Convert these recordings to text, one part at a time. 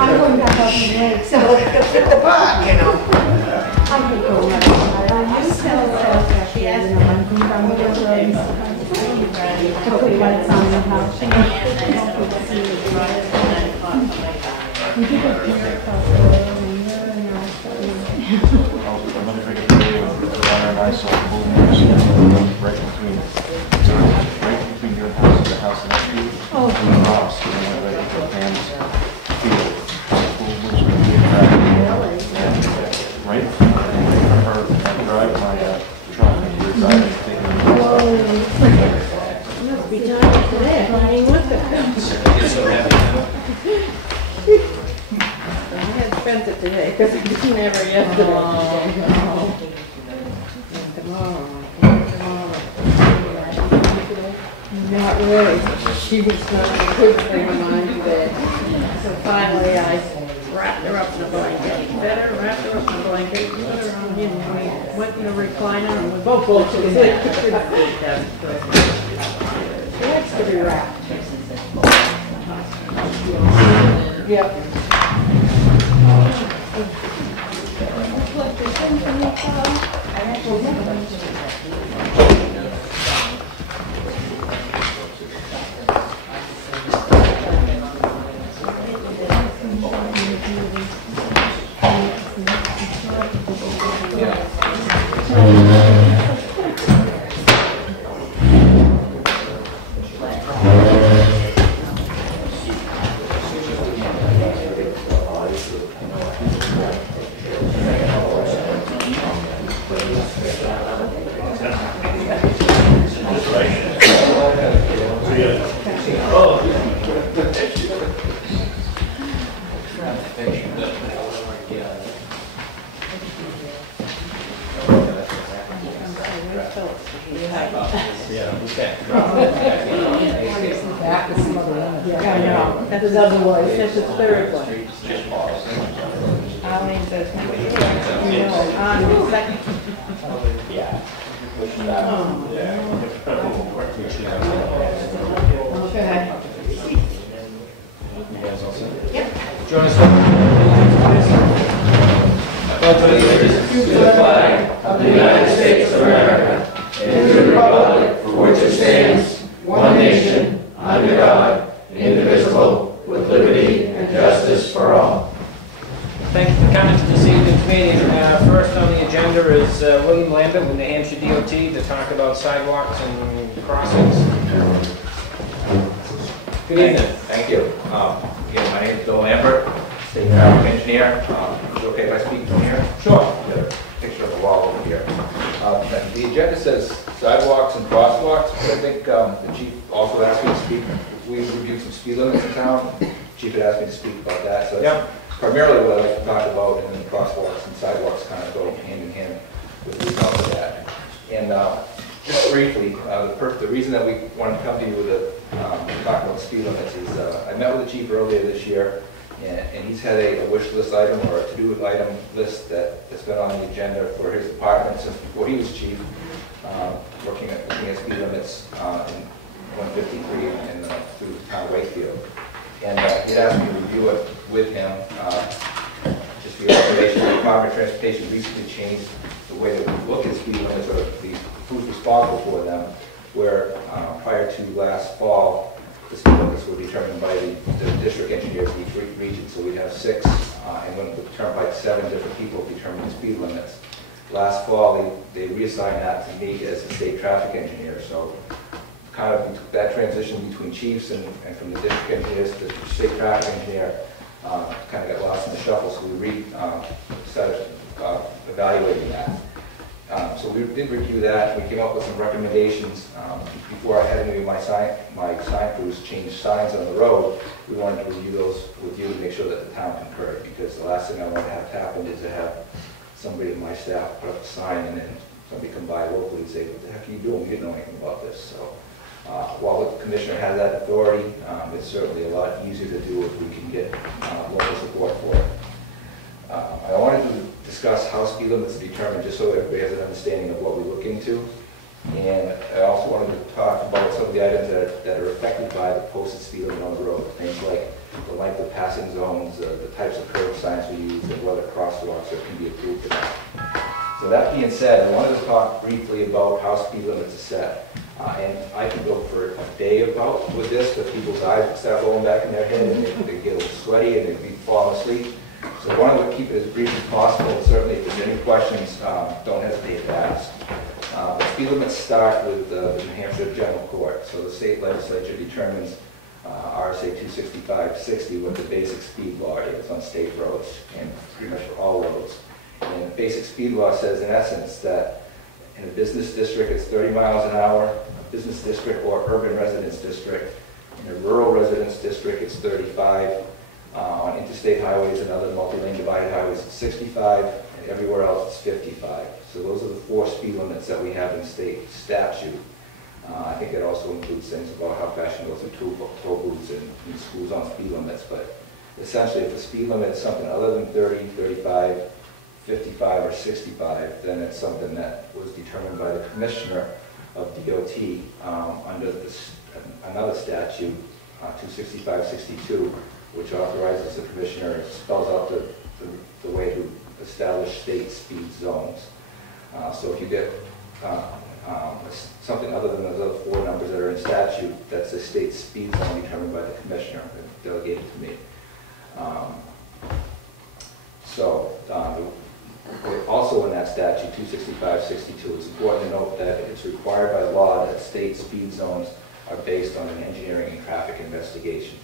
I'm going back up in the lake, so fit the butt, you know. I could go right. You tell her she has to come down with her legs. Hopefully when it's on the house. We did a beer cover right between your house and the house next to you. Oh. And the house, and then right into the fans field. Which would be right in front of her drive my truck and we were driving taking You must be tired today. I mean, what the I had spent it today because it was never yesterday. Not really. She was not a good thing of mine today. So finally I wrapped her up in a blanket. Better wrapped her up in a blanket, put her on in, and we went in a recliner and we both go to sleep. She likes to be wrapped. Yep. That's otherwise, that's the third one. Eileen says, no, on the second. Yeah. Okay. Yep. Join us. To the flag of the United States of America and to the republic for which it stands, one nation, under God, indivisible, with liberty and justice for all. Thank you for coming to this evening's meeting. First on the agenda is William Lambert with New Hampshire DOT to talk about sidewalks and crossings. Good evening. Thank you. Again, my name is Bill Lambert, state traffic engineer. Is it okay if I speak from here? Sure. Got a picture of the wall over here. The agenda says sidewalks and crosswalks, but I think the chief also asked me to speak. We reviewed some speed limits in town. The chief had asked me to speak about that. So that's primarily what I like to talk about, and then crosswalks and sidewalks kind of go hand in hand with the result of that. And just briefly, the reason that we wanted to come to you with talk about speed limits is I met with the chief earlier this year, and he's had a wish list item or a to-do item list that's been on the agenda for his department since before he was chief, looking at speed limits in 153 and through the town of Wakefield. And he asked me to review it with him. Just for your observation, the Department of Transportation recently changed the way that we look at speed limits or who's responsible for them, where prior to last fall, the speed limits were determined by the district engineers in each region. So we'd have 6, and when determined by 7 different people determining the speed limits. Last fall, they reassigned that to me as a state traffic engineer. So kind of that transition between chiefs and from the district engineers to the state traffic engineer kind of got lost in the shuffle. So we started evaluating that. So we did review that. We came up with some recommendations. Before I had any of my sign crews change signs on the road, we wanted to review those with you to make sure that the town concurred, because the last thing I want to have happen is to have somebody in my staff put up a sign and then somebody come by locally and say, what the heck are you doing? We didn't know anything about this. So while the commissioner has that authority, it's certainly a lot easier to do if we can get local support for it. I wanted to discuss how speed limits are determined, just so everybody has an understanding of what we look into. And I also wanted to talk about some of the items that are affected by the posted speed limit on the road. Things like the length of passing zones, the types of curb signs we use, and whether crosswalks can be approved or not. So that being said, I wanted to talk briefly about how speed limits are set. And I can go for a day about with this, but people's eyes start rolling back in their head and they get a little sweaty and they fall asleep. So I wanted to keep it as brief as possible. Certainly, if there's any questions, don't hesitate to ask. The speed limits start with the New Hampshire General Court. So the state legislature determines RSA 265-60 what the basic speed law is on state roads and pretty much for all roads. And the basic speed law says, in essence, that in a business district it's 30 miles an hour, a business district or urban residence district. In a rural residence district it's 35. On interstate highways and other multi-lane divided highways it's 65, and everywhere else it's 55. So those are the 4 speed limits that we have in state statute. I think it also includes things about how fast you go through toll booths and schools on speed limits, but essentially if the speed limit is something other than 30, 35, 55, or 65, then it's something that was determined by the commissioner of DOT under another statute, 265-62, which authorizes the commissioner, spells out the way to establish state speed zones. So if you get something other than those other 4 numbers that are in statute, that's a state speed zone determined by the commissioner and delegated to me. Also in that statute, 265-62, it's important to note that it's required by law that state speed zones are based on an engineering and traffic investigation.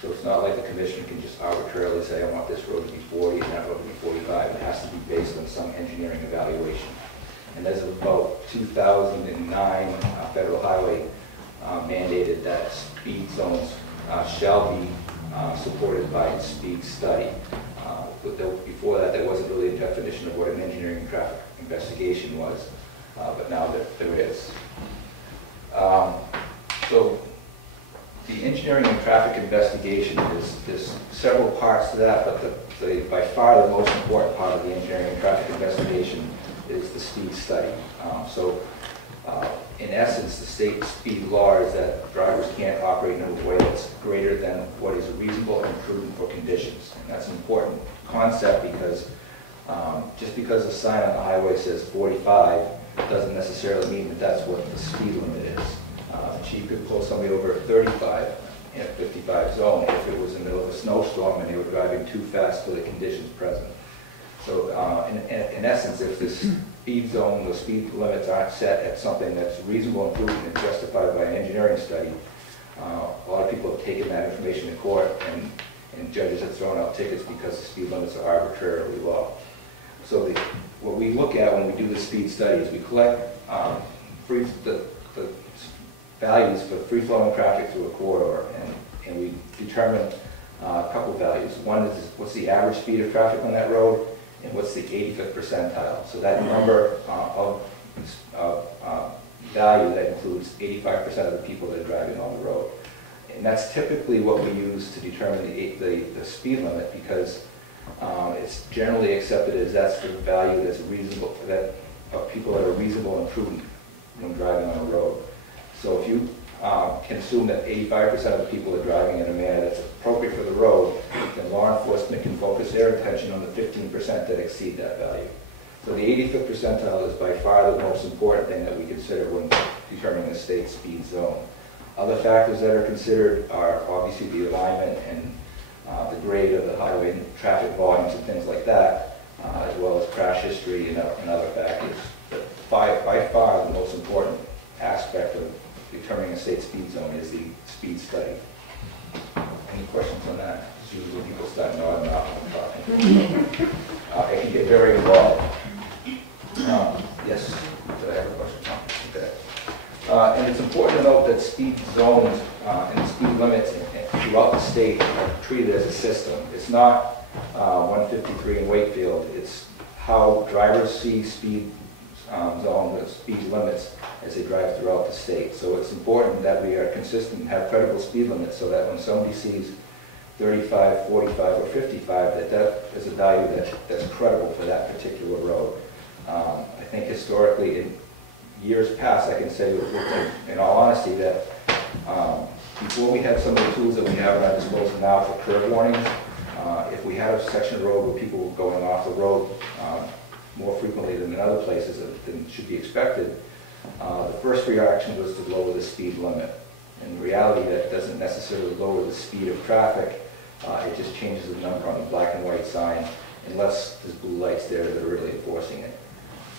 So it's not like the commissioner can just arbitrarily say, I want this road to be 40 and that road to be 45. It has to be based on some engineering evaluation. And as of about 2009, federal highway mandated that speed zones shall be supported by a speed study. But before that, there wasn't really a definition of what an engineering and traffic investigation was, but now there is. So the engineering and traffic investigation there's several parts to that, but by far the most important part of the engineering and traffic investigation is the speed study. In essence, the state speed law is that drivers can't operate in a way that's greater than what is reasonable and prudent for conditions. And that's an important concept because just because a sign on the highway says 45 doesn't necessarily mean that that's what the speed limit is. The chief could pull somebody over at 35 in a 55 zone if it was in the middle of a snowstorm and they were driving too fast for the conditions present. So in essence, if this speed zone, the speed limits aren't set at something that's reasonable and prudent and justified by an engineering study, a lot of people have taken that information to court and judges have thrown out tickets because the speed limits are arbitrarily low. So what we look at when we do the speed study is we collect the values for free-flowing traffic through a corridor, and we determine a couple values. One is what's the average speed of traffic on that road, and what's the 85th percentile. So that number of value that includes 85% of the people that are driving on the road. And that's typically what we use to determine the speed limit because it's generally accepted as that's the value that's reasonable, that of people that are reasonable and prudent when driving on a road. So if you can assume that 85% of the people are driving in a manner that's appropriate for the road, then law enforcement can focus their attention on the 15% that exceed that value. So the 85th percentile is by far the most important thing that we consider when determining a state speed zone. Other factors that are considered are obviously the alignment and the grade of the highway and traffic volumes and things like that, as well as crash history and other factors. But by far the most important aspect of determining a state speed zone is the speed study. Any questions on that? It's usually when people start nodding off when I'm talking. It can get very involved. Yes, did I have a question? Okay. And it's important to note that speed zones and speed limits throughout the state are treated as a system. It's not 153 in Wakefield. It's how drivers see speed zones, speed limits as they drive throughout the state. So it's important that we are consistent and have credible speed limits so that when somebody sees 35, 45, or 55, that is a value that's credible for that particular road. I think historically, years past, I can say in all honesty that before we had some of the tools that we have at our disposal now for curve warnings, if we had a section of road where people were going off the road more frequently than in other places than should be expected, the first reaction was to lower the speed limit. In reality, that doesn't necessarily lower the speed of traffic. It just changes the number on the black and white sign, unless there's blue lights there that are really enforcing it.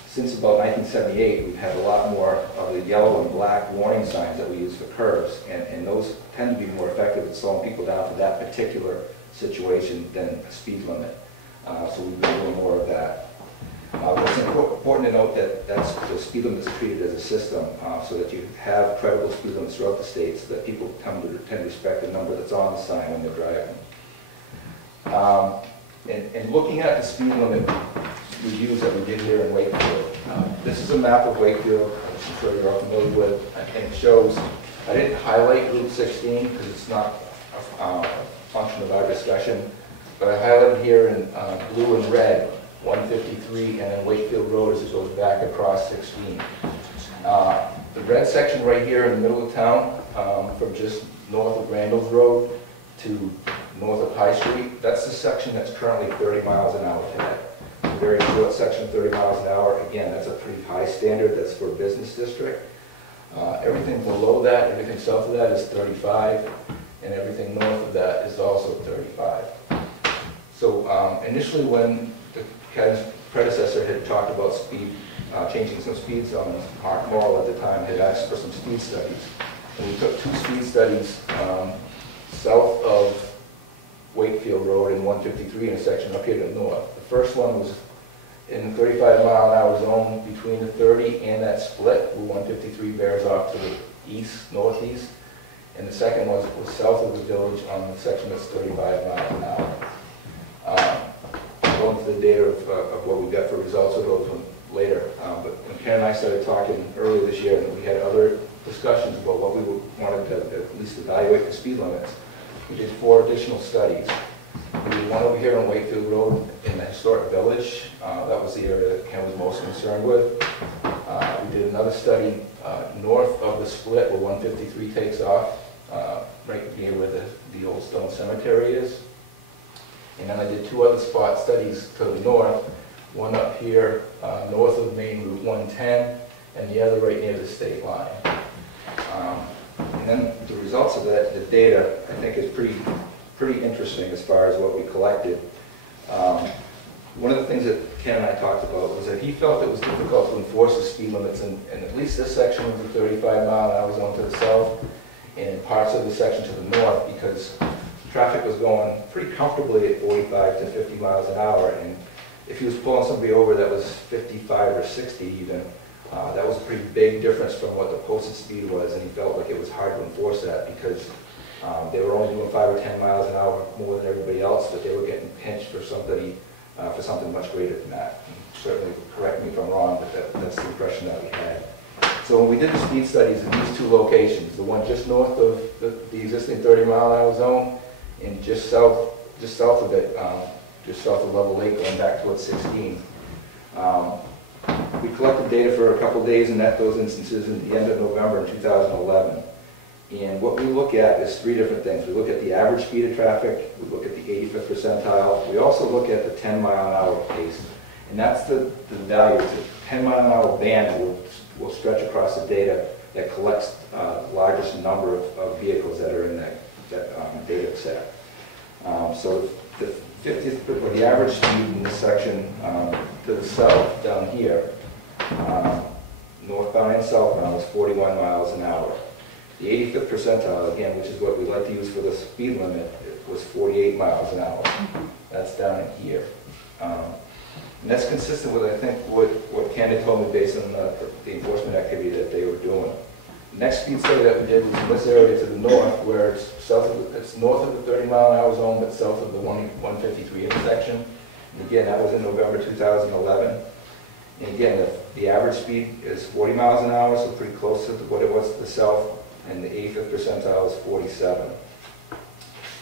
Since about 1978, we've had a lot more of the yellow and black warning signs that we use for curves, and those tend to be more effective at slowing people down for that particular situation than a speed limit. So we've been doing more of that. It's important to note that the speed limit is treated as a system, so that you have credible speed limits throughout the state, so that people tend to respect the number that's on the sign when they're driving. And looking at the speed limit reviews that we did here in Wakefield, this is a map of Wakefield, which I'm sure you're all familiar with, and it shows, I didn't highlight Route 16 because it's not a function of our discussion, but I highlighted here in blue and red 153 and then Wakefield Road as it goes back across 16. The red section right here in the middle of town, from just north of Randall's Road to north of High Street, that's the section that's currently 30 miles an hour today. It's a very short section, 30 miles an hour. Again, that's a pretty high standard. That's for a business district. Everything below that, everything south of that is 35, and everything north of that is also 35. So initially when the predecessor had talked about speed, changing some speed zones, Mark Morrill at the time had asked for some speed studies. And we took 2 speed studies south of Wakefield Road and 153 intersection up here to the north. The first one was in the 35 mile an hour zone between the 30 and that split where 153 bears off to the east, northeast. And the second one was south of the village on the section that's 35 miles an hour. I'll go into the data of what we got for results of those later. But when Ken and I started talking earlier this year, and we had other discussions about what we wanted to at least evaluate the speed limits, we did 4 additional studies. We did one over here on Wakefield Road in the historic village. That was the area that Ken was most concerned with. We did another study north of the split where 153 takes off, right near where the old stone cemetery is. And then I did 2 other spot studies to the north, one up here north of Main Route 110, and the other right near the state line. And then the results of that, the data, I think is pretty interesting as far as what we collected. One of the things that Ken and I talked about was that he felt it was difficult to enforce the speed limits in at least this section of the 35 mile an hour zone to the south, and in parts of the section to the north, because traffic was going pretty comfortably at 45 to 50 miles an hour, and if he was pulling somebody over that was 55 or 60 even, that was a pretty big difference from what the posted speed was, and he felt like it was hard to enforce that because they were only doing 5 or 10 miles an hour more than everybody else, but they were getting pinched for somebody for something much greater than that. And certainly correct me if I'm wrong, but that's the impression that we had. So when we did the speed studies in these 2 locations, the one just north of the existing 30 mile an hour zone, and just south of it, just south of Level Lake, going back towards 16. We collected data for a couple of days and at those instances in the end of November in 2011. And what we look at is 3 different things. We look at the average speed of traffic, we look at the 85th percentile, we also look at the 10 mile an hour pace. And that's the value. It's a 10 mile an hour band that will stretch across the data that collects the largest number of vehicles that are in that data set. So the 50th, or the average speed in this section to the south down here, northbound and southbound, was 41 miles an hour. The 85th percentile, again, which is what we like to use for the speed limit, was 48 miles an hour. That's down in here. And that's consistent with, I think, what Ken had told me based on the enforcement activity that they were doing. The next speed study that we did was in this area to the north, where it's north of the 30 mile an hour zone, but south of the 153 intersection. And again, that was in November 2011. And again, the average speed is 40 miles an hour, so pretty close to what it was to the south, and the 85th percentile is 47.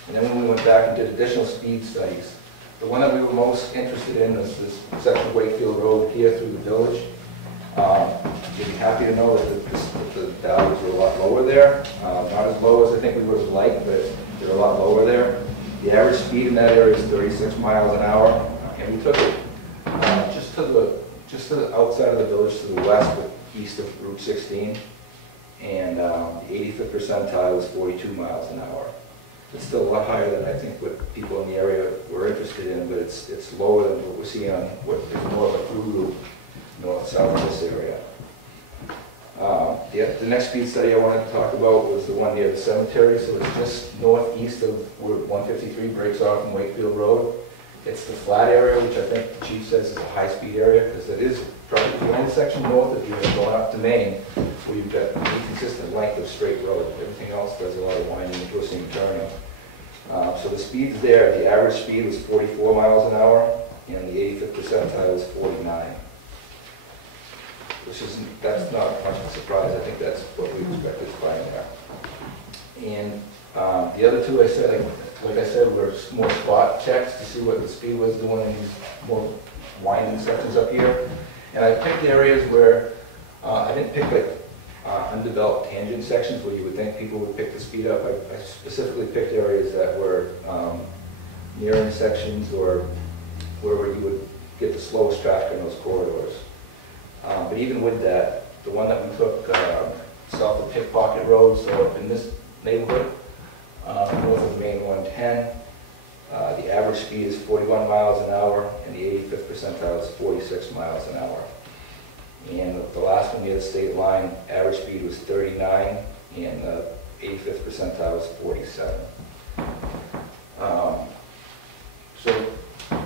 And then when we went back and did additional speed studies, the one that we were most interested in was this section of Wakefield Road here through the village. you'll be happy to know that the values were a lot lower there. Not as low as I think we would have liked, but they're a lot lower there. The average speed in that area is 36 miles an hour, and we took it just to the outside of the village to the west, but east of Route 16, and the 85th percentile was 42 miles an hour. It's still a lot higher than I think what people in the area were interested in, but it's lower than what we're seeing on what is more of a through route north-south of this area. The next speed study I wanted to talk about was the one near the cemetery, so it's just northeast of where 153 breaks off from Wakefield Road. It's the flat area, which I think the chief says is a high-speed area, because it is probably the only section north of you going up to Maine where you've got a consistent length of straight road. Everything else does a lot of winding and twisting and turning. So the speeds there, the average speed was 44 miles an hour, and the 85th percentile was 49. That's not much of a surprise. I think that's what we expected to find there. And the other two, like I said, were more spot checks to see what the speed was doing in these more winding sections up here. And I picked areas where I didn't pick like undeveloped tangent sections where you would think people would pick the speed up. I specifically picked areas that were near intersections or where you would get the slowest traffic in those corridors. But even with that, the one that we took south of Pickpocket Road, so up in this neighborhood, north of Main 110, the average speed is 41 miles an hour, and the 85th percentile is 46 miles an hour. And the last one near the state line, average speed was 39, and the 85th percentile was 47. So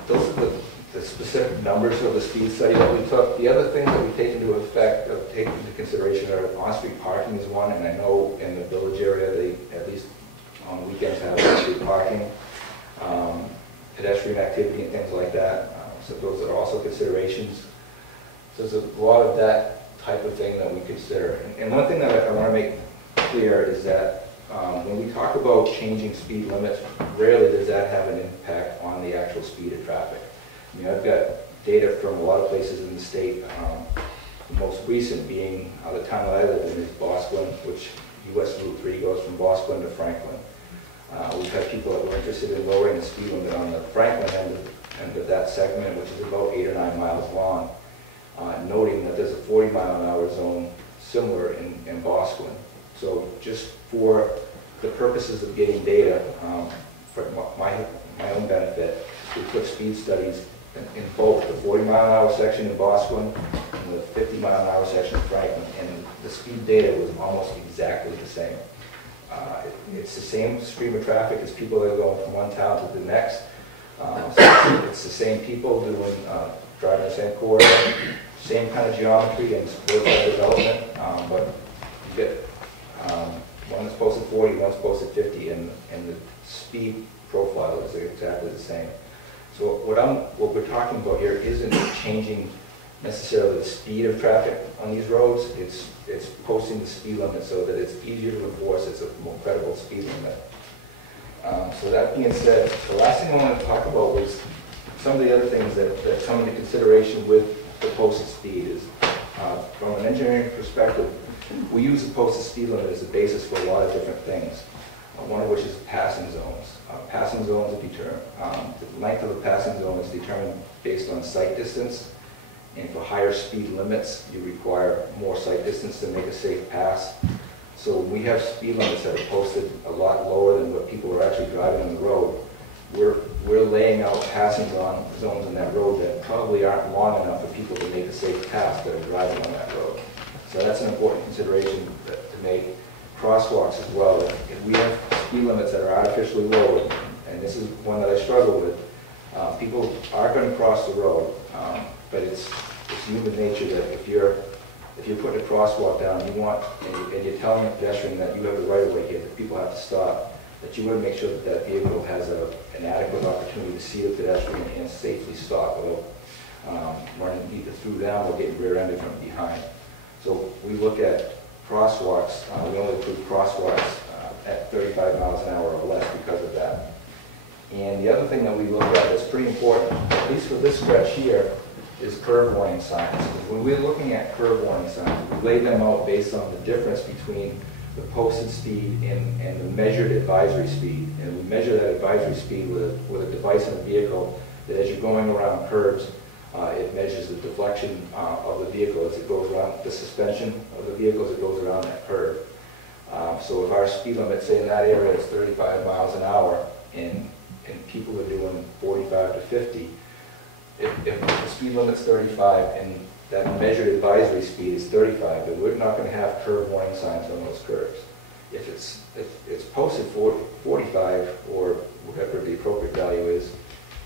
those are the specific numbers of the speed study that we took. The other things that we take into consideration are on-street parking is one, and I know in the village area they, at least on weekends, have on-street parking, pedestrian activity and things like that. So those are also considerations. So there's a lot of that type of thing that we consider. And one thing that I want to make clear is that when we talk about changing speed limits, rarely does that have an impact on the actual speed of traffic. I mean, I've got data from a lot of places in the state, the most recent being the town that I live in is Bosquen, which US Route 3 goes from Bosquen to Franklin. We've had people that were interested in lowering the speed limit on the Franklin end of that segment, which is about 8 or 9 miles long, noting that there's a 40-mile-an-hour zone similar in Bosquen. So just for the purposes of getting data, for my own benefit, we took speed studies in both the 40-mile-an-hour section in Bosquen and the 50-mile-an-hour section in Franklin, and the speed data was almost exactly the same. It's the same stream of traffic as people that are going from one town to the next. So it's the same people doing driving the same corridor, same kind of geometry and vertical development, but you get one that's posted 40, one's posted 50, and the speed profile is exactly the same. So what we're talking about here isn't changing necessarily the speed of traffic on these roads. It's posting the speed limit so that it's easier to enforce. It's a more credible speed limit. So that being said, the last thing I want to talk about was some of the other things that come into consideration with the posted speed. Is from an engineering perspective, we use the posted speed limit as a basis for a lot of different things. One of which is passing zones. Passing zones are determined. The length of a passing zone is determined based on sight distance, and for higher speed limits, you require more sight distance to make a safe pass. So we have speed limits that are posted a lot lower than what people are actually driving on the road. We're laying out passing zones on that road that probably aren't long enough for people to make a safe pass that are driving on that road. So that's an important consideration to make. Crosswalks as well. If we have speed limits that are artificially low, and this is one that I struggle with, people are going to cross the road, but it's human nature that if you're putting a crosswalk down, and you're telling a pedestrian that you have the right of way here, that people have to stop, that you want to make sure that that vehicle has an adequate opportunity to see the pedestrian and safely stop without running either through them or getting rear-ended from behind. So we look at crosswalks, we only approve crosswalks at 35 miles an hour or less because of that. And the other thing that we look at that's pretty important, at least for this stretch here, is curve warning signs. When we're looking at curve warning signs, we lay them out based on the difference between the posted speed and the measured advisory speed. And we measure that advisory speed with a device in the vehicle that as you're going around curves, it measures the deflection of the vehicle as it goes around, the suspension of the vehicle as it goes around that curve. So if our speed limit, say in that area, is 35 miles an hour, and people are doing 45 to 50, if the speed limit's 35 and that measured advisory speed is 35, then we're not going to have curve warning signs on those curves. If it's posted 45 or whatever the appropriate value is,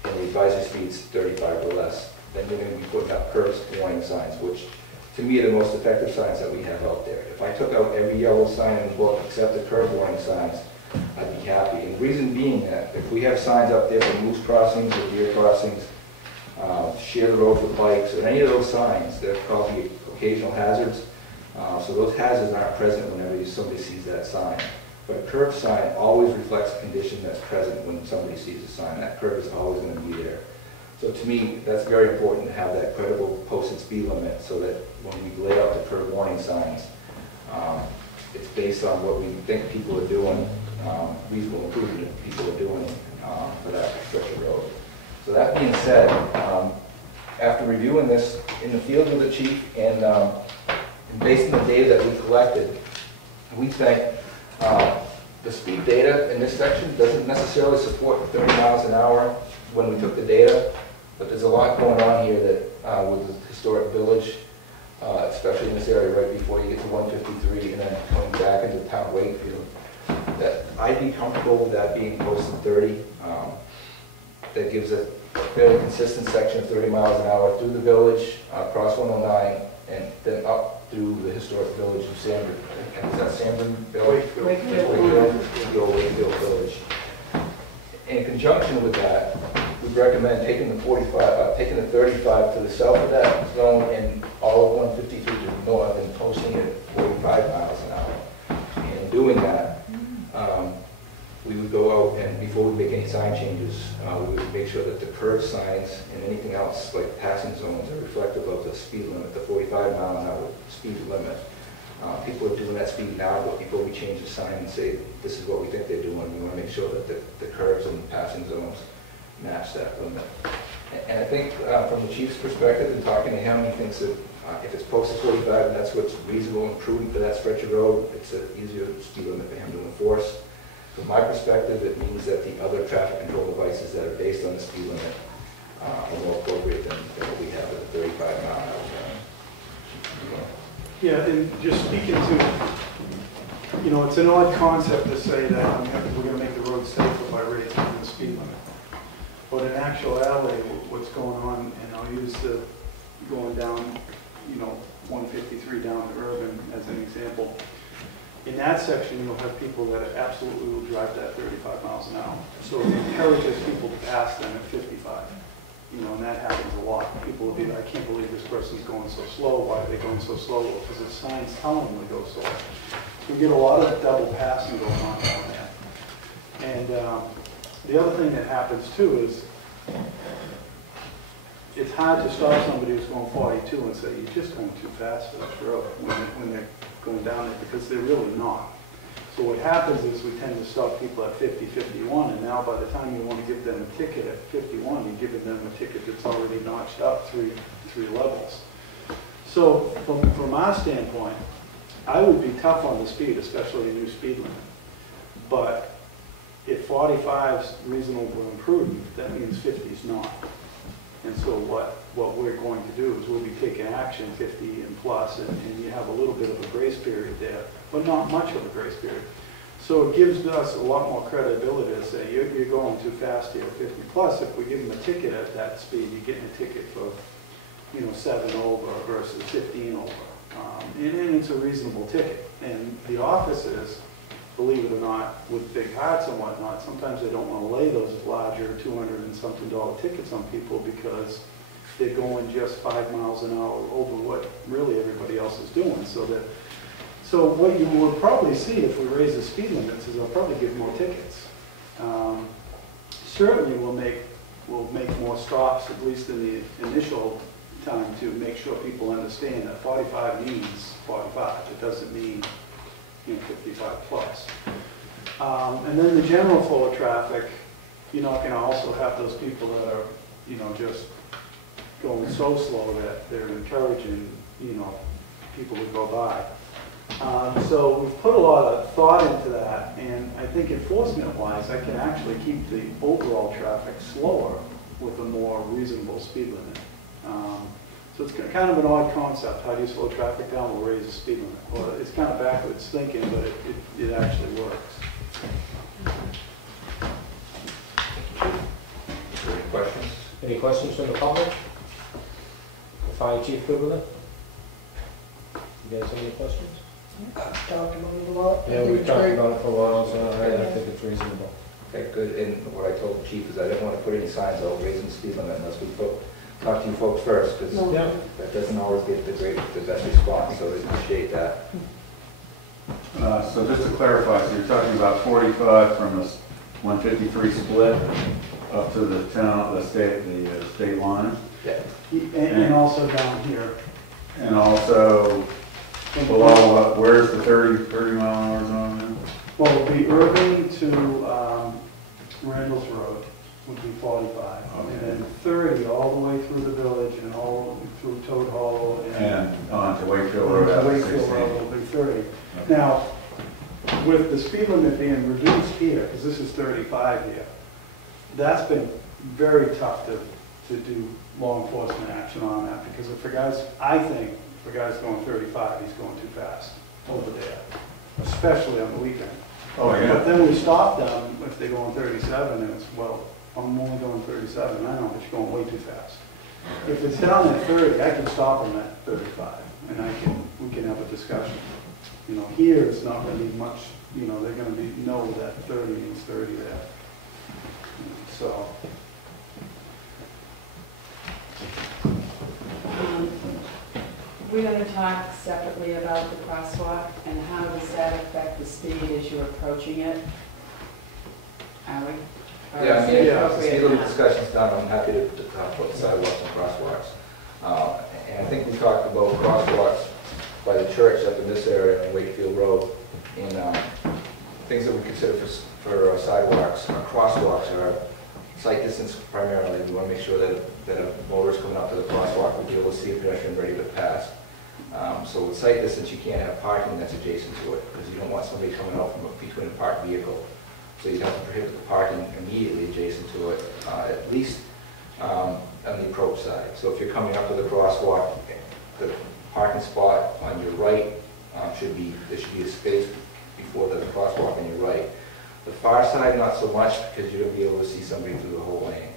and the advisory speed's 35 or less, then you're going to be putting up curve warning signs, which to me are the most effective signs that we have out there. If I took out every yellow sign in the book except the curve warning signs, I'd be happy. And the reason being that if we have signs up there for moose crossings or deer crossings, share the road for bikes, or any of those signs, they're called the occasional hazards. So those hazards aren't present whenever somebody sees that sign. But a curve sign always reflects a condition that's present when somebody sees a sign. That curve is always going to be there. So to me, that's very important to have that credible posted speed limit so that when we lay out the curve warning signs, it's based on what we think people are doing, reasonable improvement that people are doing for that stretch of road. So that being said, after reviewing this in the field with the chief and based on the data that we collected, we think the speed data in this section doesn't necessarily support 30 miles an hour when we took the data, but there's a lot going on here that with the historic village, especially in this area right before you get to 153 and then coming back into the town of Wakefield, that I'd be comfortable with that being posted 30. That gives a fairly consistent section of 30 miles an hour through the village, across 109, and then up through the historic village of Sandburn. Is that Sandburn Village? Wakefield Village. In conjunction with that, we recommend taking the 35 to the south of that zone and all of 153 to the north and posting it at 45 miles an hour. And in doing that, we would go out and before we make any sign changes, we would make sure that the curve signs and anything else like passing zones are reflective of the speed limit, the 45 mile an hour speed limit. People are doing that speed now, but before we change the sign and say this is what we think they're doing, we want to make sure that the curves and the passing zones match that limit. And I think from the chief's perspective, in talking to him, he thinks that if it's posted 45 and that's what's reasonable and prudent for that stretch of road, it's an easier speed limit for him to enforce. From my perspective, it means that the other traffic control devices that are based on the speed limit are more appropriate than what we have at the 35 mile an hour zone. Yeah, and just speaking to, you know, it's an odd concept to say that we're going to make the road safer by raising the speed limit. But in actuality, what's going on, and I'll use the going down, you know, 153 down to Urban as an example. In that section, you'll have people that absolutely will drive that 35 miles an hour. So it encourages people to pass them at 55. You know, and that happens a lot. People will be like, I can't believe this person's going so slow. Why are they going so slow? Well, because the sign's telling them to go slow. We get a lot of double passing going on down there. And the other thing that happens too is it's hard to stop somebody who's going 42 and say, you're just going too fast for this road when they're going down there, because they're really not. So what happens is we tend to stop people at 50, 51, and now by the time you want to give them a ticket at 51, you're giving them a ticket that's already notched up three levels. So from our standpoint, I would be tough on the speed, especially a new speed limit. But if 45 is reasonable and prudent, that means 50 is not. And so what we're going to do is we'll be taking action 50 and plus, and you have a little bit of a grace period there, but not much of a grace period. So it gives us a lot more credibility to say, you're going too fast here, 50 plus. If we give them a ticket at that speed, you're getting a ticket for, you know, 7 over versus 15 over. And it's a reasonable ticket. And the officers, believe it or not, with big hearts and whatnot, sometimes they don't want to lay those larger $200 and something tickets on people because they're going just 5 miles an hour over what really everybody else is doing. So what you will probably see if we raise the speed limits is I'll probably give more tickets. Certainly we'll make more stops, at least in the initial time to make sure people understand that 45 means 45. It doesn't mean, 55 plus. And then the general flow of traffic, you're not going to also have those people that are, just going so slow that they're encouraging, people to go by. So we've put a lot of thought into that, and I think enforcement-wise, I can actually keep the overall traffic slower with a more reasonable speed limit. So it's kind of an odd concept. How do you slow traffic down? We'll raise the speed limit. Well, it's kind of backwards thinking, but it actually works. Any questions? Any questions from the public? The fire chief good with it? You guys have any questions? Talked about it a lot. Yeah, we've talked about it for a while, so I think it's reasonable. Okay, good. And what I told the chief is I didn't want to put any signs out raising the speed limit unless we talk to you folks first, because Yeah. that doesn't always get the best response, so we appreciate that. So just to clarify, so you're talking about 45 from a 153 split up to the state line, Yeah. And also down here. and also below, where's the 30 mile an hour zone now? Well, it would be Irving to Randall's Road would be 45. And then 30 all the way through the village and all through Toad Hollow. And on to Wakefield Road after Wakefield 16. Road will be 30. Now, with the speed limit being reduced here, because this is 35 here, that's been very tough to do law enforcement action on that, because if a guy's, I think, if a guy's going 35, he's going too fast over there, especially on the weekend. Oh, But yeah. then we stop them if they go on 37, and it's, well, I'm only going 37, I know, but you're going way too fast. If it's down at 30, I can stop them at 35, and we can have a discussion. Here it's not going to be much, they're going to know that 30 means 30 there. So. We're going to talk separately about the crosswalk and how does that affect the speed as you're approaching it? Are we? Or Yeah, is I it mean, appropriate see the now? discussion's done, I'm happy to talk about sidewalks and crosswalks. And I think we talked about crosswalks by the church up in this area on Wakefield Road, and things that we consider for sidewalks, crosswalks are sight distance primarily. We want to make sure that a motorist coming up to the crosswalk will be able to see a pedestrian ready to pass. So with sight distance, you can't have parking that's adjacent to it, because you don't want somebody coming out from between a parked vehicle. So you have to prohibit the parking immediately adjacent to it, at least on the approach side. So if you're coming up to the crosswalk, the parking spot on your right there should be a space before the crosswalk on your right. The far side, not so much, because you're going to be able to see somebody through the whole lane.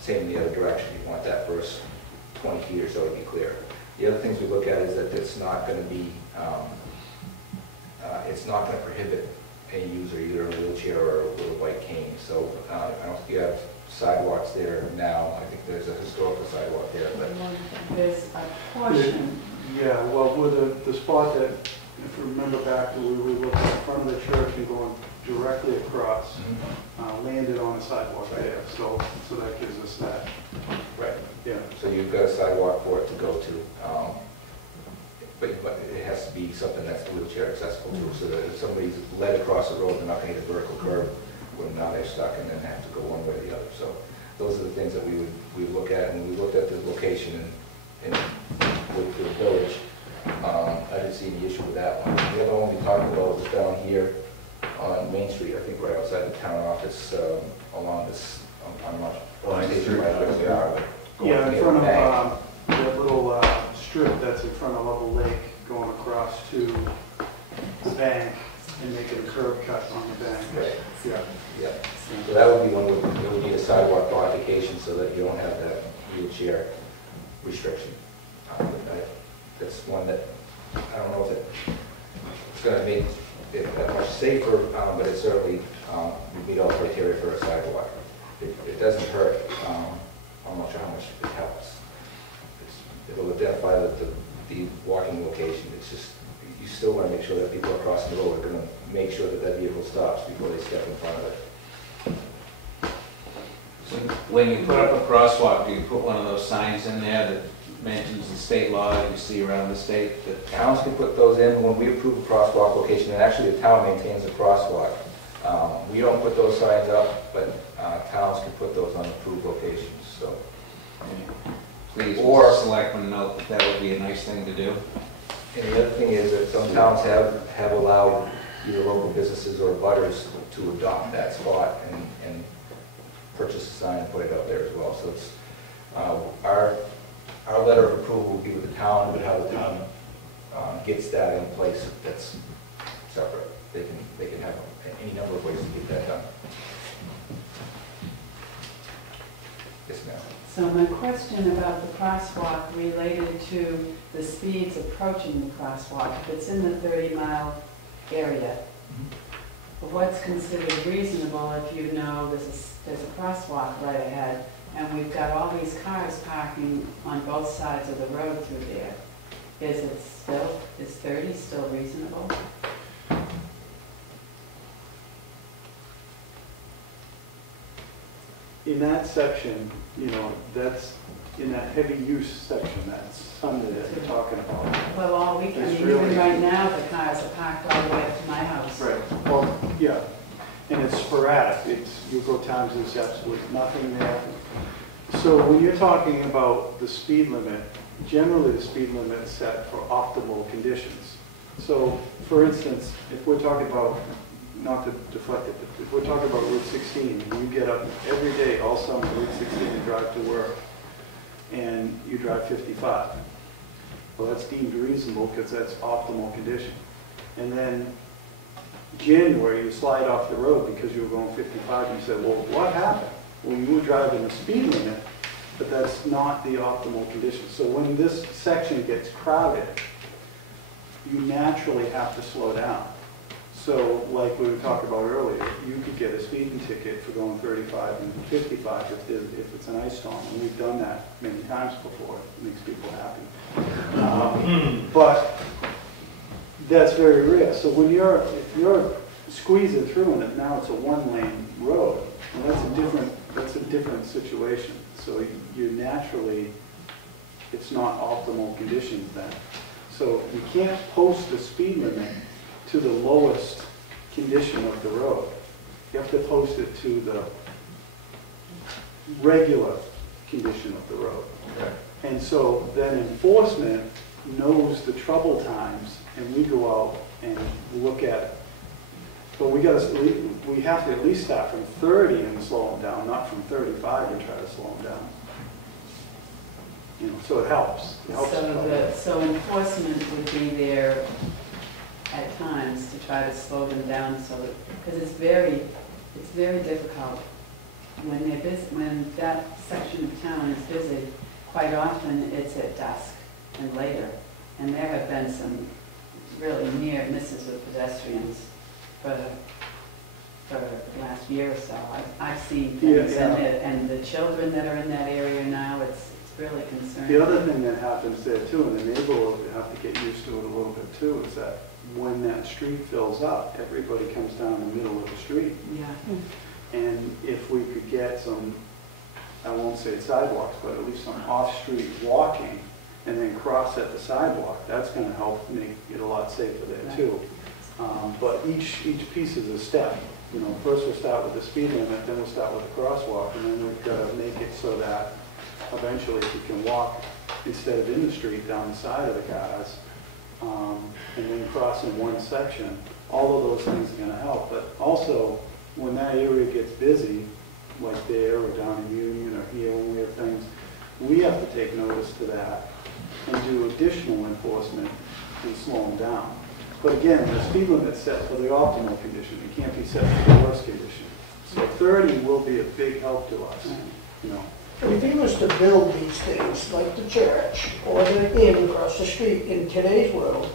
Same in the other direction. You want that first 20 feet or so to be clear. The other things we look at is that it's not going to be, it's not going to prohibit a user either a wheelchair or with a white cane. So I don't think you have sidewalks there now. I think there's a historical sidewalk there, but There's a portion. Yeah, well, with the spot that, if you remember back to where we looked in front of the church and going directly across, landed on a sidewalk there, so that gives us that. right. Yeah. So you've got a sidewalk for it to go to, but it has to be something that's wheelchair accessible to, so that if somebody's led across the road, they're not going to hit a vertical curb when now they're stuck and then have to go one way or the other. So those are the things that we would look at, and we looked at the location in Wakefield Village. I didn't see any issue with that one. The other one we talked about was down here on Main Street, I think right outside the town office, along this, I'm not sure right where they are, but going Yeah, in near front the bank. of that little strip that's in front of Level Lake, going across to the bank and making a curb cut on the bank. Right. Yeah. Yeah, so that would be one where you would need a sidewalk modification so that you don't have that wheelchair restriction. That's one that, I don't know if it's going to make it that much safer, but it certainly would meet all criteria for a sidewalk. It doesn't hurt. I'm not sure how much it helps. It'll identify the walking location. It's just, you still want to make sure that people crossing the road are going to make sure that that vehicle stops before they step in front of it. When you put up a crosswalk, do you put one of those signs in there that mentions the state law that you see around the state? That Towns can put those in when we approve a crosswalk location, and actually the town maintains the crosswalk. We don't put those signs up, but towns can put those on approved locations, so. please, Or- selectmen note that would be a nice thing to do. And the other thing is that some towns have allowed either local businesses or butters to adopt that spot and purchase a sign and put it up there as well. So it's, our letter of approval will be with the town, but how the town gets that in place, that's separate. They can have any number of ways to get that done. Yes, ma'am. So my question about the crosswalk related to the speeds approaching the crosswalk, if it's in the 30-mile area, what's considered reasonable if you know there's a crosswalk right ahead and we've got all these cars parking on both sides of the road through there? Is 30 still reasonable? In that section, you know, that's, in that heavy use section, that's Sunday that you're talking about. Well, all weekend, It's even really- right now, the cars are parked all the way up to my house. Right, well, yeah, and it's sporadic, you go times there's absolutely nothing there. So when you're talking about the speed limit, generally the speed limit is set for optimal conditions. So, for instance, if we're talking about, not to deflect it, but if we're talking about Route 16, and you get up every day, all summer, Route 16, and drive to work, and you drive 55. Well, that's deemed reasonable because that's optimal condition. And then January, you slide off the road because you were going 55, and you say, well, what happened? Well, you were driving the speed limit, but that's not the optimal condition. So when this section gets crowded, you naturally have to slow down. So like we were talking about earlier, you could get a speeding ticket for going 35 and 55 if it's an ice storm. And we've done that many times before. It makes people happy. But that's very rare. So when if you're squeezing through and now it's a one-lane road, well, that's a different situation. So you naturally, it's not optimal conditions then. So you can't post the speed limit to the lowest condition of the road. You have to post it to the regular condition of the road. Okay. And so then enforcement knows the trouble times, and we go out and look at, but we have to at least start from 30 and slow them down, not from 35 and try to slow them down. You know, so it helps. It helps. So enforcement would be there at times to try to slow them down, so that, because it's very difficult when they're busy, when that section of town is busy. Quite often it's at dusk and later, and there have been some really near misses with pedestrians for the last year or so. I've seen things, and the children that are in that area now, it's really concerning. The other thing that happens there too, and the neighbor will have to get used to it a little bit too, is that when that street fills up, everybody comes down the middle of the street. Yeah. And if we could get some, I won't say sidewalks, but at least some off-street walking and then cross at the sidewalk, that's going to help make it a lot safer there too. But each piece is a step. You know, first we'll start with the speed limit, then we'll start with the crosswalk, and then we've got to make it so that eventually you can walk instead of in the street down the side of the cars, and then cross in one section. All of those things are going to help. But also, when that area gets busy, like there or down in Union or here when we have things, we have to take notice to that and do additional enforcement and slow them down. But again, the speed limit's set for the optimal condition. It can't be set for the worst condition. So 30 will be a big help to us, you know. If he was to build these things, like the church or the inn across the street in today's world,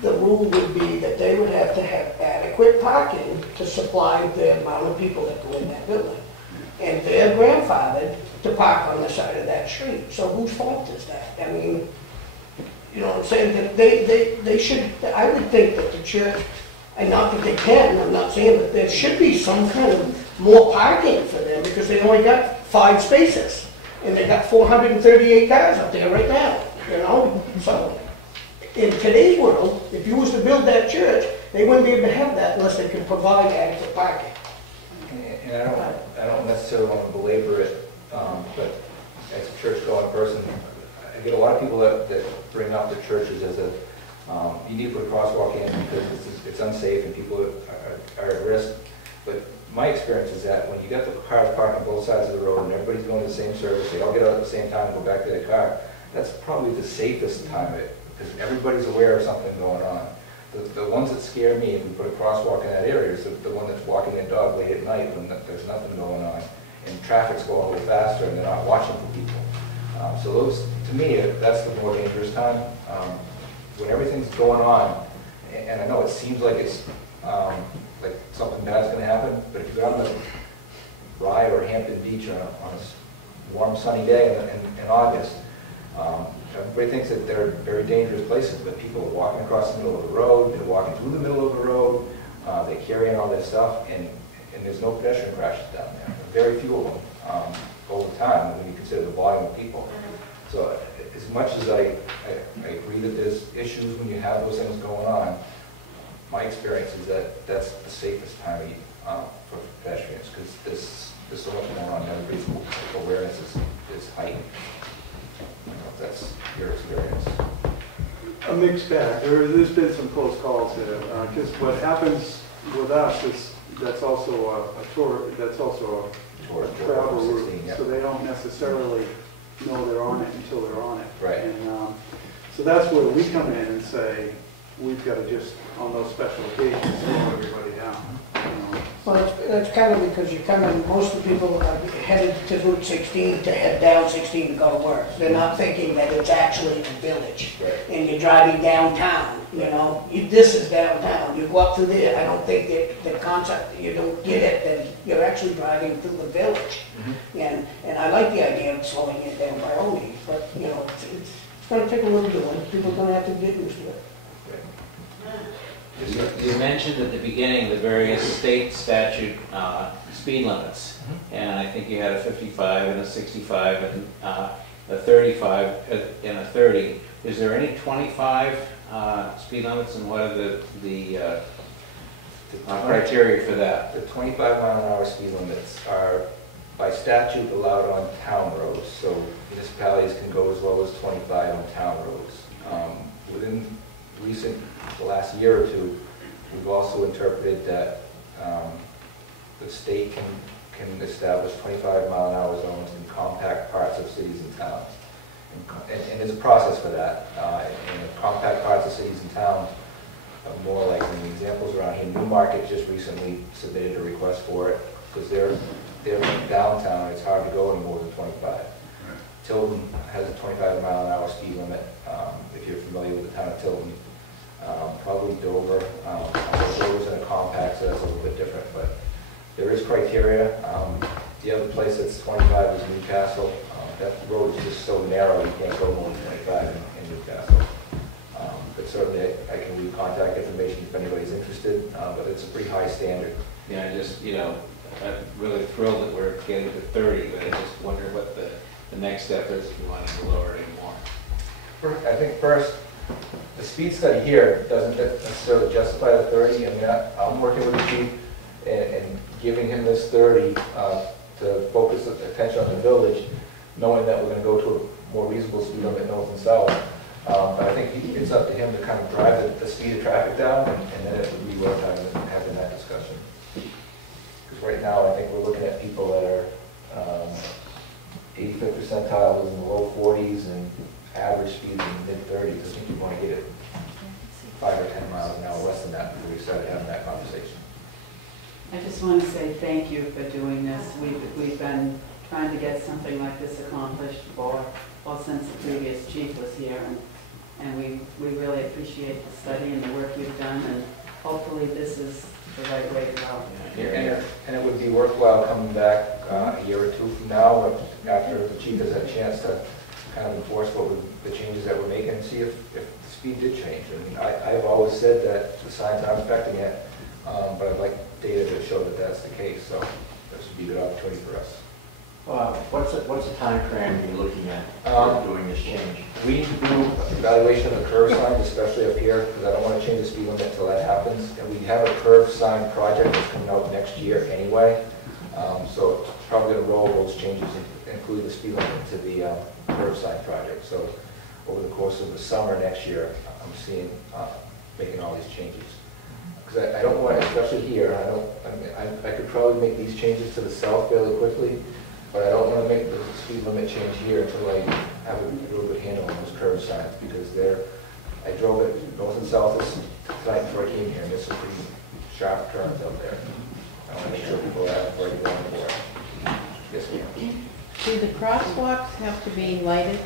the rule would be that they would have to have adequate parking to supply the amount of people that go in that building. And they're grandfathered to park on the side of that street. So whose fault is that? I mean, you know what I'm saying? That they should, I would think that the church, and not that they can, I'm not saying, but there should be some kind of more parking for them because they only got 5 spaces, and they got 438 cars up there right now, you know? So, in today's world, if you was to build that church, they wouldn't be able to have that unless they could provide adequate parking. And I don't necessarily want to belabor it, but as a church-going person, I get a lot of people that bring up the churches as a, you need to put a crosswalk in because it's unsafe and people are at risk. But my experience is that when you got the cars parked on both sides of the road and everybody's going to the same service, they all get out at the same time and go back to their car, that's probably the safest time of it because everybody's aware of something going on. The ones that scare me, if we put a crosswalk in that area, is the one that's walking their dog late at night when there's nothing going on and traffic's going a little faster and they're not watching for people. So those, to me, that's the more dangerous time. When everything's going on, and I know it seems like it's like something bad's going to happen, but if you're on the Rye or Hampton Beach on a warm sunny day in August, everybody thinks that they're very dangerous places, but people are walking across the middle of the road, they're walking through the middle of the road, they carry in all their stuff, and there's no pedestrian crashes down there. Very few of them over time when you consider the volume of people. So as much as I agree that there's issues when you have those things going on, my experience is that that's the safest time for pedestrians because there's so much going on. Everybody's awareness is heightened. I don't know if that's your experience. A mixed bag. There's been some close calls there. Because what happens with us is that's also a travel route. 16, yeah. So they don't necessarily know they're on it until they're on it. Right. And so that's where we come in and say, we've got to just, on those special occasions, slow everybody down. You know. Well, that's kind of because you come in, most of the people are headed to Route 16 to head down 16 to go to work. They're not thinking that it's actually a village. Right. And you're driving downtown, you know. This is downtown. You go up through there. I don't think that the concept, you don't get it, then you're actually driving through the village. Mm-hmm. And I like the idea of slowing it down by all means, but, you know, it's going to take a little doing. People are going to have to get used to it. You mentioned at the beginning the various state statute speed limits, and I think you had a 55 and a 65 and a 35 and a 30. Is there any 25 speed limits, and what are the criteria for that? The 25-mile-an-hour speed limits are by statute allowed on town roads, so municipalities can go as low as 25 on town roads. Within the last year or two, we've also interpreted that the state can establish 25-mile-an-hour zones in compact parts of cities and towns. And there's a process for that. In the compact parts of cities and towns, more like in the examples around here, Newmarket just recently submitted a request for it because they're downtown. It's hard to go any more than 25. Tilton has a 25-mile-an-hour speed limit. If you're familiar with the town of Tilton, probably Dover. Dover's in a compact, so that's a little bit different, but there is criteria. The other place that's 25 is Newcastle. That road is just so narrow, you can't go more than 25 in Newcastle. But certainly I can leave contact information if anybody's interested, but it's a pretty high standard. Yeah, I just, I'm really thrilled that we're getting to 30, but I just wonder what the next step is if we want to lower it anymore. I think first, the speed study here doesn't necessarily justify the 30. I mean, I'm working with the chief and giving him this 30 to focus attention on the village, knowing that we're going to go to a more reasonable speed limit north and south. But I think it's up to him to kind of drive the speed of traffic down, and then it would be worth having that discussion. Because right now, I think we're looking at people that are 85th percentile in the low 40s and average speed in the mid-30s. I think you want to get it 5 or 10 miles an hour less than that before we start having that conversation. I just want to say thank you for doing this. We've been trying to get something like this accomplished since the previous chief was here, and we really appreciate the study and the work you've done, and hopefully this is the right way to go. And it would be worthwhile coming back a year or two from now, after the chief has had a chance to kind of enforce the changes that we're making and see if the speed did change. I mean, I've always said that the signs aren't affecting it, but I'd like data to show that that's the case, so this would be a good opportunity for us. What's the timeframe you're looking at for doing this change? We need to do evaluation of the curve signs, especially up here, because I don't want to change the speed limit until that happens. And we have a curve sign project that's coming out next year anyway. So it's probably going to roll those changes, including the speed limit, into the curve sign project. So over the course of the summer next year, I'm seeing making all these changes. Because I don't want, especially here, I could probably make these changes to the south fairly quickly, but I don't want to make the speed limit change here until I have a real good handle on those curve signs, because I drove it north and south this night before I came here, and there's some pretty sharp turns out there. I want to make sure people are before I go on for it. Yes, ma'am. Do the crosswalks have to be lighted?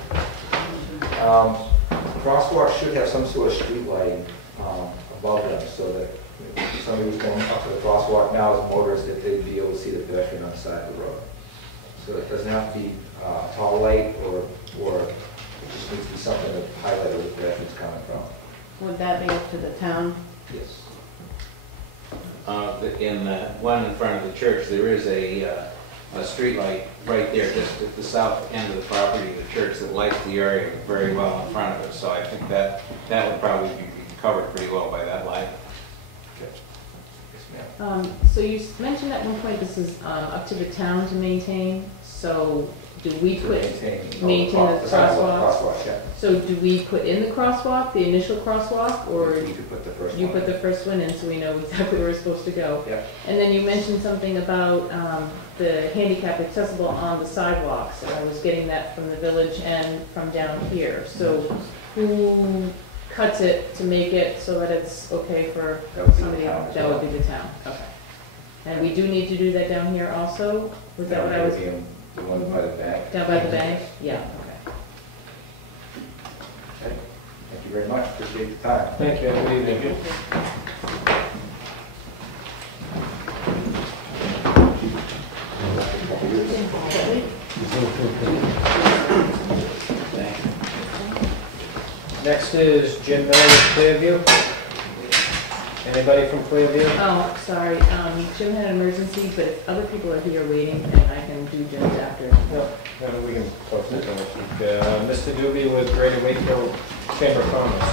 Crosswalks should have some sort of street lighting above them, so that if somebody was going up to the crosswalk now as a motorist, that they'd be able to see the pedestrian on the side of the road. So it doesn't have to be tall light, or it just needs to be something that highlights where the pedestrian's coming from. Would that be up to the town? Yes. In the one in front of the church, there is a street light right there, just at the south end of the property of the church, that lights the area very well in front of it. So I think that would probably be covered pretty well by that light. Okay. Yes, ma'am. So you mentioned at one point this is up to the town to maintain, so do we put, maintain the crosswalk? Crosswalk, yeah. So do we put in the crosswalk, the initial crosswalk, or You could put the first you one put in. the first one in so we know exactly where we're supposed to go? Yeah. And then you mentioned something about the handicap accessible on the sidewalks, and I was getting that from the village and from down here. So who cuts it to make it so that it's okay for That would be the somebody? town as That well. would be the town, okay. And we do need to do that down here also? Was that what I was, would be in the one by the bank. down by the bank? Yeah, okay. Okay. Thank you very much. Appreciate the time. Thank you. Good evening. Next is Jim Miller with Clearview. Anybody from Clearview? Oh, sorry, Jim had an emergency, but if other people are here waiting, then I can do Jim's after. No, we can post it. Mr. Doobie with Greater Wakefield Chamber of Commerce.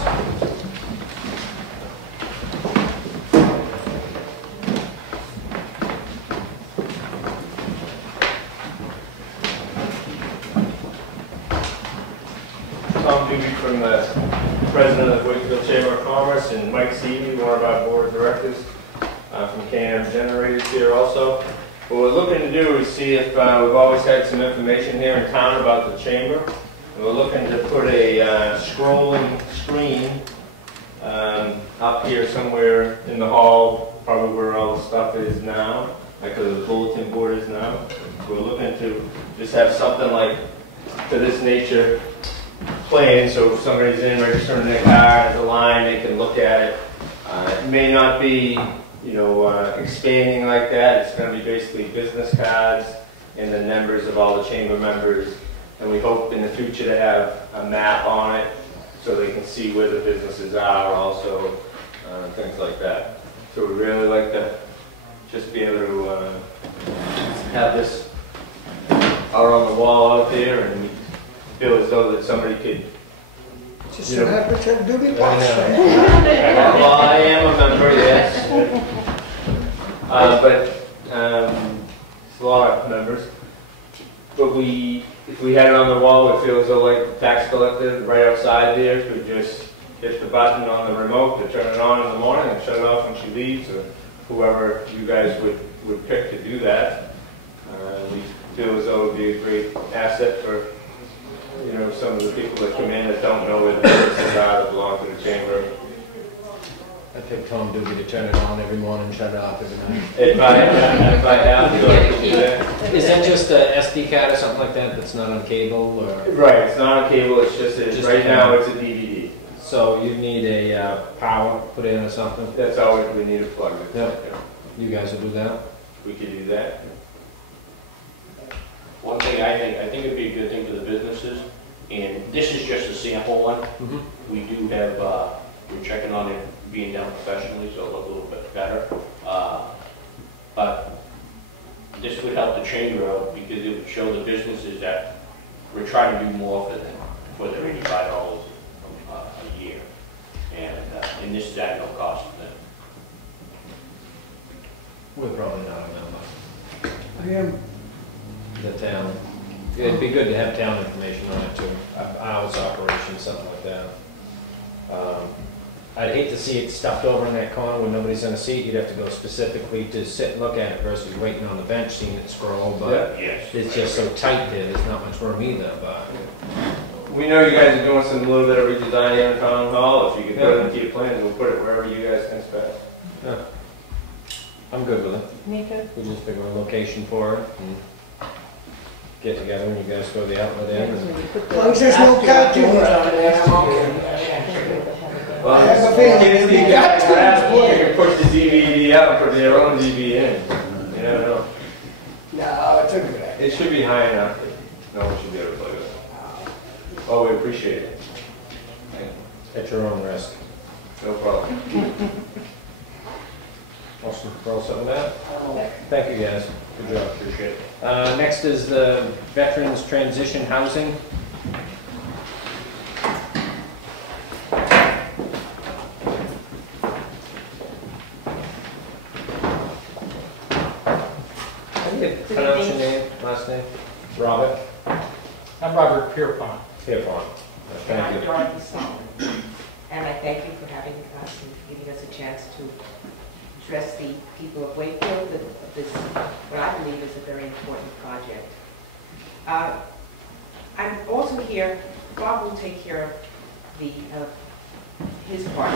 Tom Doobie from the president of the Wakefield Chamber of Commerce, and Mike Seeley, one of our board of directors from K&M Generators here also. What we're looking to do is see if we've always had some information here in town about the chamber. And we're looking to put a scrolling screen up here somewhere in the hall, probably where all the stuff is now, like where the bulletin board is now. We're looking to just have something like to this nature plan, so if somebody's in registering their car, there's a line, they can look at it. It may not be, expanding like that. It's going to be basically business cards and the numbers of all the chamber members. And we hope in the future to have a map on it so they can see where the businesses are also, things like that. So we'd really like to just be able to have this out on the wall out there, and feel as though that somebody could. Just an applicant duty watch. Well, I am a member, yes. But it's a lot of members. But if we had it on the wall, we feel as though like the tax collector right outside there could just hit the button on the remote to turn it on in the morning and shut it off when she leaves, or whoever you guys would pick to do that. We feel as though it would be a great asset for some of the people that come in that don't know where the businesses are that belong to the chamber. I pick Tom Doobie to turn it on every morning and shut it off every night. If I have to, I can do that. Is that just a SD card or something like that that's not on cable? Or? Right, it's not on cable, it's just right now it's a DVD. So you need a power put in or something? That's all we need to plug it. Yep. You guys will do that? We could do that. One thing I think it'd be a good thing for the businesses, and this is just a sample one. Mm-hmm. We do have, we're checking on it being done professionally, so it'll look a little bit better. But this would help the chain route because it would show the businesses that we're trying to do more for them for the $85 a year. And this is at no cost to them. We're probably not a member. I am. The town. It'd be good to have town information on it too. Hours operation, something like that. I'd hate to see it stuffed over in that corner when nobody's in a seat. You'd have to go specifically to sit and look at it versus waiting on the bench, seeing it scroll. But Yes. it's just so tight there. There's not much room either. But We know you guys are doing some little bit of redesign here in Town Hall. If you could put it into your plans, we'll put it wherever you guys think is best. yeah. I'm good with it. Me too. We just figure a location for it and get together and you guys throw the outlet in. And As long as there's no cartoons on there, I'm okay. Well, I have a feeling kids, we you got guys to. can push the DVD out and put their own DVD in. You never know. No, it's a good idea. It should be high enough that no one should be able to play with it. Oh, we appreciate it. at your own risk. No problem. Awesome. We're all set with that? Thank you, guys. Good job. Appreciate it. Next is the Veterans Transition Housing. Pronounce your name, last name? Robert? I'm Robert Pierpont. Pierpont. Thank you. Dorothy Solomon, and I thank you for having us and giving us a chance to address the people of Wakefield of this, what I believe is a very important project. I'm also here, Bob will take care of his part,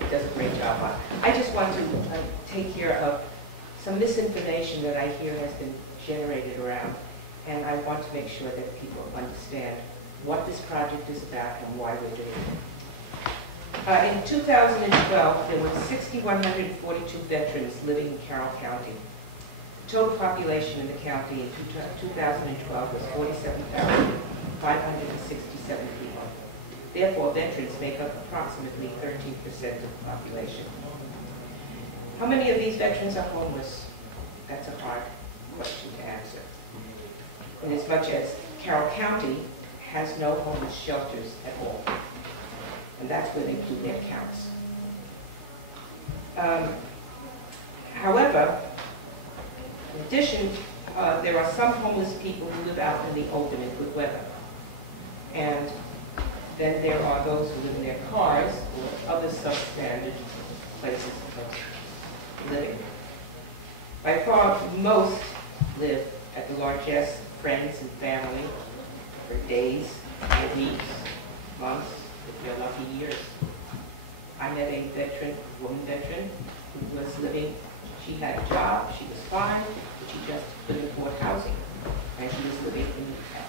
he does a great job on. I just want to take care of some misinformation that I hear has been generated around, and I want to make sure that people understand what this project is about and why we're doing it. In 2012, there were 6,142 veterans living in Carroll County. The total population in the county in 2012 was 47,567 people. Therefore, veterans make up approximately 13% of the population. How many of these veterans are homeless? That's a hard question to answer. Inasmuch as Carroll County has no homeless shelters at all. And that's where they do their counts. However, in addition, there are some homeless people who live out in the open in good weather. And then there are those who live in their cars or other substandard places of living. By far, most live at the largesse of friends and family for days, or weeks, months, if they're lucky, years. I met a veteran, a woman veteran, who was living, she had a job, she was fine, but she just couldn't afford housing. And she was living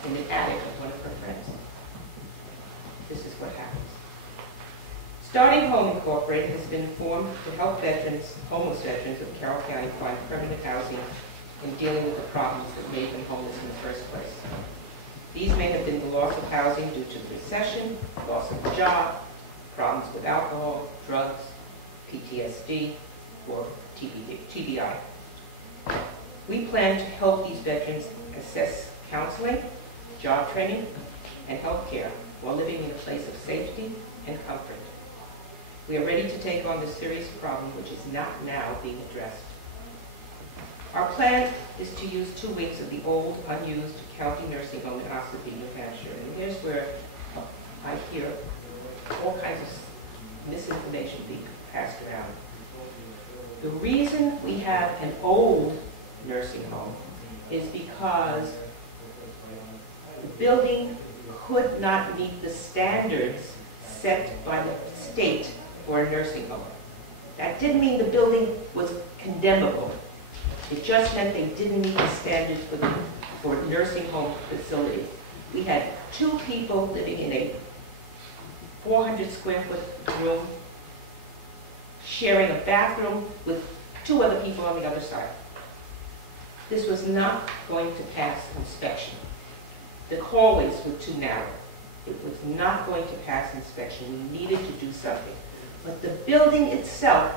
in an attic of one of her friends. This is what happens. Starting Home Incorporated has been formed to help veterans, homeless veterans of Carroll County find permanent housing and dealing with the problems that made them homeless in the first place. These may have been the loss of housing due to the recession, loss of a job, problems with alcohol, drugs, PTSD, or TBI. We plan to help these veterans assess counseling, job training, and health care while living in a place of safety and comfort. We are ready to take on this serious problem which is not now being addressed. Our plan is to use 2 weeks of the old, unused county nursing home in Ossipee, New Hampshire. And here's where I hear all kinds of misinformation being passed around. The reason we have an old nursing home is because the building could not meet the standards set by the state for a nursing home. That didn't mean the building was condemnable. It just meant they didn't meet the standards for nursing home facilities. We had 2 people living in a 400 square foot room, sharing a bathroom with 2 other people on the other side. This was not going to pass inspection. The hallways were too narrow. It was not going to pass inspection. We needed to do something. But the building itself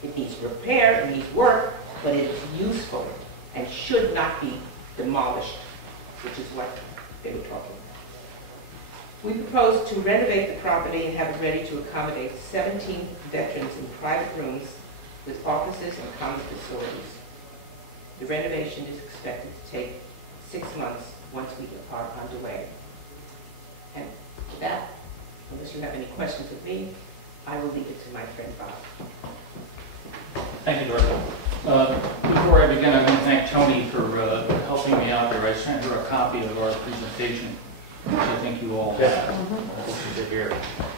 it needs repair, it needs work, but it is useful and should not be demolished, which is what they were talking about. We propose to renovate the property and have it ready to accommodate 17 veterans in private rooms with offices and common facilities. The renovation is expected to take 6 months once we are underway. And with that, unless you have any questions of me, I will leave it to my friend Bob. Thank you, Dorothy. Before I begin, I'm going to thank Tony for helping me out there. I sent her a copy of our presentation, which I think you all have. Here.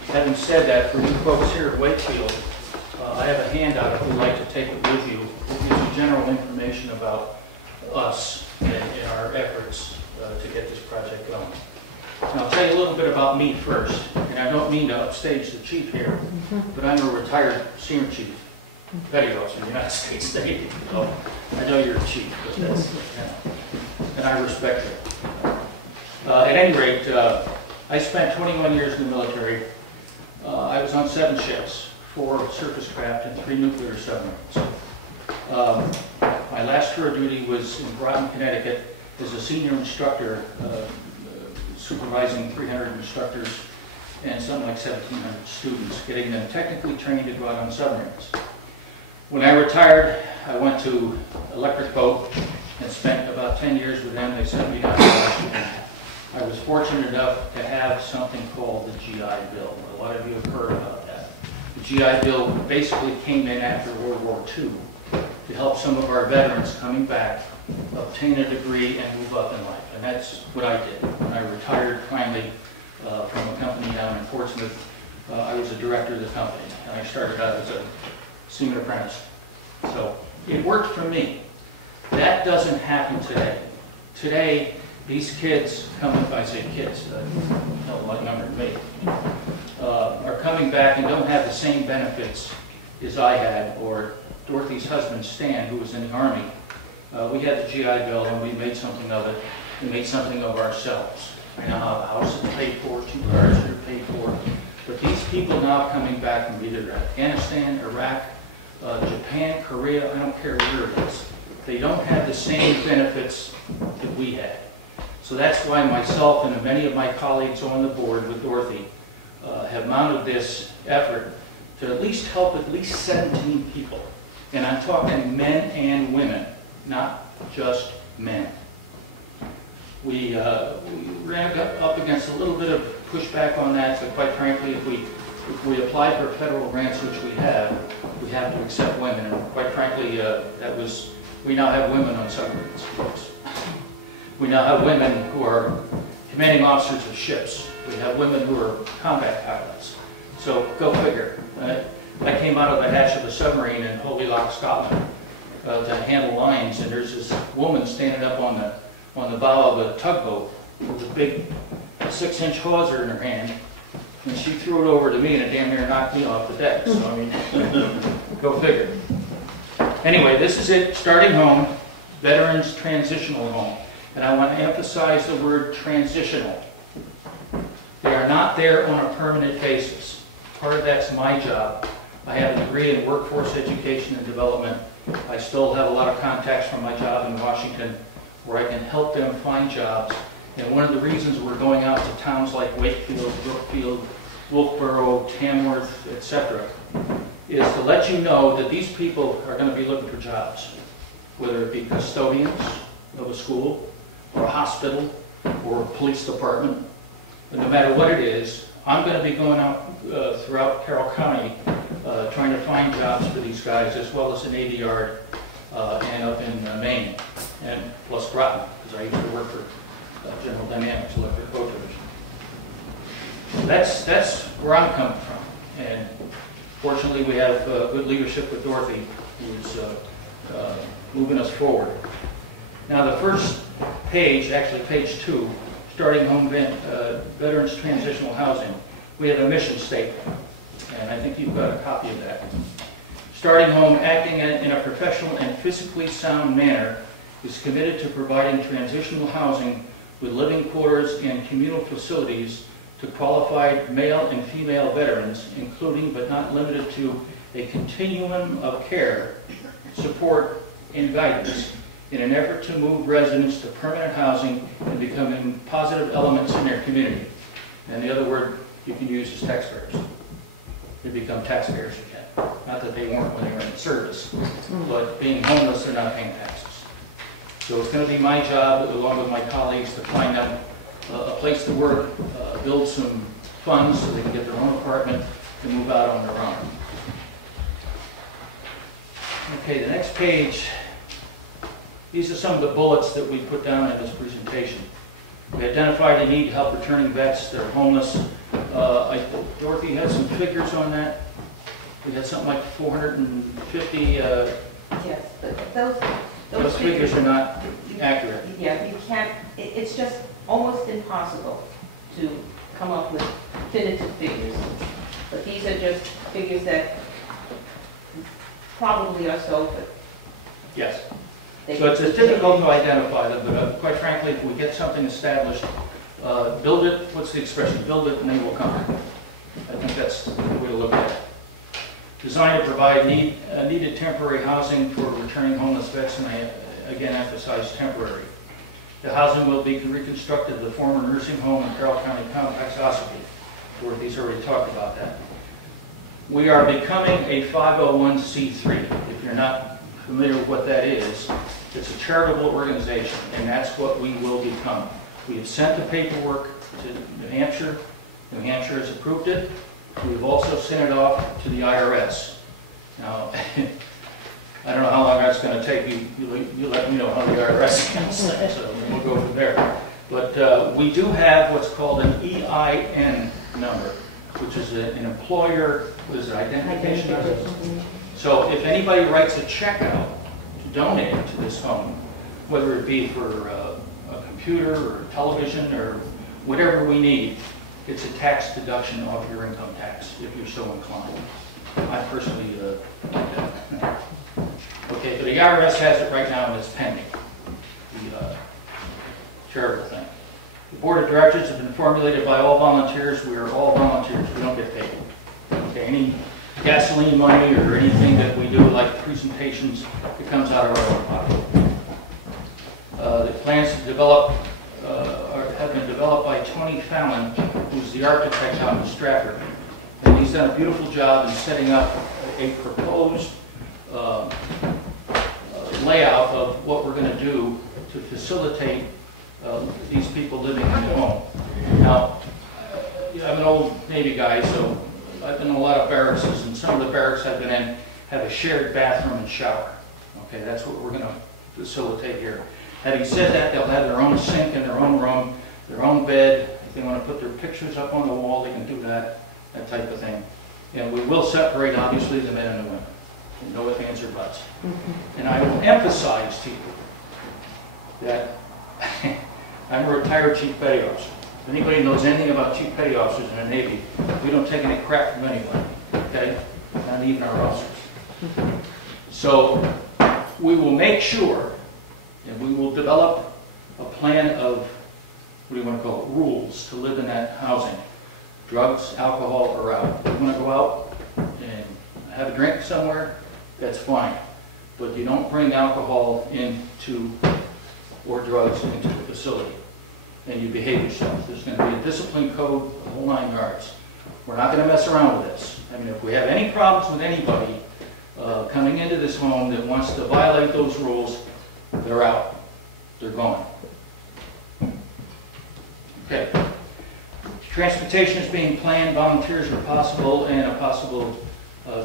Having said that, for you folks here at Wakefield, I have a handout if you'd like to take it with you. It gives you general information about us and our efforts to get this project going. Now, I'll tell you a little bit about me first, and I don't mean to upstage the chief here, but I'm a retired senior chief, petty officer in the United States Navy. So I know you're a chief, but that's, and I respect it. At any rate, I spent 21 years in the military. I was on 7 ships, 4 surface craft and 3 nuclear submarines. My last tour of duty was in Groton, Connecticut as a senior instructor, supervising 300 instructors and something like 1,700 students, getting them technically trained to go out on submarines. When I retired, I went to Electric Boat and spent about 10 years with them. They sent me down to Washington. I was fortunate enough to have something called the GI Bill. A lot of you have heard about that. The GI Bill basically came in after World War II to help some of our veterans coming back obtain a degree and move up in life. And that's what I did. When I retired finally from a company down in Portsmouth, I was a director of the company. And I started out as a senior apprentice. So it worked for me. That doesn't happen today. Today, these kids coming, if I say kids, a lot younger than me, are coming back and don't have the same benefits as I had, or Dorothy's husband, Stan, who was in the Army. We had the GI Bill and we made something of it. We made something of ourselves. I now have a house that's paid for, 2 cars that are paid for. But these people now coming back from either Afghanistan, Iraq, Japan, Korea, I don't care where it is. They don't have the same benefits that we had. So that's why myself and many of my colleagues on the board with Dorothy have mounted this effort to at least help at least 17 people. And I'm talking men and women, not just men. We ran up against a little bit of pushback on that, but quite frankly, if we apply for federal grants, which we have to accept women. And quite frankly, we now have women on submarines, folks. We now have women who are commanding officers of ships. We have women who are combat pilots. So go figure. I came out of the hatch of a submarine in Holy Loch, Scotland, to handle lines, and there's this woman standing up on the bow of a tugboat with a big 6-inch hawser in her hand, and she threw it over to me and it damn near knocked me off the deck. So I mean, go figure. Anyway, this is it. Starting home, veterans transitional home, and I want to emphasize the word transitional. They are not there on a permanent basis. Part of that's my job. I have a degree in workforce education and development. I still have a lot of contacts from my job in Washington where I can help them find jobs. And one of the reasons we're going out to towns like Wakefield, Brookfield, Wolfboro, Tamworth, etc., is to let you know that these people are going to be looking for jobs, whether it be custodians of a school, or a hospital, or a police department. But no matter what it is, I'm going to be going out throughout Carroll County trying to find jobs for these guys, as well as the Navy Yard and up in Maine, and plus Groton, because I used to work for General Dynamics Electric Boat Division. That's where I'm coming from, and fortunately we have good leadership with Dorothy, who's moving us forward. Now the first page, actually page 2, starting home veterans transitional housing, we have a mission statement, and I think you've got a copy of that. Starting home, acting in a professional and physically sound manner, is committed to providing transitional housing with living quarters and communal facilities to qualified male and female veterans, including but not limited to a continuum of care, support, and guidance in an effort to move residents to permanent housing and becoming positive elements in their community. And the other word you can use is taxpayers. They become taxpayers again. Not that they weren't when they were in service, but being homeless, they're not paying taxes. So it's going to be my job, along with my colleagues, to find them a place to work, build some funds so they can get their own apartment and move out on their own. Okay, the next page, these are some of the bullets that we put down in this presentation. We identified the need to help returning vets that are homeless. I think Dorothy had some figures on that. We had something like 450. Yes, but those figures are not accurate. Yeah, you can't, it's just almost impossible to come up with definitive figures. But these are just figures that probably are so, but yes. So it's difficult to identify them, but quite frankly, if we get something established, build it, what's the expression? Build it and they will come. I think that's the way to look at it. Designed to provide needed temporary housing for returning homeless vets, and I again emphasize temporary. The housing will be reconstructed at the former nursing home in Carroll County Complex Hospital. Dorothy's already talked about that. We are becoming a 501c3. If you're not familiar with what that is, it's a charitable organization, and that's what we will become. We have sent the paperwork to New Hampshire. New Hampshire has approved it. We've also sent it off to the IRS. Now, I don't know how long that's going to take. You let me know how the IRS is going to say, so we'll go from there. But we do have what's called an EIN number, which is an employer, what is it, identification number? So if anybody writes a check out to donate to this home, whether it be for a computer or television or whatever we need, it's a tax deduction off your income tax, if you're so inclined. I personally like that. Okay, but the IRS has it right now and it's pending, the charitable thing. The board of directors have been formulated by all volunteers. We are all volunteers. We don't get paid. Okay, any gasoline money or anything that we do, like presentations, it comes out of our own pocket. The plans to develop have been developed by Tony Fallon, who's the architect out in Stratford. And he's done a beautiful job in setting up a proposed layout of what we're going to do to facilitate these people living in the home. Now, I'm an old Navy guy, so I've been in a lot of barracks, and some of the barracks I've been in have a shared bathroom and shower. Okay, that's what we're going to facilitate here. Having said that, they'll have their own sink in their own room, their own bed. If they want to put their pictures up on the wall, they can do that type of thing. And we will separate, obviously, the men and the women. No ifs, ands, or buts. And I will emphasize to you that I'm a retired chief petty officer. If anybody knows anything about chief petty officers in the Navy, we don't take any crap from anyone, okay? Not even our officers. So we will make sure, and we will develop a plan of, what do you want to call it, rules to live in that housing. Drugs, alcohol are out. If you want to go out and have a drink somewhere, that's fine. But you don't bring alcohol into, or drugs into the facility. And you behave yourself. There's going to be a discipline code, the whole 9 yards. We're not going to mess around with this. I mean, if we have any problems with anybody coming into this home that wants to violate those rules, they're out. They're gone. Okay. Transportation is being planned. Volunteers are possible, and a possible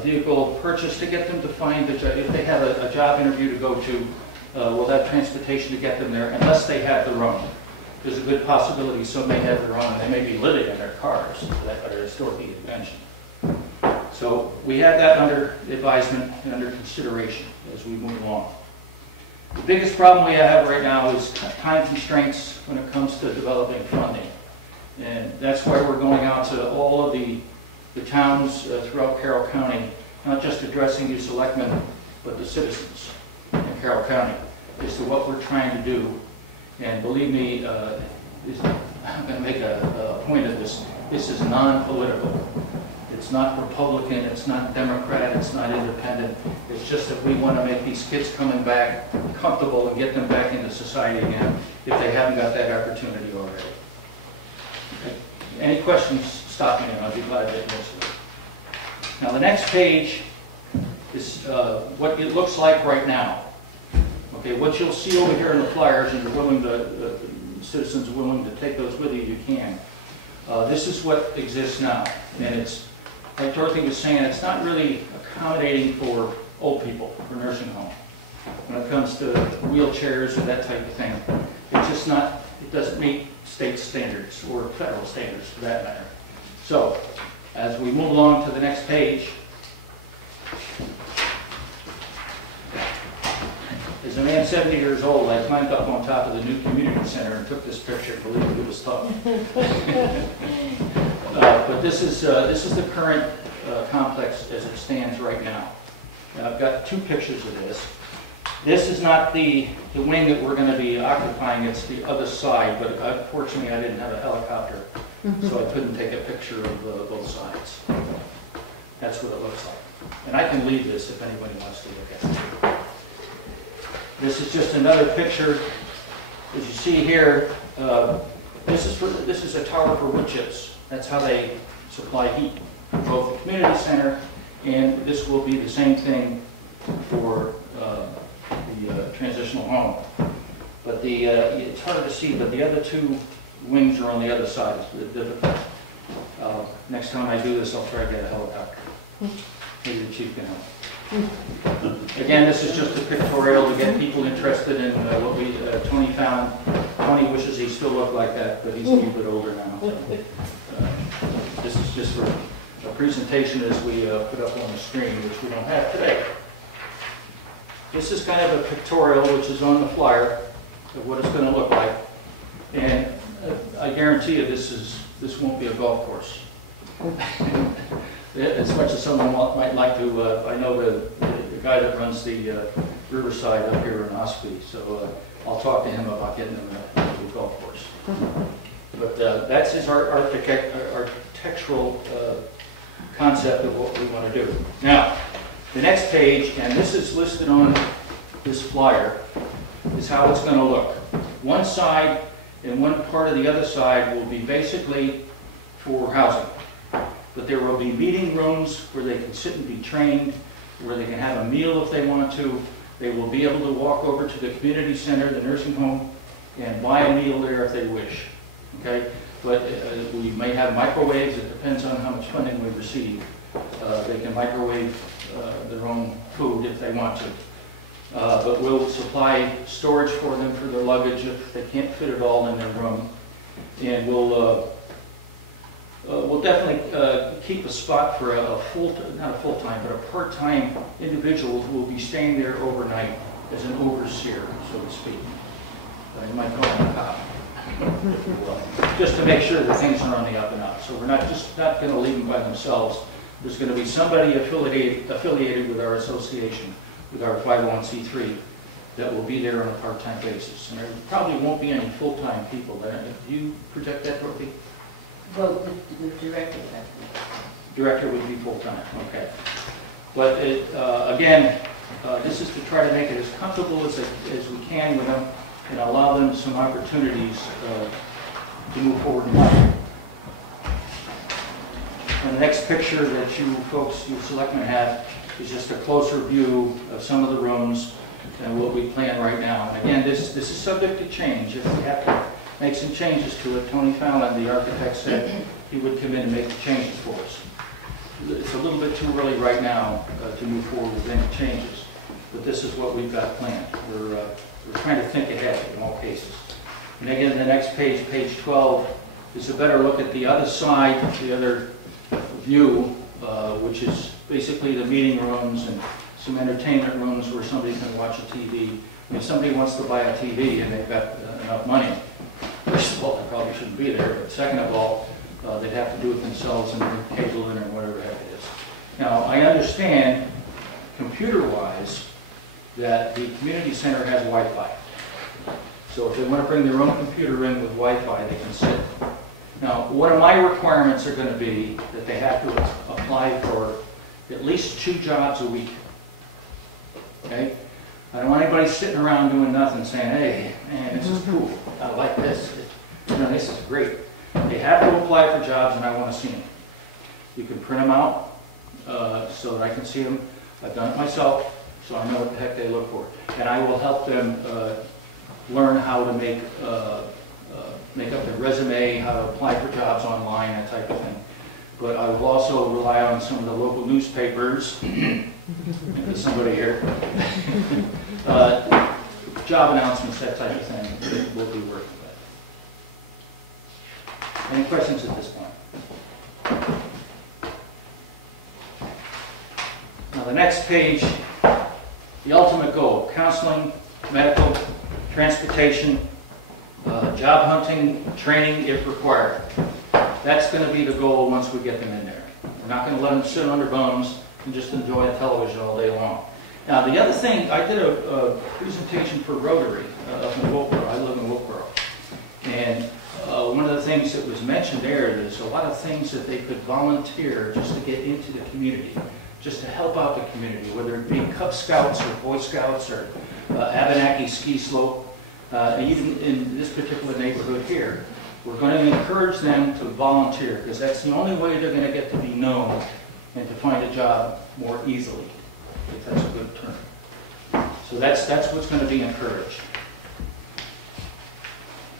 vehicle purchase to get them to find the job. If they have a job interview to go to, we'll have transportation to get them there, unless they have their own. There's a good possibility some may have their own, and they may be living in their cars, as Dorothy had mentioned. So we have that under advisement and under consideration as we move along. The biggest problem we have right now is time constraints when it comes to developing funding. And that's why we're going out to all of the towns throughout Carroll County, not just addressing the selectmen, but the citizens in Carroll County as to what we're trying to do. And believe me, I'm going to make a point of this. This is non-political. It's not Republican, it's not Democrat, it's not independent. It's just that we want to make these kids coming back comfortable and get them back into society again if they haven't got that opportunity already. Okay. Any questions, stop me and I'll be glad to answer them. Now the next page is what it looks like right now. Okay, what you'll see over here in the flyers, and you're willing to, citizens willing to take those with you, you can. This is what exists now, and it's, like Dorothy was saying, it's not really accommodating for old people, for nursing home. When it comes to wheelchairs or that type of thing, it's just not, it doesn't meet state standards or federal standards for that matter. So, as we move along to the next page, as a man 70 years old, I climbed up on top of the new community center and took this picture. Believe me, it was tough. But this is the current complex as it stands right now. Now, I've got two pictures of this. This is not the wing that we're going to be occupying, it's the other side, but unfortunately I didn't have a helicopter, so I couldn't take a picture of both sides. That's what it looks like. And I can leave this if anybody wants to look at it. This is just another picture. As you see here, this is a tower for wood chips. That's how they supply heat for both the community center, and this will be the same thing for the transitional home. But it's hard to see, but the other two wings are on the other side. It's a bit difficult. Next time I do this, I'll try to get a helicopter. Maybe the chief can help. Again, this is just a pictorial to get people interested in what we, Tony found. Tony wishes he still looked like that, but he's a little bit older now. So, this is just for a presentation as we put up on the screen, which we don't have today. This is kind of a pictorial, which is on the flyer, of what it's going to look like. And I guarantee you this won't be a golf course. As much as someone might like to, I know the guy that runs the Riverside up here in Ospey, so I'll talk to him about getting him a golf course. But that's his architectural concept of what we want to do. Now, the next page, and this is listed on this flyer, is how it's going to look. One side and one part of the other side will be basically for housing. But there will be meeting rooms where they can sit and be trained, where they can have a meal if they want to. They will be able to walk over to the community center, the nursing home, and buy a meal there if they wish. Okay? But we may have microwaves. It depends on how much funding we receive. They can microwave their own food if they want to. But we'll supply storage for them for their luggage if they can't fit it all in their room. And we'll definitely keep a spot for not a full-time, but a part-time individual who will be staying there overnight as an overseer, so to speak. You might call him a cop. Just to make sure that things are on the up and up. So we're not going to leave them by themselves. There's going to be somebody affiliated with our association, with our 501c3, that will be there on a part-time basis. And there probably won't be any full-time people there. Do you project that, Dorothy? Well, the director, Director would be full-time, okay. But again, this is to try to make it as comfortable as we can with them and allow them some opportunities to move forward in life. And the next picture that you folks, you selectmen have, is just a closer view of some of the rooms and what we plan right now. And again, this is subject to change. If we have to make some changes to it, Tony Fallon, the architect, said he would come in and make the changes for us. It's a little bit too early right now to move forward with any changes, but this is what we've got planned. We're trying to think ahead in all cases. And again, the next page, page 12, is a better look at the other side, the other view, which is basically the meeting rooms and some entertainment rooms where somebody can watch a TV. If somebody wants to buy a TV and they've got enough money, first of all, they probably shouldn't be there, but second of all, they'd have to do it themselves and bring cable in or whatever the heck it is. Now, I understand, computer-wise, that the community center has Wi-Fi. So if they want to bring their own computer in with Wi-Fi, they can sit. Now, one of my requirements are going to be that they have to apply for at least 2 jobs a week. Okay? I don't want anybody sitting around doing nothing saying, hey, man, this is cool. I like this. You know, this is great. They have to apply for jobs and I want to see them. You can print them out so that I can see them. I've done it myself, so I know what the heck they look for. And I will help them learn how to make up their resume, how to apply for jobs online, that type of thing. But I will also rely on some of the local newspapers, there's somebody here, job announcements, that type of thing, that we'll be working with. Any questions at this point? Now the next page, the ultimate goal, counseling, medical, transportation, job hunting, training if required. That's going to be the goal once we get them in there. We're not going to let them sit on their bones and just enjoy television all day long. Now the other thing, I did a presentation for Rotary up in Wilkeboro. I live in Wilkeboro. And one of the things that was mentioned there's a lot of things that they could volunteer just to get into the community, just to help out the community, whether it be Cub Scouts or Boy Scouts or Abenaki Ski Slope. Even in this particular neighborhood here, we're going to encourage them to volunteer because that's the only way they're going to get to be known and to find a job more easily, if that's a good term. So that's what's going to be encouraged.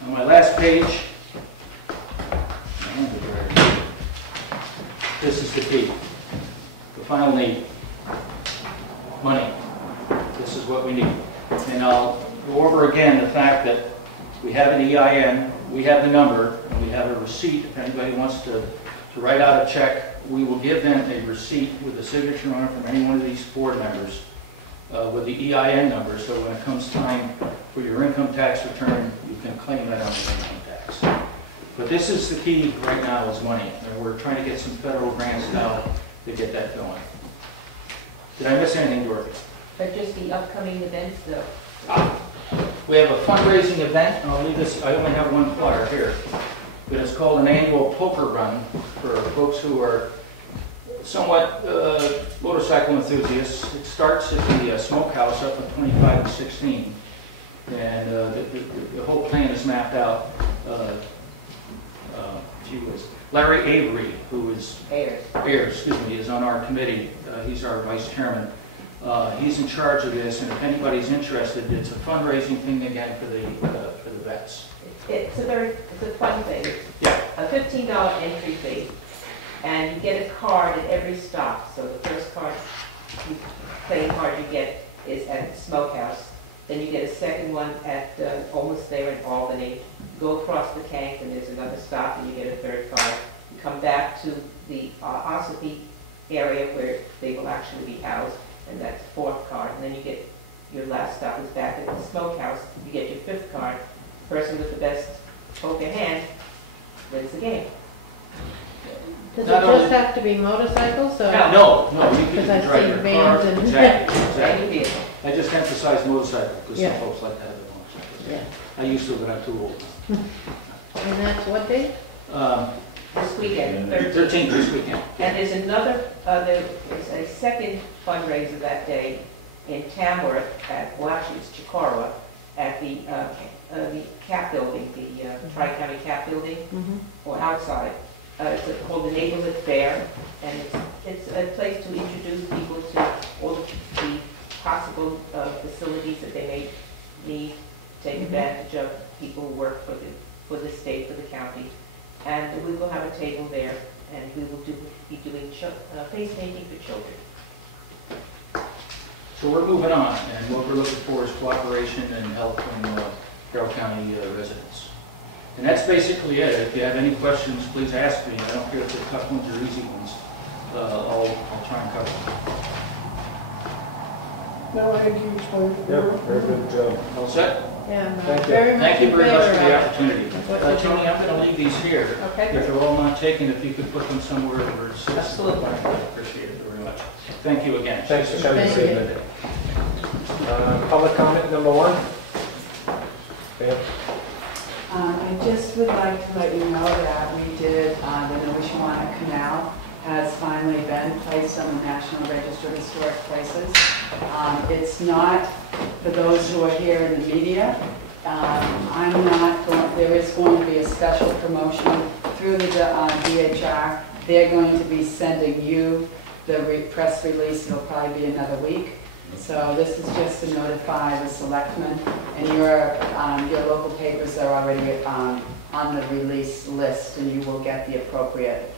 On my last page, this is the key. The final need, money. This is what we need. And I'll go over again the fact that we have an EIN, we have the number, and we have a receipt. If anybody wants to write out a check, we will give them a receipt with a signature on it from any one of these board members with the EIN number, so when it comes time for your income tax return, you can claim that on your income tax. But this is the key right now is money, and we're trying to get some federal grants now to get that going. Did I miss anything, Dorothy? But just the upcoming events though. We have a fundraising event, and I'll leave this, I only have one flyer here, but it's called an annual poker run for folks who are somewhat motorcycle enthusiasts. It starts at the smokehouse up at 25 and 16, and the whole plan is mapped out. Larry Avery, who is Ayers, is on our committee. He's our vice chairman. He's in charge of this, and if anybody's interested, it's a fundraising thing again for the vets. It's a fun thing. Yeah. A $15 entry fee, and you get a card at every stop. So the first playing card you get is at the Smokehouse. Then you get a second one at almost there in Albany. You go across the tank, and there's another stop, and you get a third card. You come back to the Ossipee area where they will actually be housed, and that's the fourth card. And then you get your last stop is back at the Smokehouse. You get your fifth card. Person with the best poker hand wins the game. Does it just have to be motorcycles? So No, you can because I've drive seen your car. vans and Exactly. I just emphasize motorcycle because some folks like to have their motorcycles. Yeah. I used to, but I'm too old. And that's what date? This weekend, 13th this weekend. And there's another, there's a second fundraiser that day in Tamworth at, well actually it's Chicora, at the CAP building, the Tri-County CAP building, or outside. It's called the Neighborhood Fair, and it's a place to introduce people to all the possible facilities that they may need, take advantage of, people who work for the state, for the county. And we will have a table there, and we will be doing face painting for children. So we're moving on, and what we're looking for is cooperation and help from Carroll County residents. And that's basically it. If you have any questions, please ask me. I don't care if they're tough ones or easy ones. I'll try and cover them. No, I think you explained it. Yep, very good job. All set? Yeah, Thank you very much for the favor opportunity. Tony, I'm going to leave these here. Okay. If they're all not taken, if you could put them somewhere where it's Absolutely. I appreciate it very much. Thank you again. Thanks for coming. Thank you. Public comment number one. Pam? I just would like to let you know that we did the Noishwana Canal has finally been placed on the National Register of Historic Places. It's not for those who are here in the media. I'm not going, there is going to be a special promotion through the DHR. They're going to be sending you the press release. It'll probably be another week. So this is just to notify the selectmen, and your local papers are already on the release list, and you will get the appropriate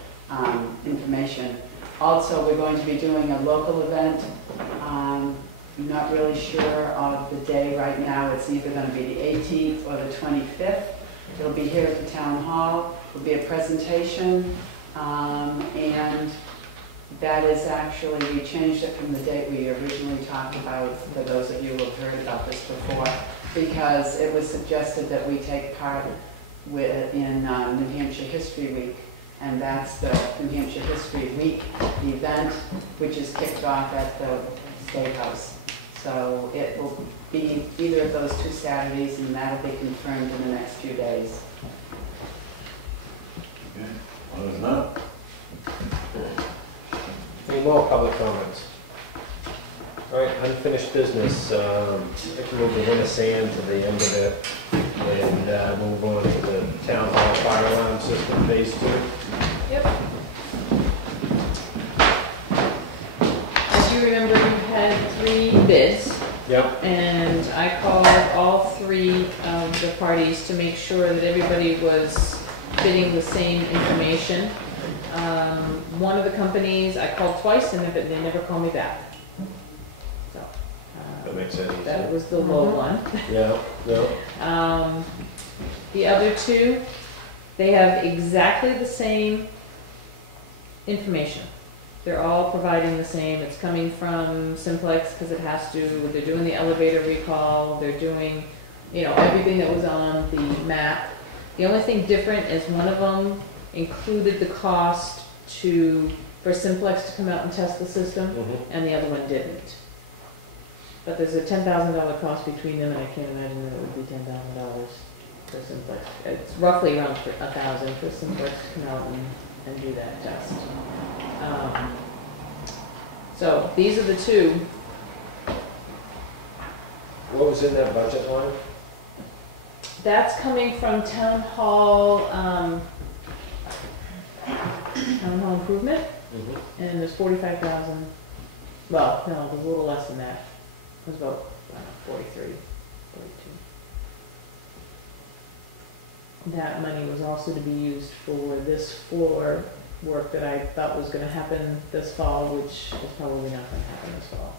information. Also, we're going to be doing a local event. I'm not really sure of the day right now. It's either going to be the 18th or the 25th. It'll be here at the Town Hall. It'll be a presentation, and that is actually, we changed it from the date we originally talked about, for those of you who have heard about this before, because it was suggested that we take part in New Hampshire History Week, and that's the New Hampshire History Week event, which is kicked off at the State House. So it will be either of those 2 Saturdays, and that'll be confirmed in the next few days. Okay. Well, there's not. Any more public comments? All right, unfinished business. I can move the winter sand to the end of it and move on to the town hall fire alarm system phase 2. Yep. As you remember, you had 3 bids. Yep. And I called all 3 of the parties to make sure that everybody was bidding the same information. One of the companies, I called twice and they never called me back. So, that makes sense. That was the low one. Yeah, yeah. The other 2, they have exactly the same information. They're all providing the same. It's coming from Simplex because it has to. They're doing the elevator recall. They're doing, everything that was on the map. The only thing different is one of them included the cost for Simplex to come out and test the system, and the other one didn't. But there's a $10,000 cost between them, and I can't imagine that it would be $10,000 for Simplex. It's roughly around $1,000 for Simplex to come out and do that test. So these are the 2. What was in that budget line? That's coming from Town Hall, Town Hall improvement, and there's 45,000. Well, no, it was a little less than that. It was about 43, 42. That money was also to be used for this floor work that I thought was going to happen this fall, which is probably not going to happen this fall.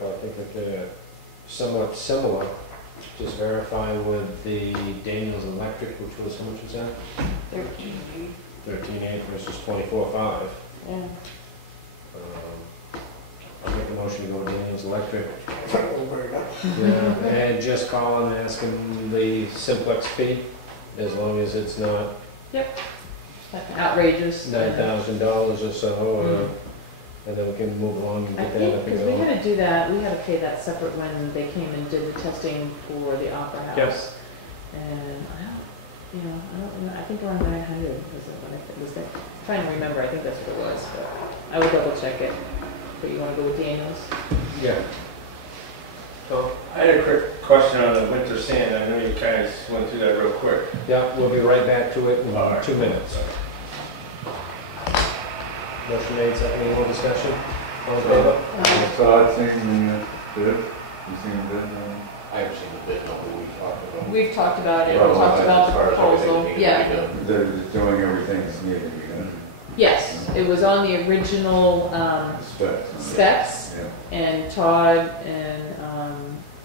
Well, I think that they're somewhat similar. Just verify with the Daniels Electric, which was, how much was that? 13.8. 13.8 versus 24.5. Yeah. I'll make a motion to go with Daniels Electric. Yeah, and just call and ask them the Simplex fee, as long as it's not Yep. Outrageous. $9,000 or so, and then we can move along and I get think, that up and because we going. had to do that, we had to pay that separate when they came and did the testing for the Opera House. Yes. And I don't know, I think around 900 was that, I'm trying to remember, I think that's what it was, but I will double check it. But you want to go with Daniels? Yeah. So, I had a quick question on the winter sand. I know you guys went through that real quick. yeah, we'll be right back to it in All right. 2 minutes. Motion made, second, any more discussion? All in favor? Todd seen the bid? You seen the bid? I haven't seen the bid, no, but we talked about. We've talked about it, we Well, talked about as the far as proposal, everything yeah. needed to be done. They're doing everything that's needed to be done. Yes, it was on the original specs, Yeah. and Todd and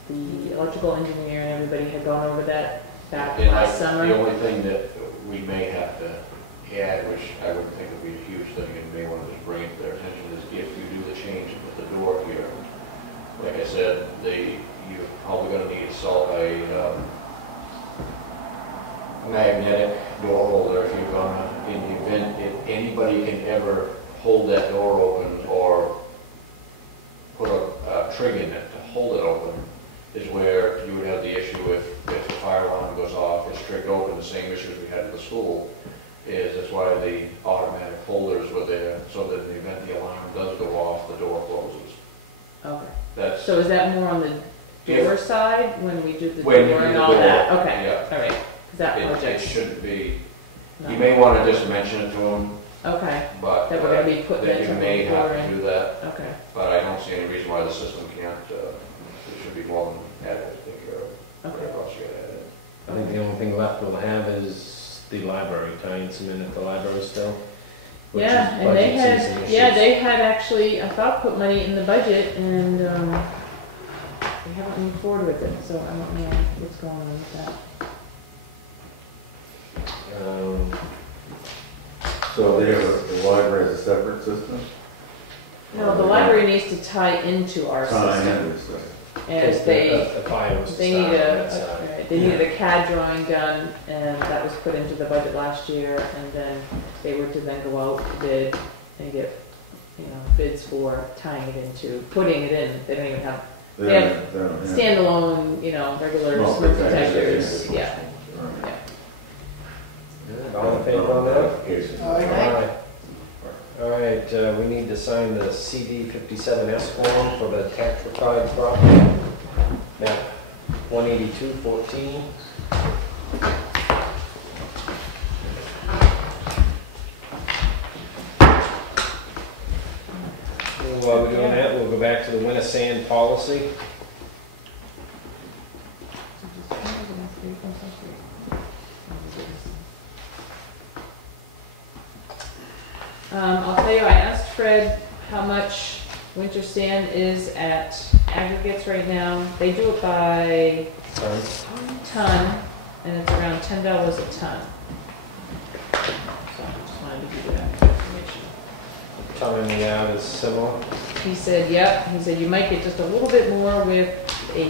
the electrical engineer and everybody had gone over that back And last summer. The only thing that we may have to add, which I would think would be a huge thing and may want to just bring it to their attention, is if you do the change with the door here, like I said, you're probably going to need a magnetic door holder if you're going to in the event if anybody can ever hold that door open or put a trig in it to hold it open, is where you would have the issue if the fire alarm goes off, it's trigged open, the same issues we had at the school, that's why the automatic holders were there, so that in the event the alarm does go off, the door closes. Okay. That's, So is that more on the door side when we do the door when you do and the all door, that? Okay, yeah. all right. 'Cause that it project. shouldn't be, No. you may want to just mention it to them, Okay, but that we're gonna be putting that that you to may the have door to and, do that, okay, but I don't see any reason why the system can't, it should be more than adequate to take care of okay. whatever else you gotta add in. I think the only thing left we'll have is the library, tying some in at the library still. which Yeah, is and they budget season had, issues. yeah, they had actually, I thought, put money in the budget and, they haven't moved forward with it, so I don't know what's going on with that. So the library is a separate system? No, the library needs to tie into our Time system. and system. And Because they, the fire was to they start need on that side. right, they needed a CAD drawing done, and that was put into the budget last year, and then they were to then go out to bid and get, bids for tying it into, putting it in, they don't even have, they have standalone, regular No, smoke detectors. detectors, yeah. All in favor on that? Aye. All right, we need to sign the CD 57S form for the tax required property. Map 18214. While we're doing that, we'll go back to the winter sand policy. I'll tell you, I asked Fred how much winter sand is at aggregates right now. They do it by ton, and it's around $10 a ton. So I just wanted to give you that information. Telling me out is similar. He said, yep, he said you might get just a little bit more with a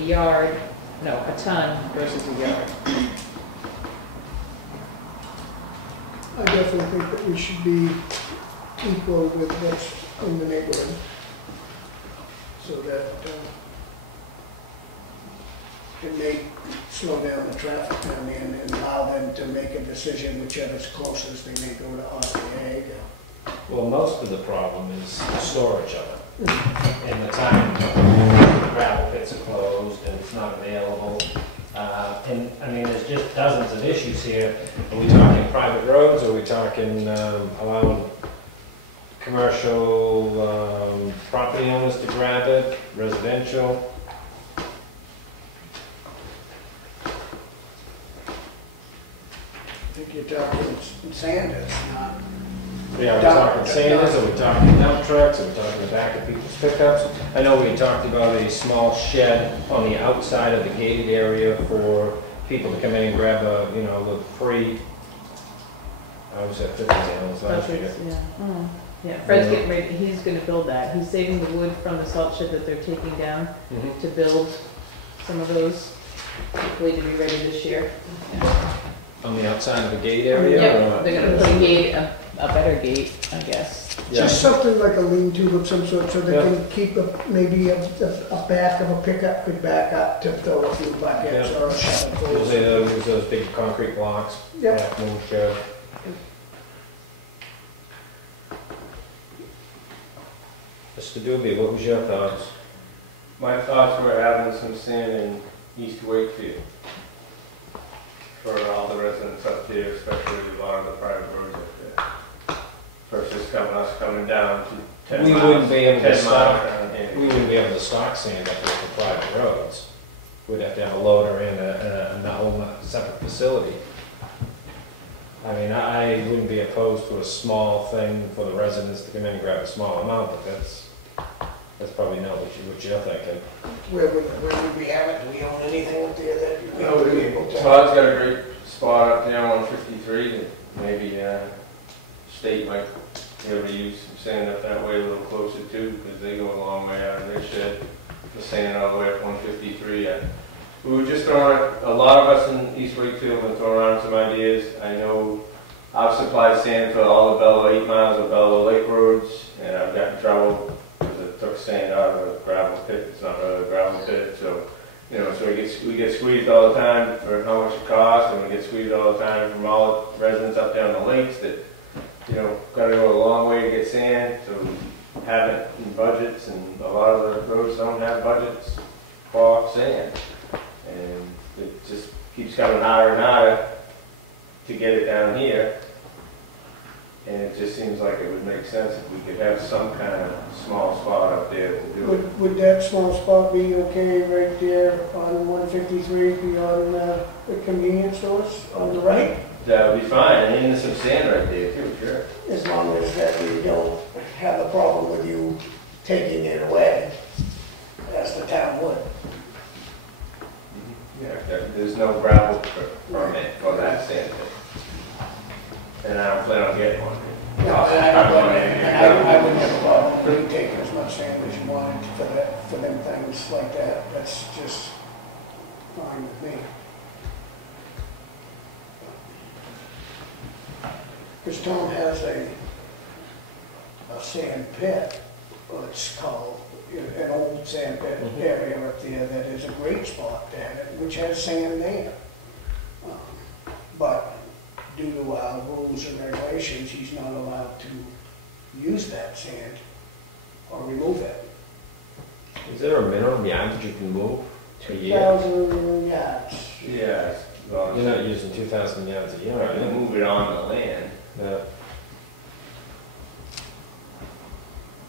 ton versus a yard. I definitely think that we should be equal with what's in the neighborhood. So that it may slow down the traffic down there and allow them to make a decision whichever's closest. They may go to RPA. Well, most of the problem is the storage of it. And the time gravel pits are closed and it's not available. And I mean, there's just dozens of issues here. Are we talking private roads? Or are we talking allowing commercial property owners to grab it, residential? I think you're talking Sanders, not. Yeah, are we talking Sanders, are we talking dump trucks, are we talking the back of people's pickups? I know we talked about a small shed on the outside of the gated area for people to come in and grab a, the free, I was at 50 gallons last year. Yeah. Yeah, Fred's getting ready, he's gonna build that. He's saving the wood from the salt shed that they're taking down to build some of those, hopefully to be ready this year. Yeah. On the outside of the gate area? Yeah, they're gonna put a gate, a better gate, I guess. Just something like a lean-to of some sort, so they can keep maybe a back of a pickup could back up to throw a few buckets or a shovel. Use those big concrete blocks. Yep. Back move shed. Mr. Doobie, what was your thoughts? My thoughts were having some sand in East Wakefield for all the residents up there, especially a lot of the private roads up there. Versus us coming down to 10 miles. We wouldn't be able to 10 stock. miles down here. We wouldn't be able to stock sand up there for private roads. We'd have to have a loader and a whole separate facility. I mean, I wouldn't be opposed to a small thing for the residents to come in and grab a small amount, but that's probably not what you're thinking. Where would we have it? Do we own anything up there that we would be able to? Todd's got a great spot up there on 53 that maybe state might be able to use some sand up that way a little closer too, because they go a long way out of their shed. The sand all the way up 153. We were just throwing, a lot of us in East Wakefield have been throwing around some ideas. I know I've supplied sand for all the Bella 8 miles of Bella Lake roads, and I've got in trouble because it took sand out of a gravel pit. It's not really a gravel pit, so you know, so we get squeezed all the time for how much it costs, and we get squeezed all the time from all the residents up there on the lakes that, you know, got to go a long way to get sand. So we have it in budgets, and a lot of the roads don't have budgets for sand, and it just keeps coming harder and harder to get it down here. And it just seems like it would make sense if we could have some kind of small spot up there to do it. Would that small spot be okay right there on 153 beyond the convenience stores on the right? That would be fine, and there's some sand right there too, sure. As long as that we don't have a problem with you taking it away, as the town would. Yeah, there's no gravel permit for that sand pit. And I don't plan on getting one. No, I would never bother with you taking as much sand as you wanted for them things like that. That's just fine with me. Because Tom has a sand pit, well, it's called an old sand pit area up there that is a great spot to have it, which has sand there. But due to our rules and regulations, he's not allowed to use that sand or remove it. Is there a minimum yardage you can move a year? 2,000 yards. Yeah. Well, you're not using 2,000 yards a year, right? Right? You move it on the land. Yeah.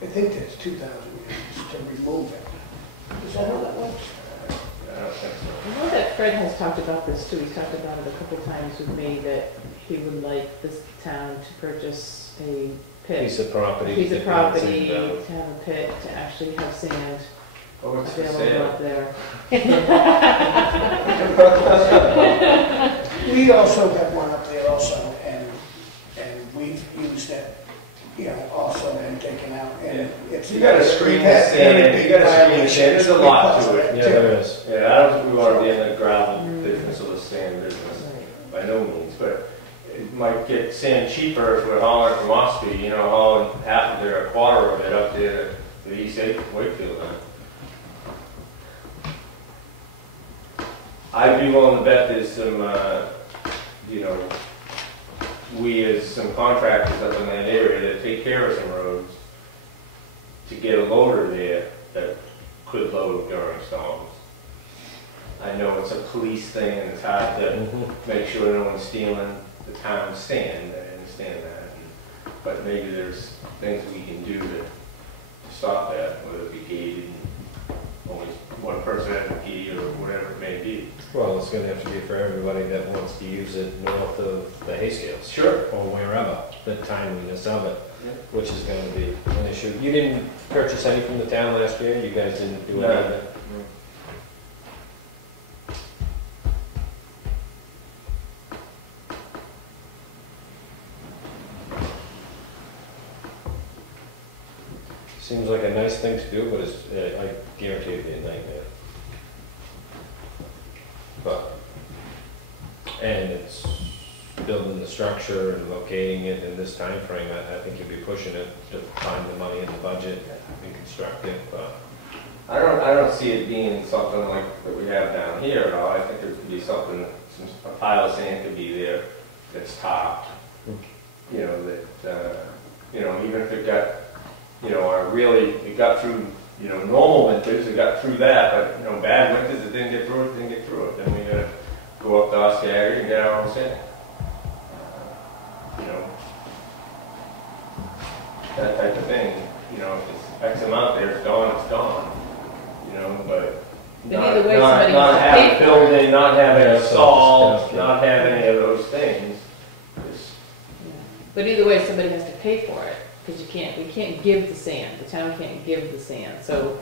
I think that's 2,000 yards to remove it. Is that how that works? I don't think so. I know that Fred has talked about this too. He's talked about it a couple times with me, that he would like this town to purchase a pit. Piece of property. Piece of to property, build to have a pit, to actually have sand Oh, it's for available sale. up there. We also have one up there also, and we've used it, you know, also and taken out, and it's. You gotta screen the sand, you gotta screen the sand, there's a lot to it. Yeah, there is. Yeah, I don't think we want to be in the gravel business or the sand business, by no means, but it might get sand cheaper if we're hauling from Ospey, you know, hauling half of it or a quarter of it up there to the East Wakefield. I'd be willing to bet there's some, you know, we as some contractors up in that area that take care of some roads to get a loader there that could load during storms. I know it's a police thing and it's hard to make sure no one's stealing the town's sand, I understand that. But maybe there's things we can do to stop that, whether it be gated, only one person has a key or whatever it may be. Well, it's gonna have to be for everybody that wants to use it north of the Hayscales. Sure. Or wherever, the timeliness of it, Yeah. which is gonna be an issue. You didn't purchase any from the town last year? You guys didn't do No. any of it? Seems like a nice thing to do, but it's, I guarantee it'd be a nightmare. But, and it's building the structure and locating it in this time frame. I think you'd be pushing it to find the money in the budget and construct it, but. I don't see it being something like that we have down here at all. I think there could be something, a pile of sand could be there that's topped. You know, that, you know, even if it got, you know, it got through, you know, normal winters, it got through that, but, you know, bad winters, it didn't get through it, Then we gotta go up to Oscar and get our own sand. You know, that type of thing, you know, if it's X amount there, it's gone, you know, but But either way, somebody has to pay having for it. building, not having Yeah, a stall, stuff, yeah. not having any of those things. But either way, somebody has to pay for it, because we can't give the sand, the town can't give the sand, so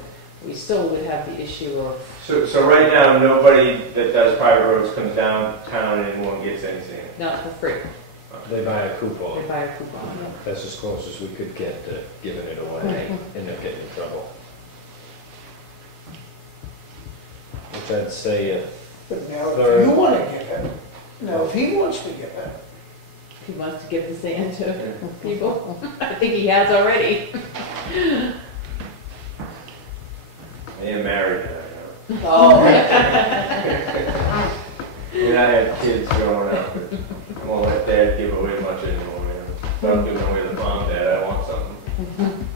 we still would have the issue of. So right now, nobody that does private roads comes downtown anymore and gets any sand. Not for free, They buy a coupon. they buy a coupon. That's as close as we could get to giving it away, end up getting in trouble. Which I'd say, But now, if you want to give it, now if he wants to give it, He wants to give the sand to people. I think he has already. I am married now. Oh, And I have kids growing up, but I won't let Dad give away much anymore, man. If I'm giving away the farm, Dad, I want something.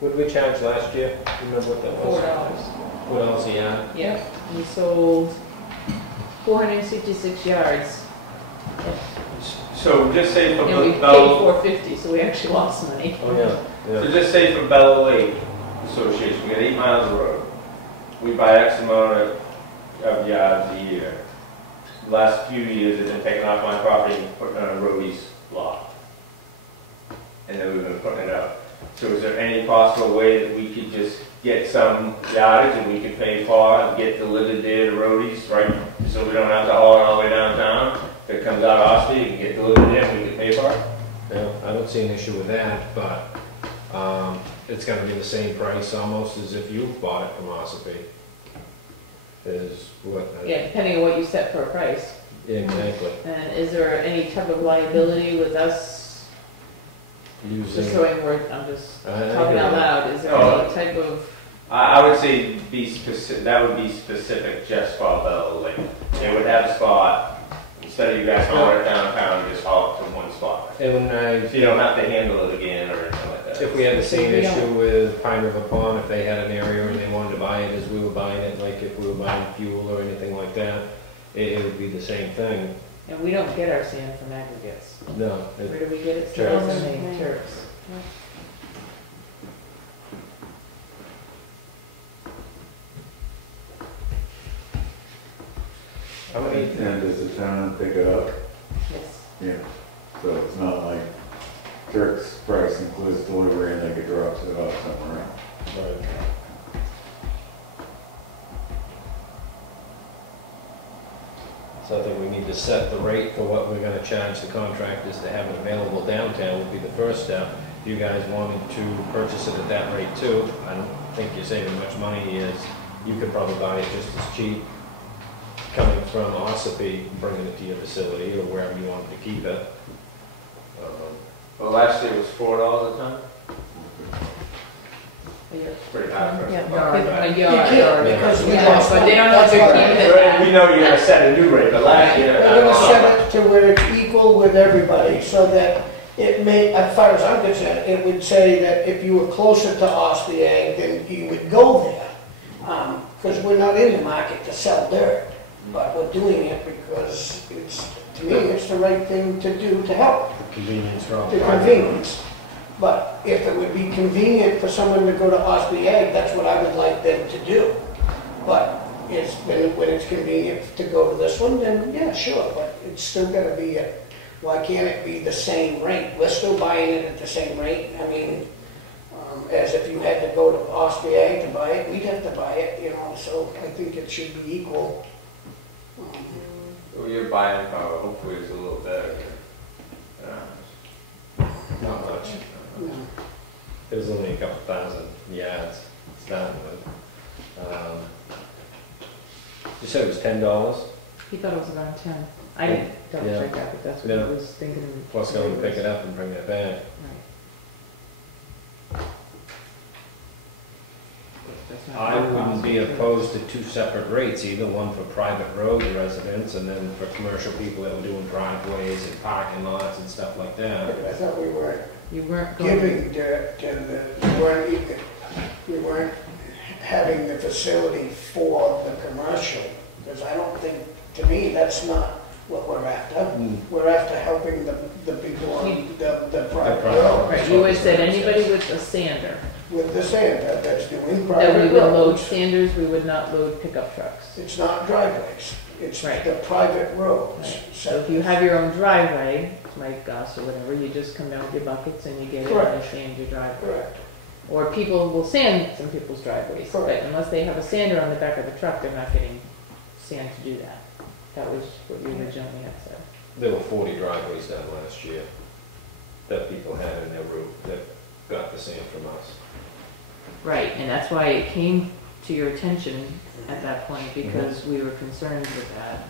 What did we charge last year? You remember what that was? $4. $4 a yard? Yep, we sold 466 yards. So just say for And we paid Bell, $450, so we actually lost money. Oh, yeah, so yeah. just say for Bell Lake Association, we got 8 miles of road. We buy X amount of yards a year. The last few years, they've been taking off my property and putting on a roadie's lot. And then we've been putting it out. So is there any possible way that we could just get some yardage and we could pay for and get delivered there to roadies, right? So we don't have to haul it all the way downtown. If it comes out of Ospey, it can get delivered there and we can pay for it. Yeah, I don't see an issue with that, but it's gonna be the same price almost as if you bought it from Ossipee. Is what? Yeah, depending on what you set for a price. Exactly. And is there any type of liability with us, just Using. so I'm just I talking out agree. loud, is there Oh. any type of, I would say be specific, that would be specific just for Bell Lake. They would have a spot, instead of you guys hauling it downtown, you just haul it to one spot. And So you don't have to handle it again or anything like that. if we had the same We don't- issue with Pine River Pond, if they had an area and they wanted to buy it as we were buying it, like if we were buying fuel or anything like that, it would be the same thing. and we don't get our sand from aggregates. No. Where do we get it? Turks. Turks. How many? And does the town pick it up? Yes. Yeah. So it's not like Turk's price includes delivery and they could drop it off somewhere else. Right. So I think we need to set the rate for what we're gonna charge the contractors to have it available downtown would be the first step. If you guys wanted to purchase it at that rate too, I don't think you're saving much money, is you could probably buy it just as cheap coming from Ossipee, bringing it to your facility or wherever you wanted to keep it. Well, last year was $4 a ton. Yeah. Pretty high for us. Yeah, to buy. You can't, because we Yeah, lost. but they don't know if they're keeping it. Right, we know you're gonna set a new rate, but last year. We're gonna set it to where it's equal with everybody, so that it may, as far as I'm concerned, it would say that if you were closer to Ospey, then you would go there. Because we're not in the market to sell dirt, but we're doing it because it's, to me, it's the right thing to do to help, Convenience for all. the convenience. But if it would be convenient for someone to go to Ospey Ag, that's what I would like them to do. But when it's convenient to go to this one, then yeah, sure, but it's still gotta be why can't it be the same rate? We're still buying it at the same rate. I mean, as if you had to go to Ospey Ag to buy it, we'd have to buy it, you know, so I think it should be equal. Well, your buying power hopefully is a little better. Not much. It was only a couple thousand yards starting with. You said it was $10? He thought it was around 10. I didn't double Yeah. check that, but that's what Yeah. I was thinking. Plus going to pick it up and bring it back. Right. That's not I our wouldn't be cost. opposed to two separate rates, either one for private road residents and then for commercial people that were doing driveways and parking lots and stuff like that. I thought we weren't You weren't going. giving dirt to we weren't having the facility for the commercial, because I don't think, to me, that's not what we're after. We're after helping the people on the private road. Right, you had said anybody with a sander, With the sander that's doing that we private would load roads. sanders, we would not load pickup trucks. It's not driveways, it's Right. the private roads. Right. So if you have your own driveway, like Gus or whatever, you just come down with your buckets and you get it and Correct. you sand your driveway. Correct. Or people will sand some people's driveways, but Correct. unless they have a sander on the back of the truck, they're not getting sand to do that. That was what you originally had said. There were 40 driveways done last year that people had in their route that got the sand from us. Right, and that's why it came to your attention at that point, because we were concerned with that.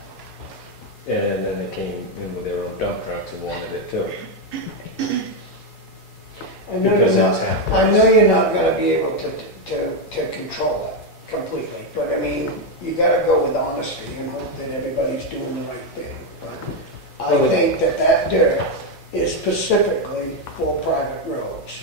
And then they came in with their own dump trucks and wanted it too. Because that's half I know price. you're not gonna be able to control it completely, but I mean, you gotta go with honesty and hope that everybody's doing the right thing. But I think that dirt is specifically for private roads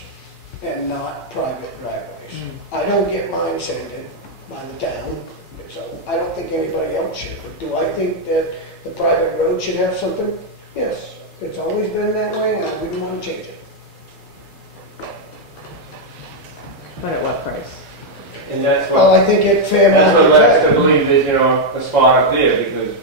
and not private driveways. I don't get mine sanded by the town, so I don't think anybody else should. But do I think that the private road should have something? Yes, it's always been that way, and I wouldn't want to change it. But at what price? And that's Well, what, I think it fair that's what led us market to value. believe that, you know, a spot up there, because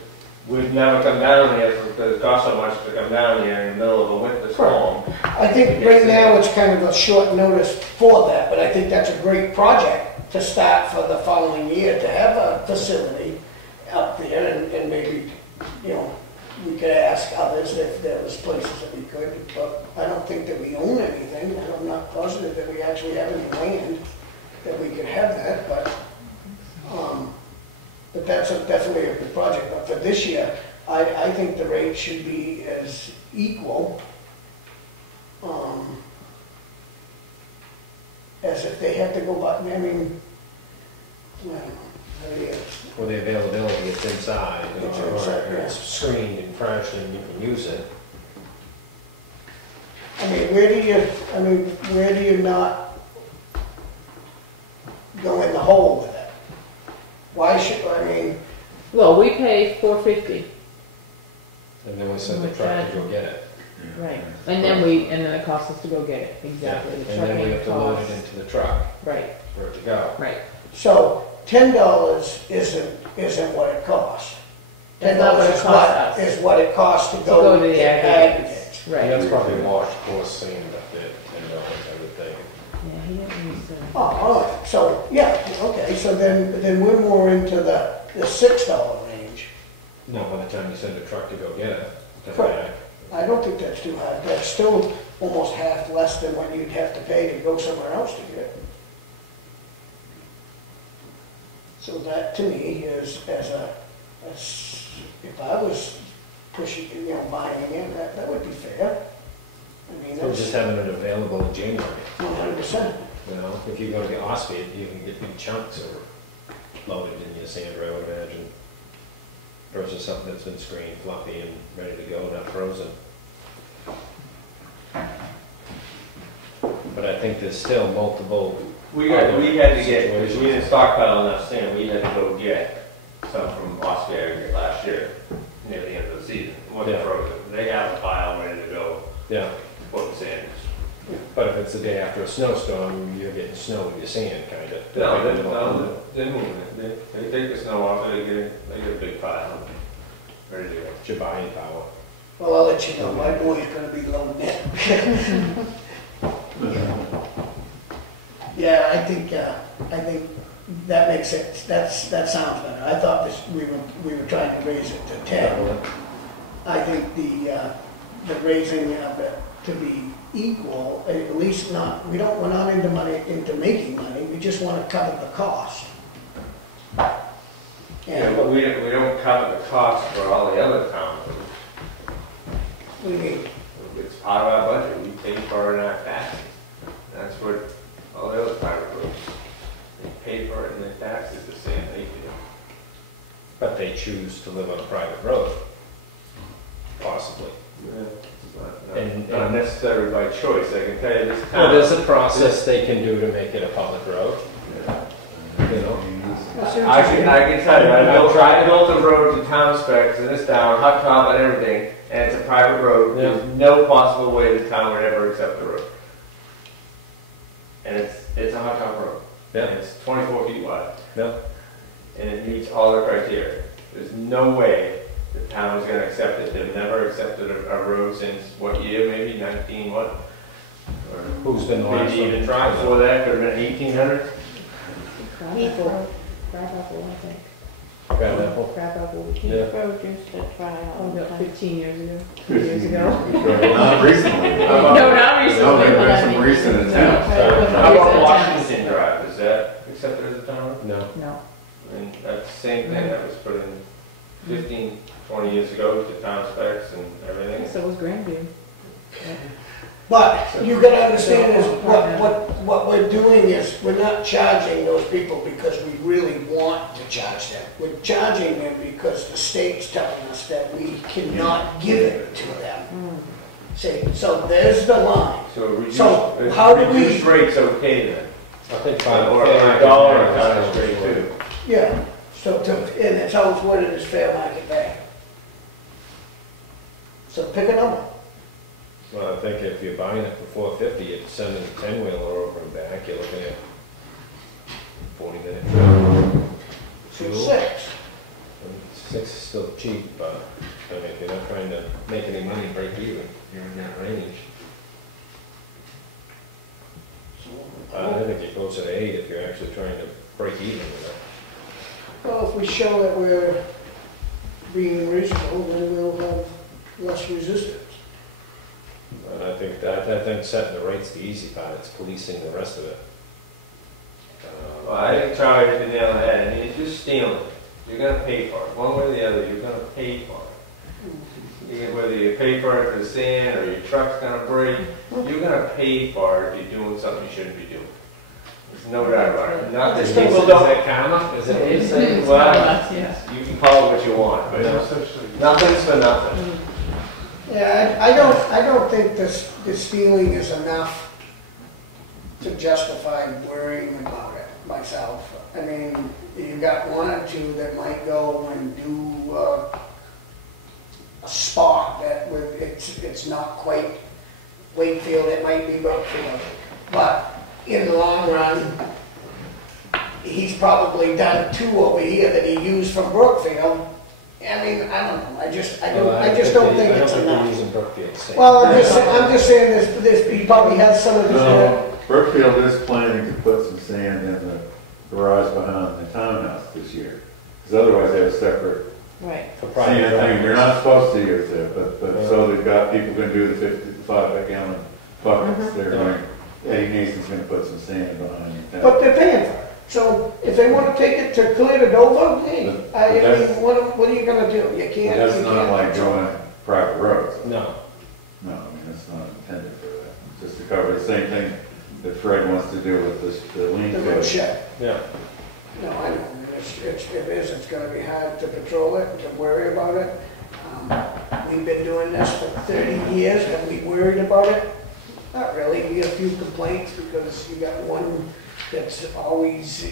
we've never come down here, because it costs so much to come down here in the middle of a winter storm. I think right now it's kind of a short notice for that, but I think that's a great project to start for the following year, to have a facility up there and maybe, you know, we could ask others if there was places that we could, but I don't think that we own anything, and I'm not positive that we actually have any land that we could have that, but that's definitely a good project. But for this year, I think the rate should be as equal as if they had to go by, I mean, I don't know, how do you- For the availability, it's inside, you know, It's inside, or it's screened and fresh and you can use it. I mean, where do you not go in the hole with it? Why should, I mean, Well, we pay $450. And then we send the truck to go get it. Right. And then it costs us to go get it, exactly. The And then we trucking have to load costs. it into the truck Right, for it to go. right. so $10 isn't what it costs. That's not what it costs us. Is what it costs to To go go to the get aggregates. And Right. that's probably washed, coarse sand up there, $10, I would think. Yeah, he didn't use Oh, all right, so, yeah, okay, so then we're more into the $6 range. No, by the time you send a truck to go get it. then Correct. I don't think that's too high. That's still almost half less than what you'd have to pay to go somewhere else to get it. So that to me is if I was pushing, you know, buying in, that would be fair. I mean, So that's just having it available in January, 100%. you know? If you go to the Osby, you can get big chunks of loaded in your sander, I would imagine. Versus something that's been screened, fluffy and ready to go, not frozen. But I think there's still multiple. We had to get, because situations. we didn't stockpile enough sand, we had to go get some from Austria last year, near the end of the season. It wasn't Yeah. frozen. They have a pile ready to go, Yeah, put the sand. but if it's the day after a snowstorm, you're getting snow in your sand, kind of. No, they're moving it. They take the snow off, they get a big pile, ready to go. It's your buying power. Well, I'll let you know, my boy's gonna be loading it. Yeah, I think that makes sense. That sounds better. I thought we were trying to raise it to 10. I think the raising of it to be equal, at least not, we're not into making money, we just want to cover the cost. Yeah, but we don't cover the cost for all the other towns. What do you mean? It's part of our budget, we pay for it in our taxes. That's what all the other private roads, they pay for it in their taxes, the same they do. But they choose to live on a private road, possibly. Not necessarily by choice, I can tell you this Well, town. there's a process they can do to make it a public road. You know? I can tell you, I built a road to town specs in this town, hot top and everything, and it's a private road. Yeah. There's no possible way the town would ever accept the road. And it's a hot top road. Yeah. And it's 24 feet wide. Yeah. And it meets all the criteria. There's no way the town is gonna accept it. They've never accepted a road since, what year, maybe 19 what? Or Who's been the last maybe one to even try that? before that, could have been 1800. Crabapple, I think. Crabapple? Crabapple. Yeah. Road used to try out. 15 years ago, 2 years ago. Not recently. No, not recently. No, there's but been I some mean- recent attempts. How about Washington Drive? Is that accepted as a town road? No. No. And that's the same thing that was put in. 15, 20 years ago to town specs and everything. So was Grandview. But you gotta understand is what we're doing is, we're not charging those people because we really want to charge them. We're charging them because the state's telling us that we cannot give it to them. See, so there's the line. So reduced, how do we? Reduced rate's okay then? I think Or a dollar a ton is great too. Yeah, so and it's always worded as fair market value. So pick a number. Well, I think if you're buying it for $450, you're sending a 10-wheeler over and back, you're looking at 40-minute drive. So 6. 6 is still cheap, but I mean, if you're not trying to make any money, break even, you're in that range. I think you're closer to 8 if you're actually trying to break even with it. Well, if we show that we're being reasonable, then we'll have less resistance. And I think setting the rate's the easy part, it's policing the rest of it. Well, I think Charlie hit the nail on the head. I mean, it's just stealing. You're going to pay for it. One way or the other, you're going to pay for it. Whether you pay for it for the sand or your truck's going to break, you're going to pay for it if you're doing something you shouldn't be doing. There's no doubt about it. Not that people don't. Is it karma? Is it? Well, you can call it what you want, but nothing's for nothing. Yeah, I don't think this stealing is enough to justify worrying about it myself. I mean, you got one or two that might go and do a spot that it's not quite Wakefield, it might be Brookfield, but in the long run, he's probably done 2 over here that he used from Brookfield. I mean, I don't know. I just don't think it's enough. Well, I'm just saying this. He probably has some of this. No, Brookfield is planning to put some sand in the garage behind the townhouse this year, because otherwise they have separate. Right. Sand thing. They're not supposed to use it, but so they've got people going to do the 55-gallon buckets. They're going. Eddie Nason's going to put some sand behind it. But they're paying for it. So if they want to take it to clear to Dover, hey, I mean, what are you going to do? You can't. That's not like going private roads. No. No, I mean, that's not intended for that. Just to cover the same thing that Fred wants to do with the lean The field. road shed. Yeah. No, I know. It's going to be hard to patrol it, to worry about it. We've been doing this for 30 years. Have we worried about it? Not really. We get a few complaints because you got one that's always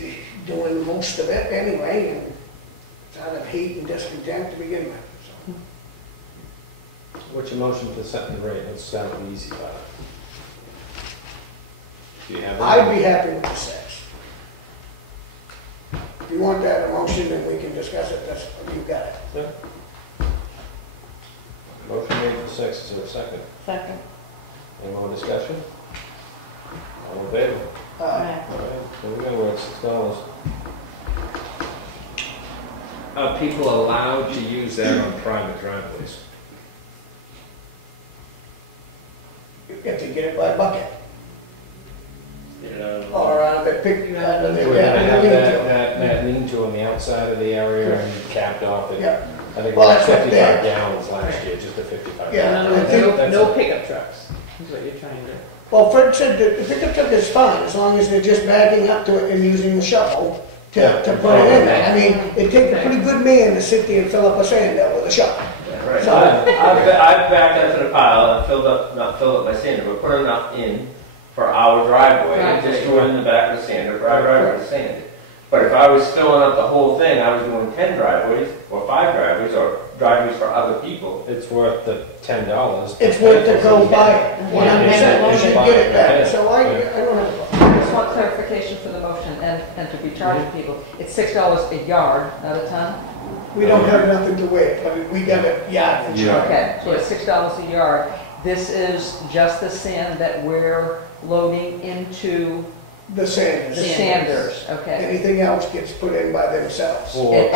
doing most of it anyway, and it's out of hate and discontent to begin with. So. What's your motion for setting the rate? Let's start with the easy part. Do you have that? I'd be happy with the 6. If you want that motion, then we can discuss it. You got it. Yeah. Motion made for 6. Is there a second? Second. Any more discussion? All in favor? All right, here we go, we're at $6. Are people allowed to use that on private driveways? If they get it by bucket. Yeah. Or out of the pick. We're gonna have that lean-to on the outside of the area and capped off at, Yeah. I think Well, it was that's what 55 gallons last year, just a 55. Yeah. No pickup trucks, is what you're trying to. Well, Fred said that the pickup truck is fine, as long as they're just backing up to it and using the shovel to put it in there. I mean, it takes a pretty good man to sit there and fill up a sand out with a shovel. Right. So, I've backed up to the pile and not filled up my sander, but put enough in for our driveway, and just threw it in the back of the sander for our driveway to sand. But if I was filling up the whole thing, I was doing 10 driveways, or 5 driveways, or driveways for other people. It's worth the $10. it's worth to go buy it, 100%, you should get it back, so I don't have a problem. I just want clarification for the motion and to be charging people. It's $6 a yard, not a ton? We don't have nothing to weigh, but we got a yard for charge. Okay, so it's $6 a yard. This is just the sand that we're loading into The sanders. the sanders, okay. Anything else gets put in by themselves. Or And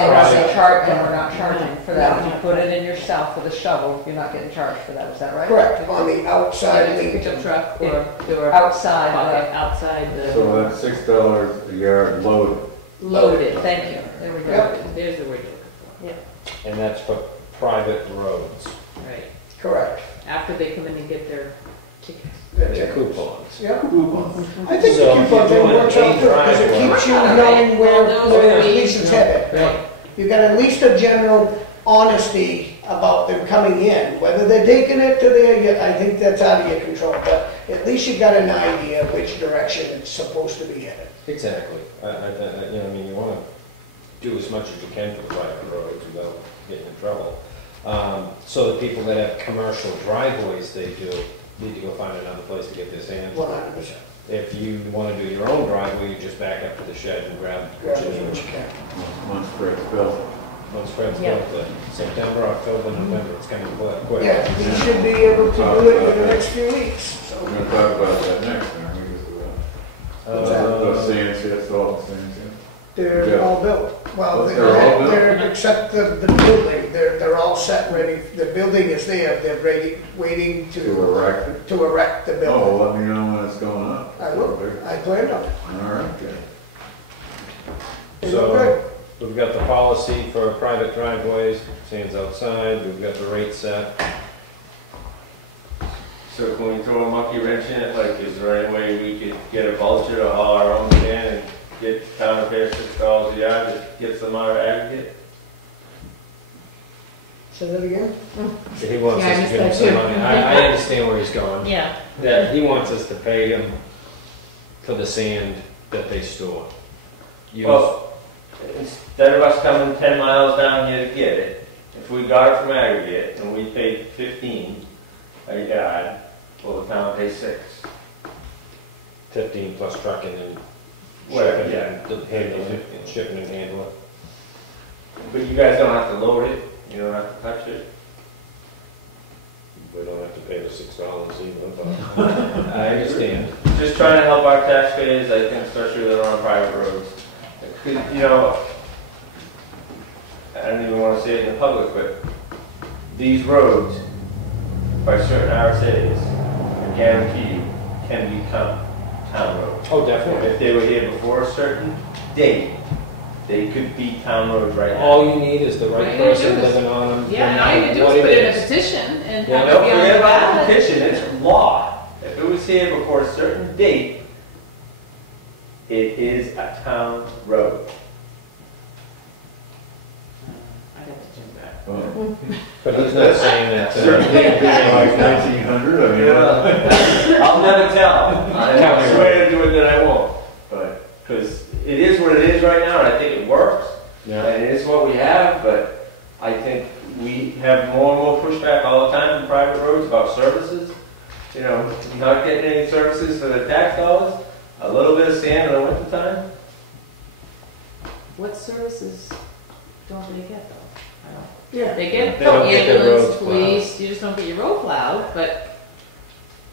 private. we're not charging for that. If you put it in yourself with a shovel, you're not getting charged for that, is that right? Correct, on the outside Either lean. pickup truck or Outside, bucket outside So the that's $6 a yard loaded. loaded, thank you. There we go. Yep. there's the word you're looking for. Yeah. And that's for private roads. Right, Correct. after they come in and get their tickets. Their coupons. Yeah. Coupons. I think the So if coupon you're thing doing works out a too, because it driveway- keeps you Right. knowing Well, where those the are the- police is headed. Right. You got at least a general honesty about them coming in. Whether they're taking it to their, I think that's out of your control, but at least you got an idea which direction it's supposed to be headed. Exactly. You know, I mean, you want to do as much as you can for the private roads without getting in trouble. So the people that have commercial driveways, they do need to go find another place to get their sand. 100%. If you want to do your own driveway, you just back up to the shed and grab Grab what you as need. much you can. Once Fred's built. Once Fred's Yeah. built, September, October, November, it's kind of quick. Yeah, we should be able to do it in the next few weeks, so. We're gonna talk about that next, aren't we? Those sands, that's all sands, They're Yeah. all built. Well, They're all built? they're, except the building, they're all set, ready. The building is there, they're ready, waiting to erect it. to erect the Oh, building. well, let me know when it's going up. I will, I planned on it. All right, okay. They look good. So, we've got the policy for private driveways, sands outside, we've got the rate set. So can we throw a monkey wrench in it? Like, is there any way we could get a vulture to haul our own sand and get town to pay $6 a yard that gets them out of aggregate? Say that again? He wants Yeah, I us to missed give him that some too. money. I understand where he's going. Yeah, That he wants us to pay him for the sand that they store. Well, instead of us coming 10 miles down here to get it, if we got it from aggregate and we paid 15 a yard, well, the town pays 6. 15 plus trucking and Whatever, shipping, yeah. and the handling it, and shipping and handling. But you guys don't have to load it, you don't have to touch it. We don't have to pay the $6 either, but I understand. Just trying to help our taxpayers, I think, especially that are on private roads. You know, I don't even want to say it in the public, but these roads, by certain RSAs, are guaranteed can become town roads. Oh, definitely. If they were here before a certain date, they could be town roads right now. All you need is the right All you gotta person do is- living on them. yeah, and all you do what is put it in a is. petition and Yeah, have it Don't be on forget the about the ballot. petition, it's law. If it was here before a certain date, it is a town road. I'd have to check that. Well, But he's not saying that. certainly being like 1900, I mean. I'll never tell. I swear to do it that I won't. But, because it is what it is right now, and I think it works. Yeah. And it is what we have, but I think we have more and more pushback all the time from private roads about services. You know, not getting any services for the tax dollars, a little bit of sand in the wintertime. What services don't they get though? I don't. Yeah. They get They don't get their ambulance, roads plowed. police, you just don't get your road plowed, but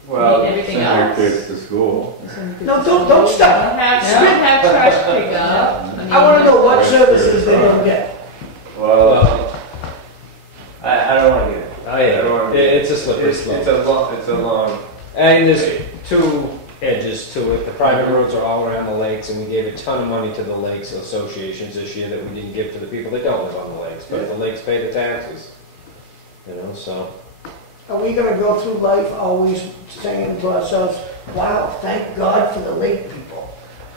Well, everything Send your else. kids to school. No, don't stop. Have trash pickup. I wanna know what That's services they fair. don't get. well, I don't want to get it. Oh, yeah. It's a slippery It's slope. it's a long. And there's two edges to it. The private roads are all around the lakes, and we gave a ton of money to the lakes associations this year that we didn't give to the people that don't live on the lakes. But the lakes pay the taxes, you know, so. Are we gonna go through life always saying to ourselves, wow, thank God for the lake people?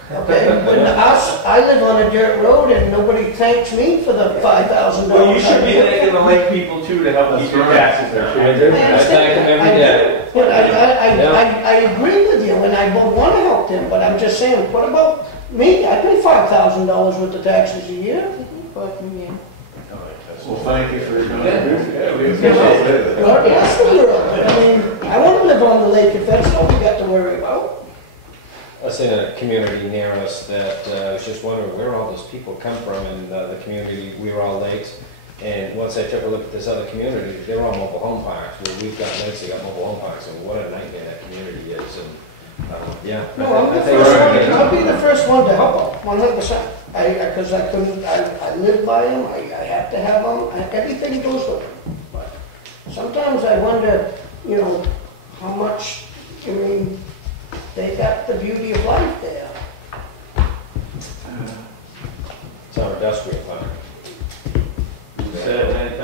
Okay, when I live on a dirt road and nobody thanks me for the $5,000. Well, you should be thanking the lake people too to help keep your taxes down. I do. I thank them every day. But I agree with you, and I would want to help them, but I'm just saying, what about me? I pay $5,000 worth of taxes a year. But, yeah. Well, thank you for your contribution. Yeah, we appreciate it. God bless the world, but I mean, I want to live on the lake if that's all we got to worry about. Us in a community near us that was just wondering where all those people come from in the community, we were all lakes. And once I took a look at this other community, they're all mobile home parks, where we've got lakes, they got mobile home parks, and what a nightmare that community is, and, yeah. No, I'll be the first one to help them, 100%. Because I couldn't, I live by them, I have to have them, everything goes with them. But sometimes I wonder, you know, how much, I mean, they got the beauty of life there. It's our industrial park. Said it many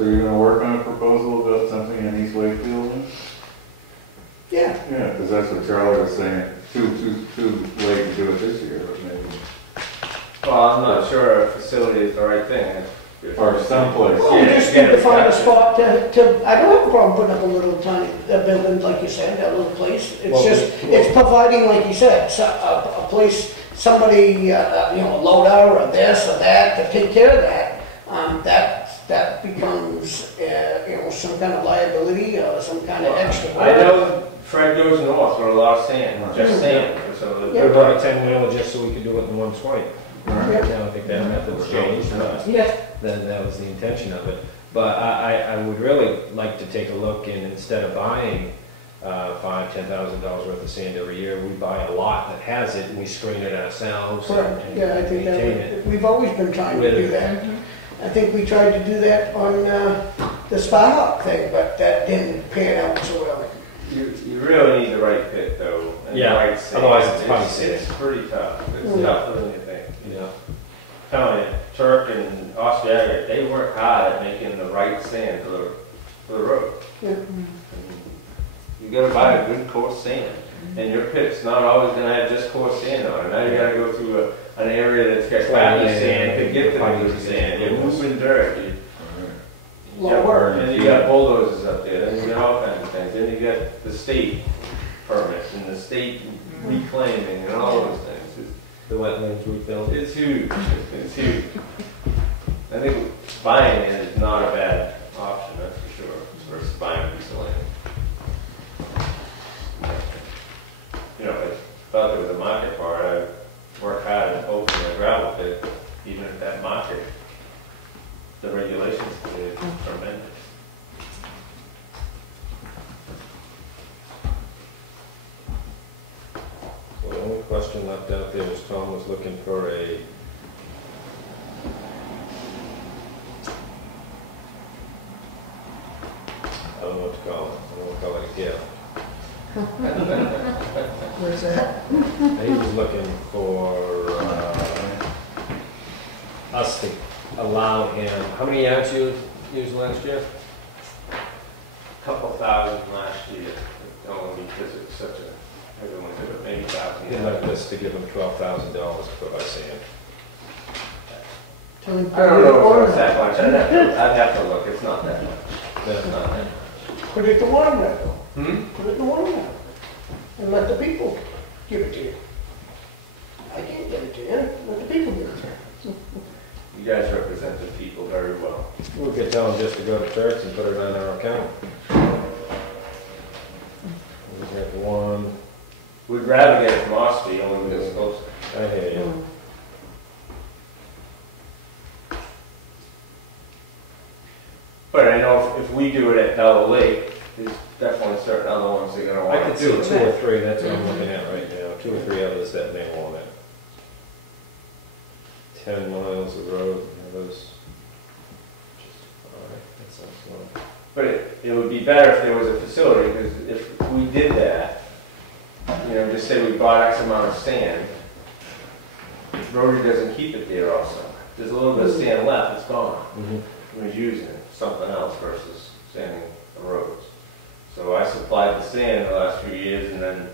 So you're gonna work on a proposal about something in East Wakefield then? Yeah, Yeah, because that's what Charlie was saying, too late to do it this year, but maybe. Well, I'm not sure a facility is the right thing. Or someplace. well, we just need to find a spot to, I don't have a problem putting up a little tiny building, like you said, that little place. It's Well, just, it's providing, like you said, a place, somebody, you know, a loader or this or that, to take care of that. That becomes, you know, some kind of liability or some kind of extra. I know Fred goes north for a lot of sand, just sand. So Yeah. What about a 10-wheeler just so we could do it in one swipe? Yep. I don't think that method's changed, but Yeah. then that was the intention of it. But I would really like to take a look, and instead of buying $5,000-$10,000 worth of sand every year, we buy a lot that has it and we screen it ourselves Correct, and yeah, I think maintain it. that, we've always been trying to do that. I think we tried to do that on the Sparhawk thing, but that didn't pan out so well. You really need the right pit though, and Yeah, the right sand. otherwise it's probably sand. It's pretty tough. It's Mm. tougher than you think. Yeah. Telling you, Turk and Australia, they work hard at making the right sand for the road. Yeah. You gotta buy a good coarse sand, and your pit's not always gonna have just coarse sand on it. Now you gotta go through an area that's got crappy sand to get to the good sand. You're moving dirt. Lot of work. And you got bulldozers up there, then you got all kinds of things. Then you got the state permits and the state reclaiming and all those things. The wetlands rebuild. It's huge. It's huge. I think buying it is not a bad option, that's for sure, versus buying a piece of land. You know, I thought there was a market for it. I worked hard at opening a gravel pit, even at that market. The regulations today are tremendous. Well, the only question left out there was Tom was looking for a I don't know what to call it. I don't want to call it a gift. Where's that? He was looking for us to allow him, how many yards you used last year? Couple thousand last year, only because it's such a, everyone did it, maybe He'd 1,000. like us to give him $12,000 to buy sand. Tell him I don't know if put it's that much, I'd have to look, it's not that much. That's It's not that much. Put it to one level. Hmm? Put it to one level. And let the people give it to you. I can't give it to you, let the people give it to you. You guys represent the people very well. We could tell him just to go to church and put it on our account. We got one, We'd rather get it from Ospey, only because it's closer. I hear you. But I know if we do it at Bella Lake, there's definitely certain other ones that are gonna I want could to see do 2 or it. 3, that's what I'm looking at right now, 2 or 3 others that may want it. 10 miles of road, others. Alright, that sounds well. But it would be better if there was a facility, because if we did that, you know, just say we bought X amount of sand, if Rotary doesn't keep it there also, there's a little bit of sand left, it's gone. He was using something else versus sanding the roads. So I supplied the sand the last few years, and then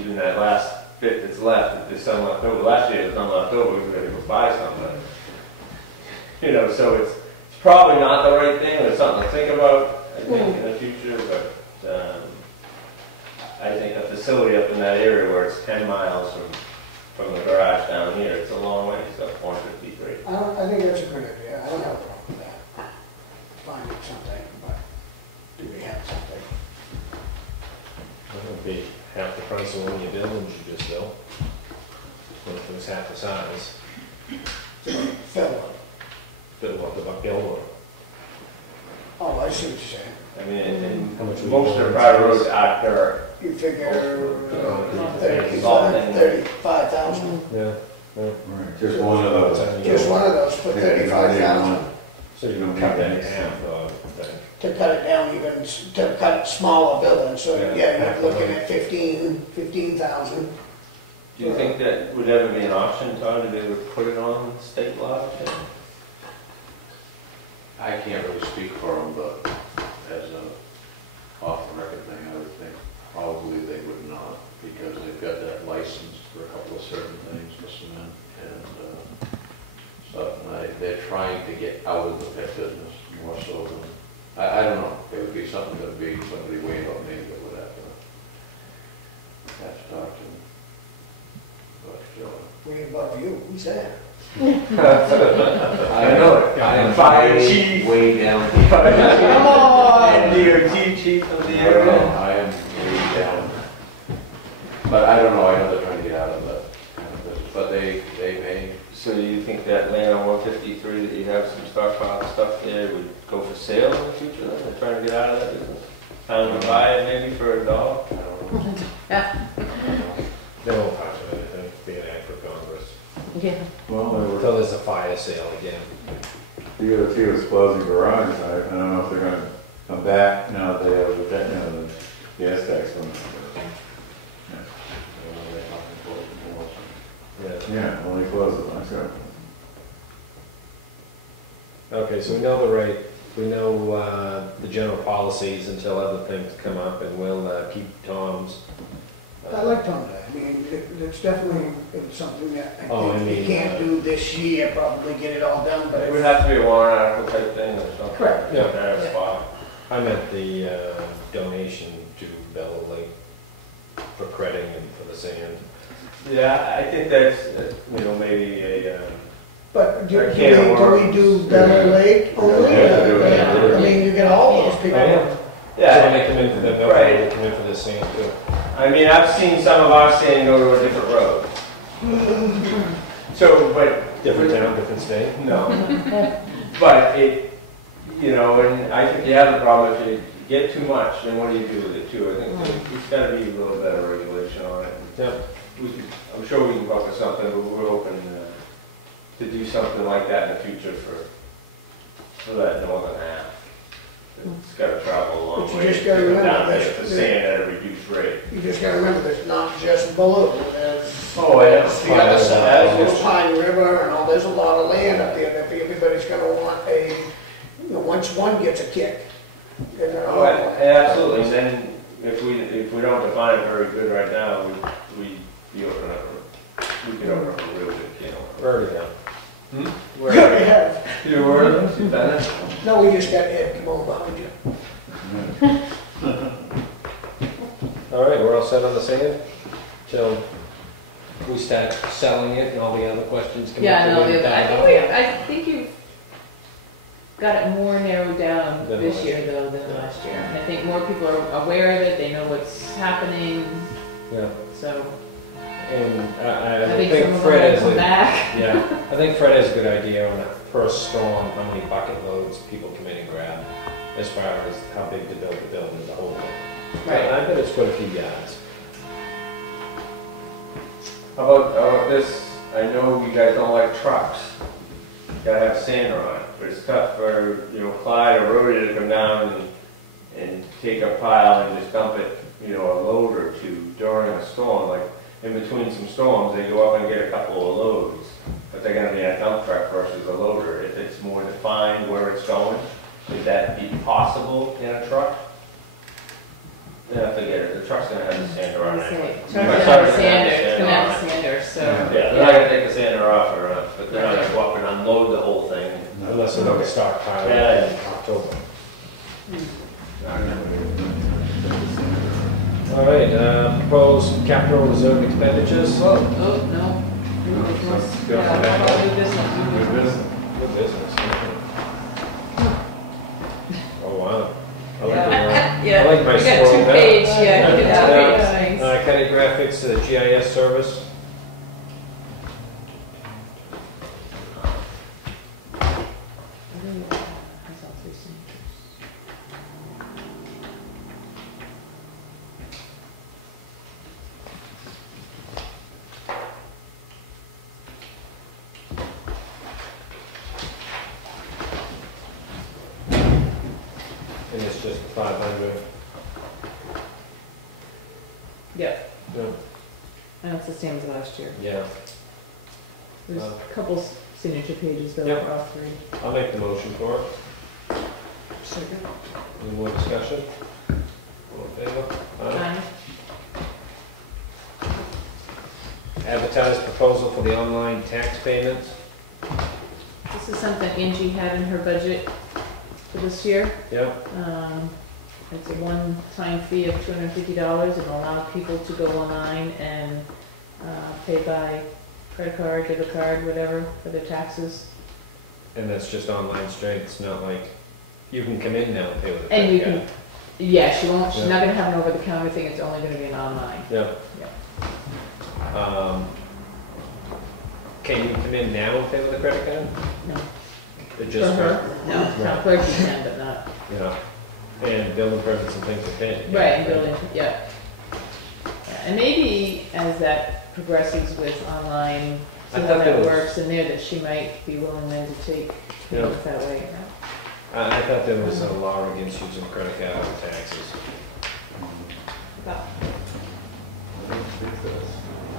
even that last bit that's left, if there's some left over, last year there's none left over, we gotta go buy something. You know, so it's probably not the right thing, or something to think about, I think, in the future, but I think a facility up in that area where it's 10 miles from the garage down here, it's a long way, it's up 153. I think that's a good idea, I don't have a problem with that. Finding something, but do we have something? That would be half the price of one of your buildings you just built. What if it was half the size? Fill Build what, the build Oh, I see what you're saying. I mean, and How much would most you of the want? private roads out there, You figure Salt and- 35,000. Yeah, yeah. Right, just one of those. Just one of those for 35,000. So you can cut that in half, To cut it down even, to cut it smaller buildings, so Yeah. yeah, you're looking at 15,000. do you think that would ever be an option, Todd, if they would put it on state law? I can't really speak for them, but as a off-the-record thing, I would think probably they would not, because they've got that license for a couple of certain things for cement and stuff, and they're trying to get out of the pit business more so than, I don't know, it would be something that would be somebody way above me that would have to talk to them. But, Way above you, who's that? I know it. I am fire chief. Way down here. Come on, DOT chief of the area. I am way down. But I don't know, I know they're trying to get out of that kind of business, but they may. So you think that land on 153 that you have some stockpile stuff there would go for sale in the future? Then they're trying to get out of that business. Time to buy it maybe for $1. I don't know. They won't touch anything, be an act for Congress. Yeah. Well, Until there's a fire sale again. the DOT was closing garages. I don't know if they're gonna come back now that they have the gas tax from. Yeah, well, they closed it, that's good. Okay, so we know we know the general policies until other things come up, and we'll keep Tom's. I like Tom. I mean, it's definitely something that I Oh, I think we mean, can't do this year, probably get it all done, but It would have to be a warrant article type thing or something. Correct. Yeah. That spot. I meant the donation to Beverly for credit and for the sand. Yeah, I think that's, maybe a, But do I can't we do Bell Lake only? Yeah. I mean, you get all those people. So yeah. when they come in for the Beverly, Right. they come in for the sand too. I mean, I've seen some of our sand go to a different road. So, but. Different town, different state? No. But it, and I think you have the problem if you get too much, then what do you do with it too? I think it's gotta be a little better regulation on it. Yeah. I'm sure we can come up with something, but we're open to do something like that in the future for that northern half. It's gotta travel a long But you way just to gotta come remember down there that- for sand at a reduced rate. You just gotta remember, there's not just Baloo, there's Oh, yeah. the other side, there's Pine River and all, there's a lot of land up there that everybody's gonna want once one gets a kick, then they're all. Absolutely, and then if we don't define it very good right now, we could open up a real good can of Where we go? Where? Yeah. You were, you done it? No, we just got Ed Comeau behind you. All right, we're all set on the sand? Till we start selling it and all the other questions come up. Yeah, no, and I think you've got it more narrowed down Than this last year though than last year. I think more people are aware of it, they know what's happening, Yeah, so and I I think think some of Fred them has will a, come back. yeah, I think Fred has a good idea on that first storm, how many bucket loads people come in and grab, as far as how big to build the building, the whole thing. Right. I bet it's quite a few yards. How about this? I know you guys don't like trucks. You gotta have sander on it, but it's tough for, Clyde or Rhodey to come down and take a pile and just dump it, a load or two during a storm. Like in between some storms, they go up and get a couple of loads, but they're gonna be a dump truck versus a loader. If it's more defined where it's going, would that be possible in a truck? They have to get it. The truck's gonna have the sander on it. Truck's gonna have a sander, it's gonna have a sander, so. Yeah, they're not gonna take the sander off but they're not gonna go up and unload the whole thing. Unless they're going to stockpile Yeah. in October. All right, proposed capital reserve expenditures. Oh, no. Yeah, I'll do this one. Good business. Good business. Oh, wow. I like Yeah, the, I like my you got scroll down. 2-page, yeah, you got 2-page things. County Graphics, GIS service. And it's just 500. Yep, Yeah. and it's the same as last year. Yeah. There's a couple signature pages though Yep. for all three. I'll make the motion for it. Second. Any more discussion? All in favor? Aye. Advertise proposal for the online tax payments. This is something Angie had in her budget for this year. Yep. It's a one-time fee of $250. It'll allow people to go online and pay by credit card, debit card, whatever, for their taxes. And that's just online straight, it's not like, you can come in now and pay with a And you credit can, card. yeah, she's Yeah. not gonna have an over-the-counter thing, it's only gonna be an online. Yeah. Yeah. Can you come in now and pay with a credit card? No. It just For her? No, Right. town clerk you can, but not. Yeah. And building permits and things like that. Right, and building, yeah. Yeah, and maybe as that progresses with online, I see thought how there that was- works in there, that she might be willing then to take Yeah. it that way. I thought there was a law against using credit card for taxes.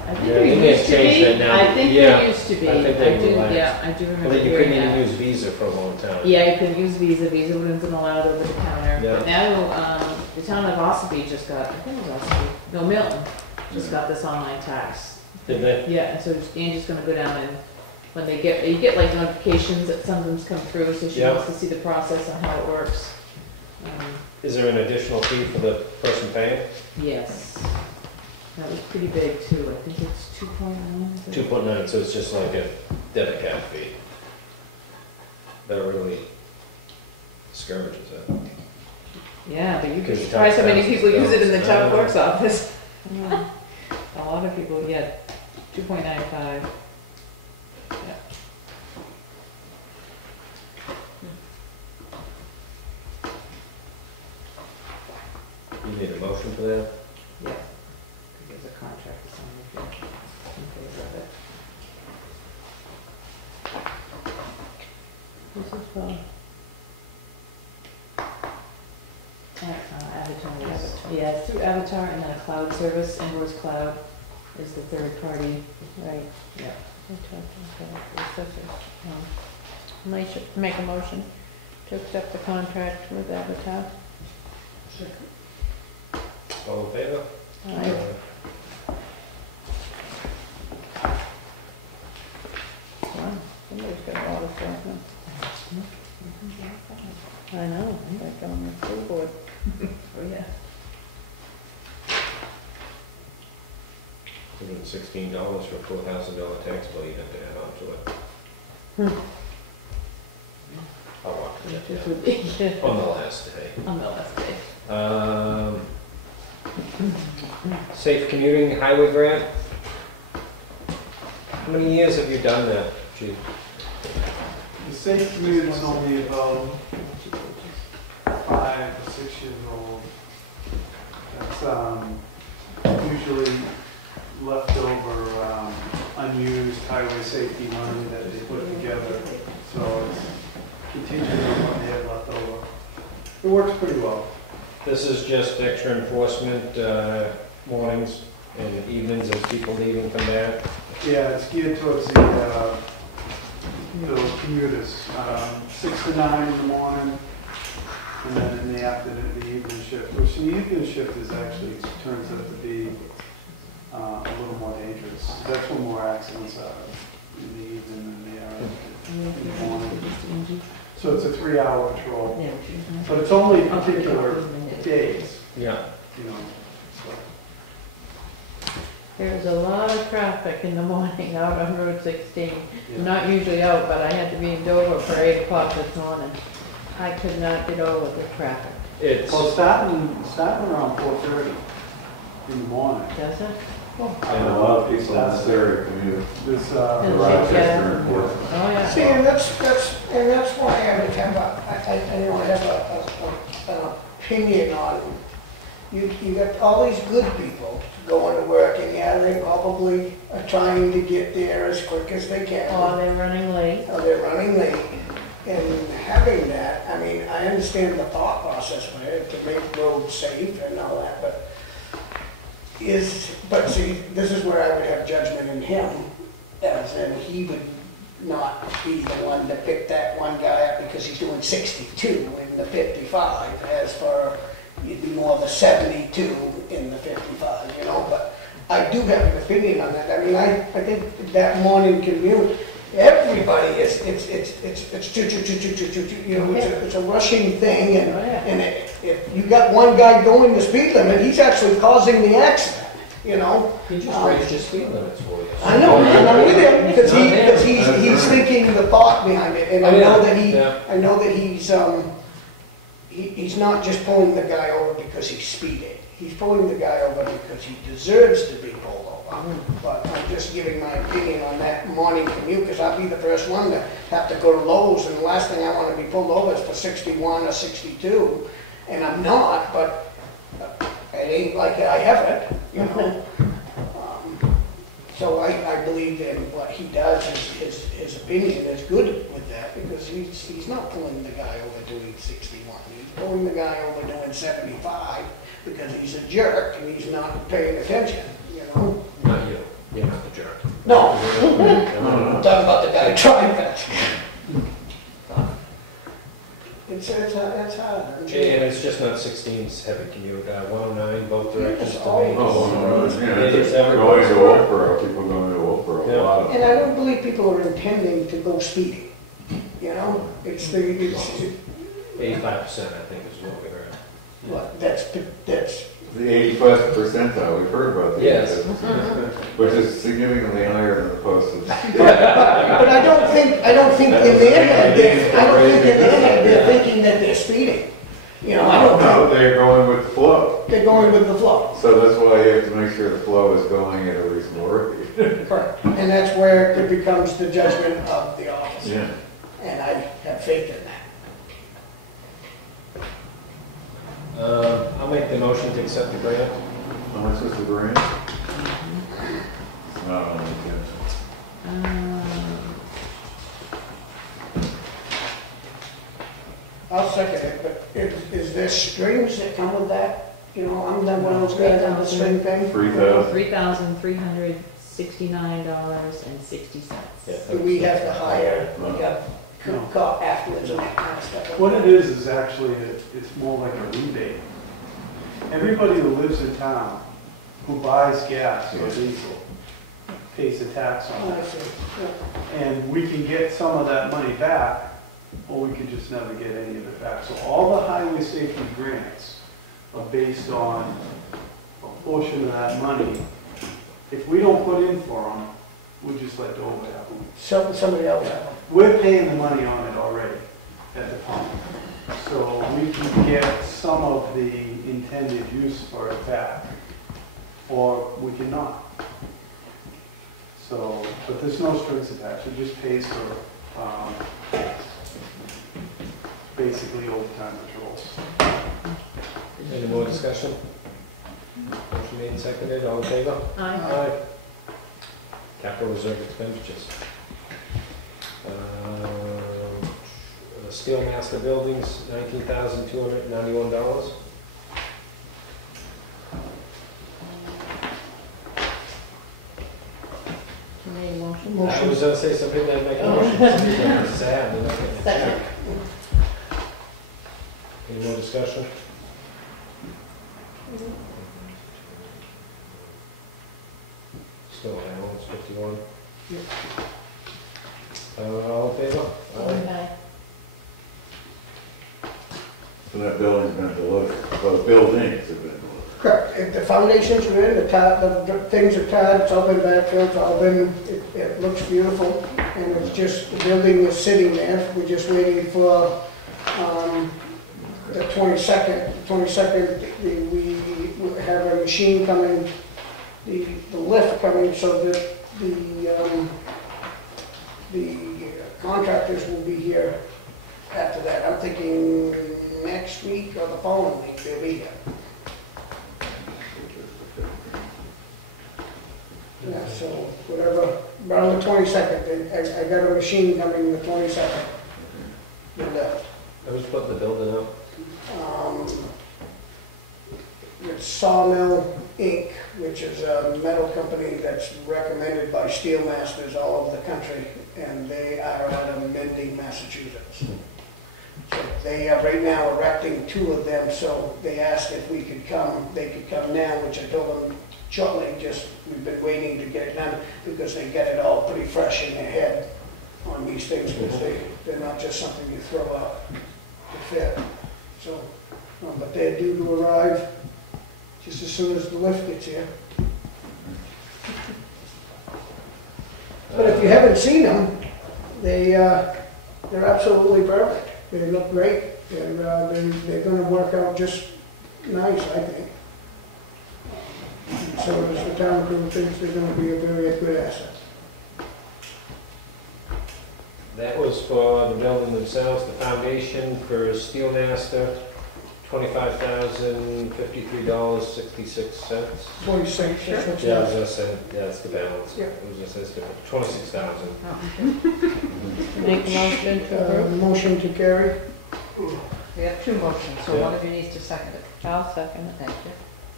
I think Yeah, there they may have used to changed be, that now. I think Yeah, there used to be, I I think they do, relaxed. yeah, I do remember Well, you hearing couldn't even that. use Visa for a long time. Yeah, you could use Visa wasn't allowed over the counter, Yeah. but now, the town of Ossipee just got, I think it was Ossipee, no, Milton, just got this online tax. Did they? Yeah, and so Angie's gonna go down and, when they get, you get like notifications that something's come through, so she Yeah. wants to see the process and how it works. Is there an additional fee for the person paying? Yes. That was pretty big too, I think it's 2.9. 2.9, so it's just like a debit card fee. That really discourages it. Yeah, but you'd be Because the surprised how tax many people use it in the town balance- clerk's office. Yeah. A lot of people, yeah, 2.95. Yeah. You need a motion for that? Yeah. There's a contract to sign if you're in favor of it. This is from Avatar. Yeah, it's through Avatar and then a cloud service, Invoice Cloud is the third party. Right. Yeah. Make a motion to accept the contract with Avatar. All in favor? Aye. Wow, somebody's got a lot of stuff now. I know, I'm like on the school board. Oh, yeah. $116 for a $4,000 tax bill you'd have to add on to it. I'll walk to This that, would be yeah. On the last day. on the last day. Safe commuting highway grant? How many years have you done that, Chief? The safe commute is only about 5 or 6 years old. That's usually leftover unused highway safety money that they put together. So it's contingent on what they have left over. It works pretty well. This is just extra enforcement, mornings and evenings as people leave and come back? Yeah, it's geared towards the commuters, 6 to 9 in the morning, and then in the afternoon, the evening shift, which the evening shift is actually, turns out to be a little more dangerous. That's when more accidents are in the evening than they are in the morning. So it's a 3-hour patrol, but it's only particular days, Yeah. you know. There's a lot of traffic in the morning out on Route 16. Yeah. I'm not usually out, but I had to be in Dover for 8 o'clock this morning. I could not get over the traffic. It's, Well, starting around 4:30 in the morning. Does it? And a lot of people in this area commute This, to Rochester and Portland. Oh, yeah. See, and that's why I would have an opinion on, you got all these good people going to work, and yeah, they probably are trying to get there as quick as they can. Oh, they're running late. Or they're running late. And having that, I mean, I understand the thought process for it, to make roads safe and all that, but see, this is where I would have judgment in him, as in he would not be the one to pick that one guy up because he's doing 62 in the 55, as for, you'd be more the 72 in the 55, you know, but I do have an opinion on that. I mean, I think that morning commute, everybody is, it's you know, it's a rushing thing, and if you got one guy going the speed limit, he's actually causing the accident, you know? He just raised your speed limits for you. I know, and I'm with him, because he's thinking the thought behind it, and I know that he's not just pulling the guy over because he's speeding. He's pulling the guy over because he deserves to be pulled over. But I'm just giving my opinion on that morning commute, because I'll be the first one to have to go to Lowe's, and the last thing I want to be pulled over is for 61 or 62, and I'm not, but it ain't like I haven't, you know. So I believe in what he does, his opinion is good with that, because he's not pulling the guy over doing 61. He's pulling the guy over doing 75 because he's a jerk and he's not paying attention, you know? Not you. You're not the jerk. No. I'm talking about the guy driving it. It's hard. And it's just not 16's heavy commute, 109, both directions to Maine. Going to Oakboro, people going to Oakboro, a lot of. And I don't believe people are intending to go speeding, you know? It's 85%, I think, is what we heard. What, that's. The 81st percentile, we've heard about that. Yes. Which is significantly higher than the postage. But I don't think in their head, they're thinking that they're speeding. You know, I don't No, think. they're going with the flow. They're going with the flow. So that's why you have to make sure the flow is going at a reasonable rate. Correct. And that's where it becomes the judgment of the officer. Yeah. And I have faith in that. I'll make the motion to accept the grant. How much is the grant? It's not on the agenda. I'll second it, but is there strings that come with that? You know, I'm the one who's got the string thing. $3,369.60. Do we have to hire, cop afterwards and that kind of stuff? What it is actually, it's more like a rebate. Everybody who lives in town, who buys gas or diesel, pays a tax on Oh, I it. see. Yeah. And we can get some of that money back, or we can just never get any of it back. So all the highway safety grants are based on a portion of that money. If we don't put in for them, we just let Dover have them. Somebody else have them. We're paying the money on it already at the pump. So we can get some of the intended use for it back, or we cannot. So, but there's no strings attached, it just pays for, basically overtime patrols. Any more discussion? Motion made and seconded, all in favor? Aye. Capital reserve expenditures. Steel master buildings, $19,291. Can I make a motion? I was gonna say something that make a motion. It's sad, they're not getting a check. Any more discussion? Still, I know it's 51. All in favor? Aye. So that building's been delivered, well, the buildings have been delivered. Correct. If the foundations are in, the things are tied, it's all been backfilled, it's all been, it looks beautiful. And it's just, the building is sitting there, we're just waiting for, the 22nd, we have a machine coming, the lift coming, so that the contractors will be here after that. I'm thinking next week or the following week they'll be here. Yeah, so whatever, around the 22nd, I got a machine coming the 22nd. Who's putting the building up? It's Sawmill Inc., which is a metal company that's recommended by steel masters all over the country, and they are out of in Massachusetts. So they are right now erecting 2 of them, so they asked if we could come, they could come now, which I told them shortly, just, we've been waiting to get it done, because they get it all pretty fresh in their head on these things, because they're not just something you throw out to fit. So, but they're due to arrive just as soon as the lift gets here. But if you haven't seen them, they're absolutely perfect. They look great. They're going to work out just nice, I think. So does the town crew thinks they're going to be a very good asset. That was for the building themselves, the foundation for Steel Master, $25,053.66. 46, that's what you Yeah, I have. was gonna say, yeah, that's the balance. Yeah. It was just, it's 26,000. Make a motion to approve. Motion to carry. We have 2 motions, so Yeah. one of you needs to second it. I'll second it. Thank you.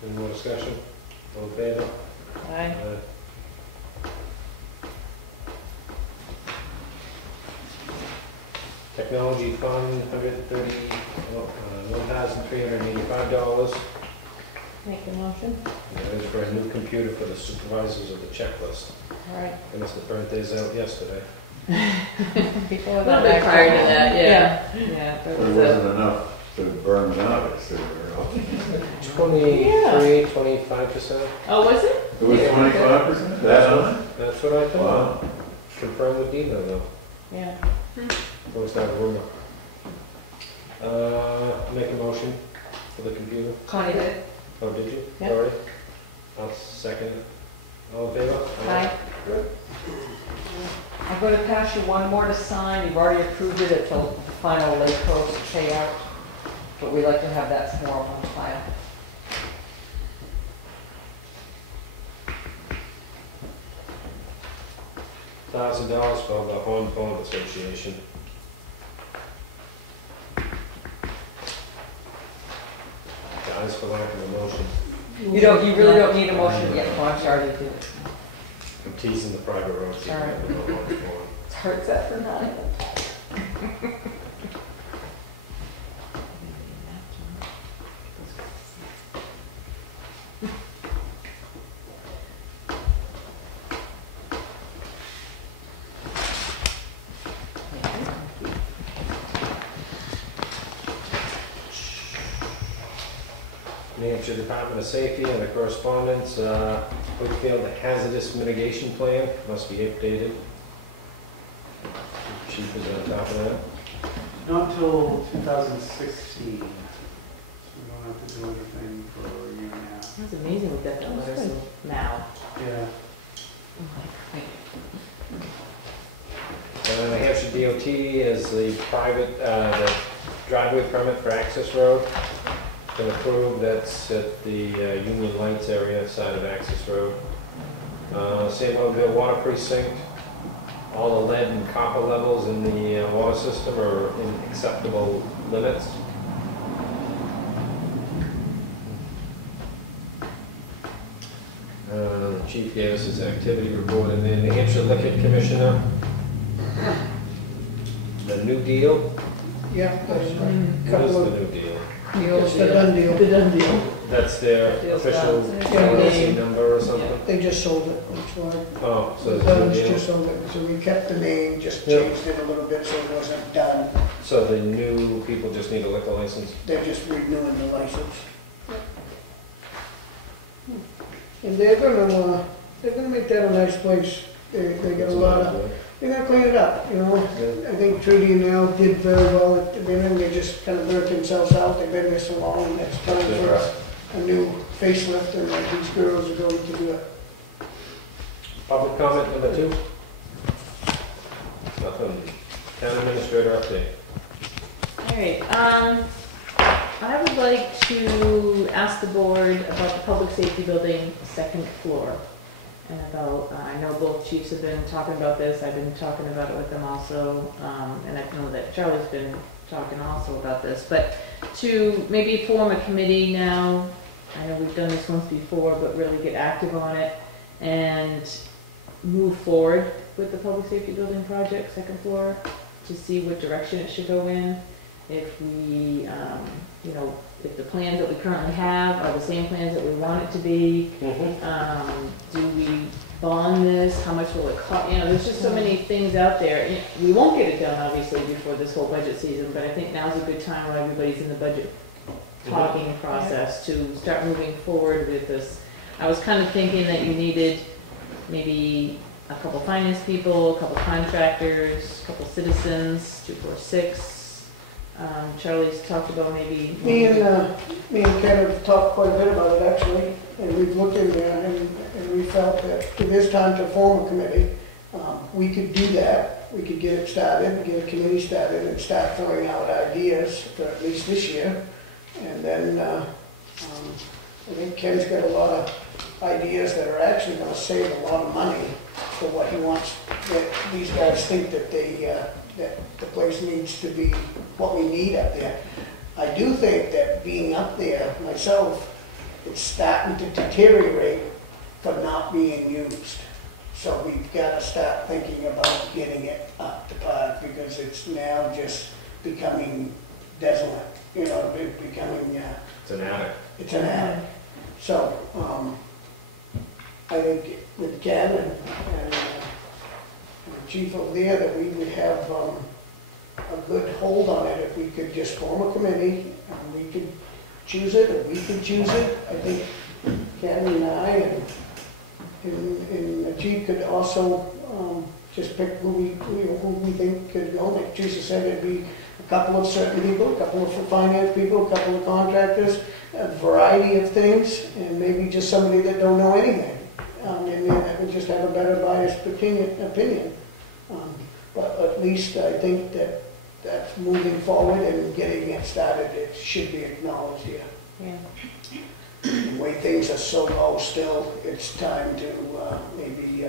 Any more discussion? All in favor? Aye. Technology fund, $1,385. Make the motion. That is for a new computer for the supervisors of the checklist. All right. They must have burnt theirs out yesterday. Before A little that, bit prior to that, yeah. Yeah. There wasn't enough to burn down, it's there. 23, 25%. Oh, was it? It was 25%? That high? That's what I thought. Wow. Confirm with Dina though. Yeah. Always not a rumor. Make a motion for the computer. Connie did. Oh, did you? Yeah. Sorry. I'll second it. All in favor? Aye. Good. I'm going to pass you one more to sign. You've already approved it until the final Lake Coast payout, but we like to have that form on file. $1,000 for the Home Phone Association. Guys, for lack of a motion. You really don't need a motion yet. Oh, I'm sorry, you do. I'm teasing the private road. Sorry. It hurts after 9. New Hampshire Department of Safety and the correspondence, Wakefield Hazardous Mitigation Plan must be updated. Chief is on top of that. Not until 2016. So we don't have to do anything for a year and a half. That's amazing we got that letter so now. Yeah. New Hampshire DOT is the private, the driveway permit for access road. Been approved, that's at the Union Lights area side of access road. St. Loveville Water Precinct, all the lead and copper levels in the water system are in acceptable limits. The chief gave us his activity report, and then the Hampshire Liquor Commissioner, the new deal. Yeah, there's a What is couple the of, new deal? it's the done deal. The done deal. That's their Deal's official done. policy number or something? They just sold it, that's why. Oh, so The it's a new Dunn's deal. just sold it, so we kept the name, just Yeah. changed it a little bit so it wasn't done. So the new people just need a liquor license? They're just renewing the license. And they're gonna make that a nice place. They got a lot of, they're gonna clean it up, you know? I think Trudy and Al did very well at the beginning, they just kind of burnt themselves out, they've been there so long, and it's time for a new facelift, and these girls are going to do it. Public comment number 2? Nothing. Town administrator update. All right, I would like to ask the board about the public safety building, second floor. And about, I know both chiefs have been talking about this, I've been talking about it with them also, and I know that Charlie's been talking also about this, but to maybe form a committee now, I know we've done this once before, but really get active on it and move forward with the public safety building project, second floor. to see what direction it should go in. If we, you know, if the plans that we currently have are the same plans that we want it to be. Do we bond this? How much will it cost? You know, there's just so many things out there. We won't get it done, obviously, before this whole budget season, but I think now's a good time while everybody's in the budget talking process to start moving forward with this. I was kind of thinking that you needed maybe a couple finance people, a couple contractors, a couple citizens, 246. Charlie's talked about maybe. Me and Ken have talked quite a bit about it actually, and we've looked in there and we felt that it is time to form a committee. We could do that. We could get it started, get a committee started and start throwing out ideas for at least this year. And then I think Ken's got a lot of ideas that are actually going to save a lot of money for what he wants, that these guys think that that the place needs to be what we need up there. I do think that being up there myself, it's starting to deteriorate for not being used. So we've got to start thinking about getting it up to par because it's now just becoming desolate. You know, becoming. It's an attic. It's an attic. So I think with Ken and the chief over there that we would have a good hold on it if we could just form a committee and we could choose it or we could choose it. I think Ken and I and the chief could also just pick who we think could go. Like Teresa said, it'd be a couple of certain people, a couple of finance people, a couple of contractors, a variety of things, and maybe just somebody that don't know anything. And then that would just have a better biased opinion. But at least I think that that's moving forward and getting it started, it should be acknowledged here. Yeah. The way things are so low still, it's time to maybe,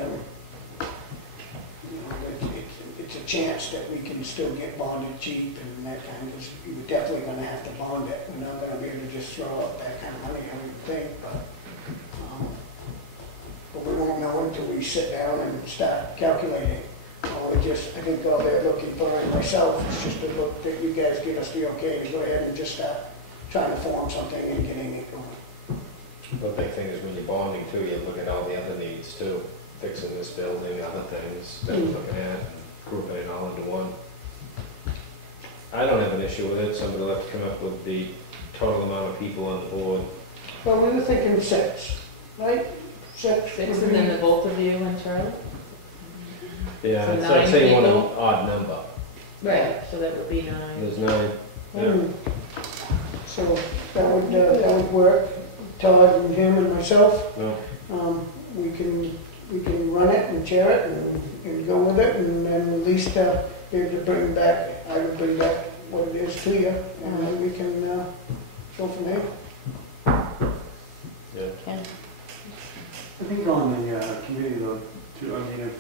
it's a chance that we can still get bonded cheap and that kind of, we're definitely going to have to bond it. We're not going to be able to just throw out that kind of money, I would think, but we won't know until we sit down and start calculating. I think all they're looking for, and myself, is just to look that you guys give us the okay to go ahead and just start trying to form something and getting it going. The big thing is when you're bonding too, you look at all the other needs too, fixing this building, other things that we're looking at, and grouping it all into one. I don't have an issue with it, somebody will have to come up with the total amount of people on the board. Well, we were thinking 6, right? 6. And then the both of you and Charlie? Yeah, So it's like 9 saying you want an people? odd number. Right, so that would be 9. There's 9. Yeah. So that would work. Todd and him and myself. Yeah. We can run it and chair it and go with it, and then at least be able to bring back. I would bring back what it is to you, and then we can go from there. Yeah. Ken? I think on the committee though, too, I mean,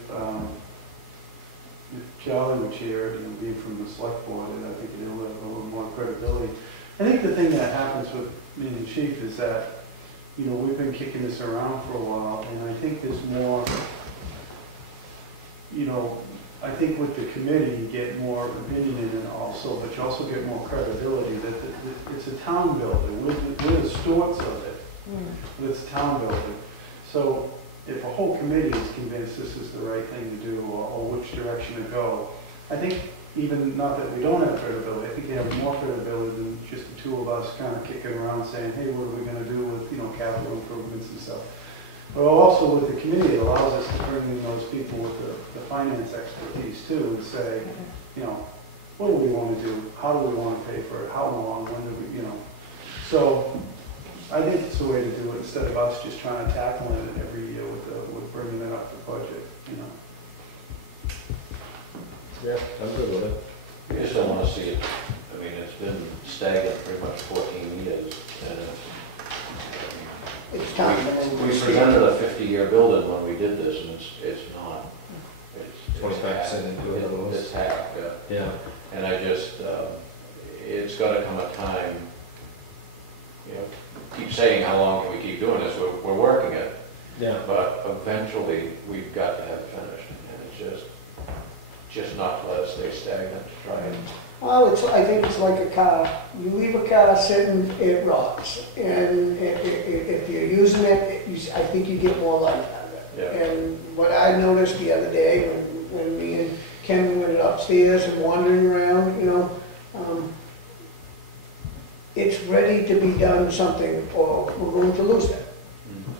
if Charlie would chair it and being from the select board, and I think it'll have a little more credibility. I think the thing that happens with me and the chief is that, you know, we've been kicking this around for a while, and I think there's more, you know, I think with the committee, you get more opinion in it also, but you also get more credibility that it's a town building. We're the stewards of it, but it's a town building. So if a whole committee is convinced this is the right thing to do or which direction to go, I think even not that we don't have credibility, I think they have more credibility than just the two of us kind of kicking around saying, hey, what are we going to do with, you know, capital improvements and stuff. But also with the committee, it allows us to bring in those people with the finance expertise too and say, you know, what do we want to do? How do we want to pay for it? How long? When do we, you know? So I think it's the way to do it instead of us just trying to tackle it every year with bringing it up the budget, you know. Yeah, I'm good with it. I just don't want to see it, I mean, it's been stagnant pretty much 14 years, and It's time to move. we presented a 50-year building when we did this, and it's not. It's 25% into it almost. It's half, yeah. Yeah. And I just, it's got to come a time, you know, keep saying how long can we keep doing this, we're working it. Yeah. But eventually, we've got to have it finished, and it's just, just not to let it stay stagnant, to try and. Well, I think it's like a car. You leave a car sitting, it rots. And if you're using it, I think you get more life out of it. Yeah. And what I noticed the other day when me and Ken went upstairs and wandering around, it's ready to be done something, or we're going to lose it.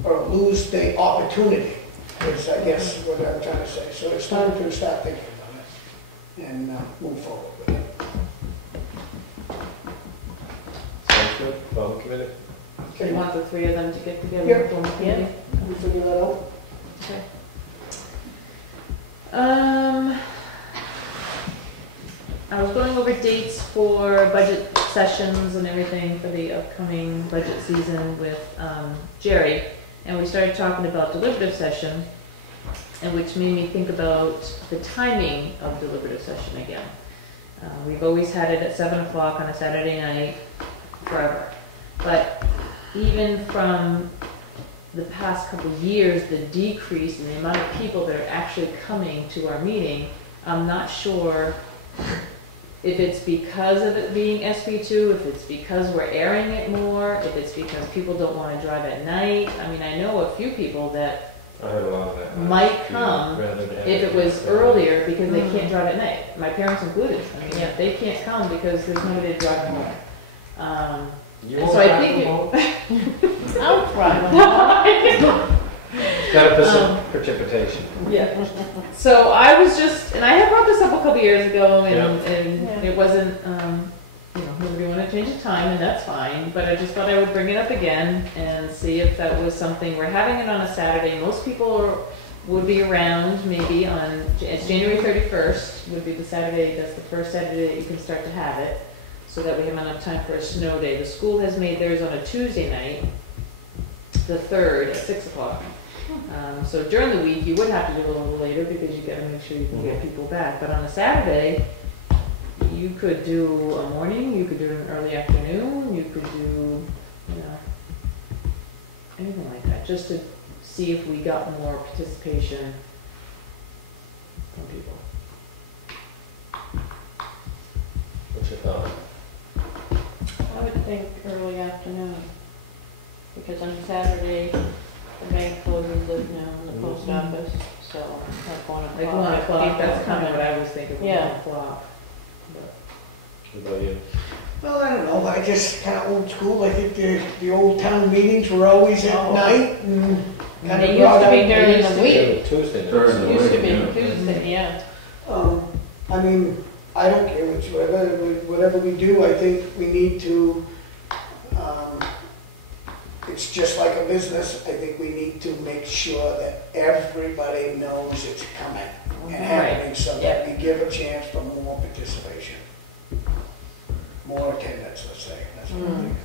Or lose the opportunity, is I guess what I'm trying to say. So it's time to start thinking about it and move forward with it. Sounds good. Well, committee. So you want the three of them to get together? Yeah. and form a committee? Can we figure that out? Okay. I was going over dates for budget sessions and everything for the upcoming budget season with Jerry, and we started talking about deliberative session, and which made me think about the timing of deliberative session again. We've always had it at 7 o'clock on a Saturday night, forever. But even from the past couple of years, the decrease in the amount of people that are actually coming to our meeting, I'm not sure if it's because of it being SB2, if it's because we're airing it more, if it's because people don't want to drive at night. I mean, I know a few people that I heard a lot of that. might come if it was earlier because they can't drive at night. My parents included. I mean, yeah, they can't come because there's nobody to drive them home. So I think I'll try. Got to put some precipitation. Yeah. So I was just, and I had brought this up a couple years ago, and, it wasn't, nobody wanted to change the time, and that's fine. But I just thought I would bring it up again and see if that was something. We're having it on a Saturday. Most people would be around maybe on, it's January 31st would be the Saturday. That's the first Saturday that you can start to have it, so that we have enough time for a snow day. The school has made theirs on a Tuesday night, the 3rd at 6 o'clock. So during the week, you would have to do it a little later because you got to make sure you can get people back. But on a Saturday, you could do a morning, you could do an early afternoon, you could do, anything like that, just to see if we got more participation from people. What's your thought? I would think early afternoon, because on Saturday, the bank closes at noon, the post office, so like 1 o'clock. Like 1 o'clock, that's kind of what I was thinking, 1 Yeah. o'clock. What about you? Well, I don't know, I just kind of old school. I think the old town meetings were always at night and kind They of used brought to out. be during the week. Tuesday night. During the Used to week, be yeah. Tuesday, yeah. I mean, I don't care whatever we do, I think we need to, it's just like a business. I think we need to make sure that everybody knows it's coming and happening, so that we give a chance for more participation. More attendance, let's say. That's what I think.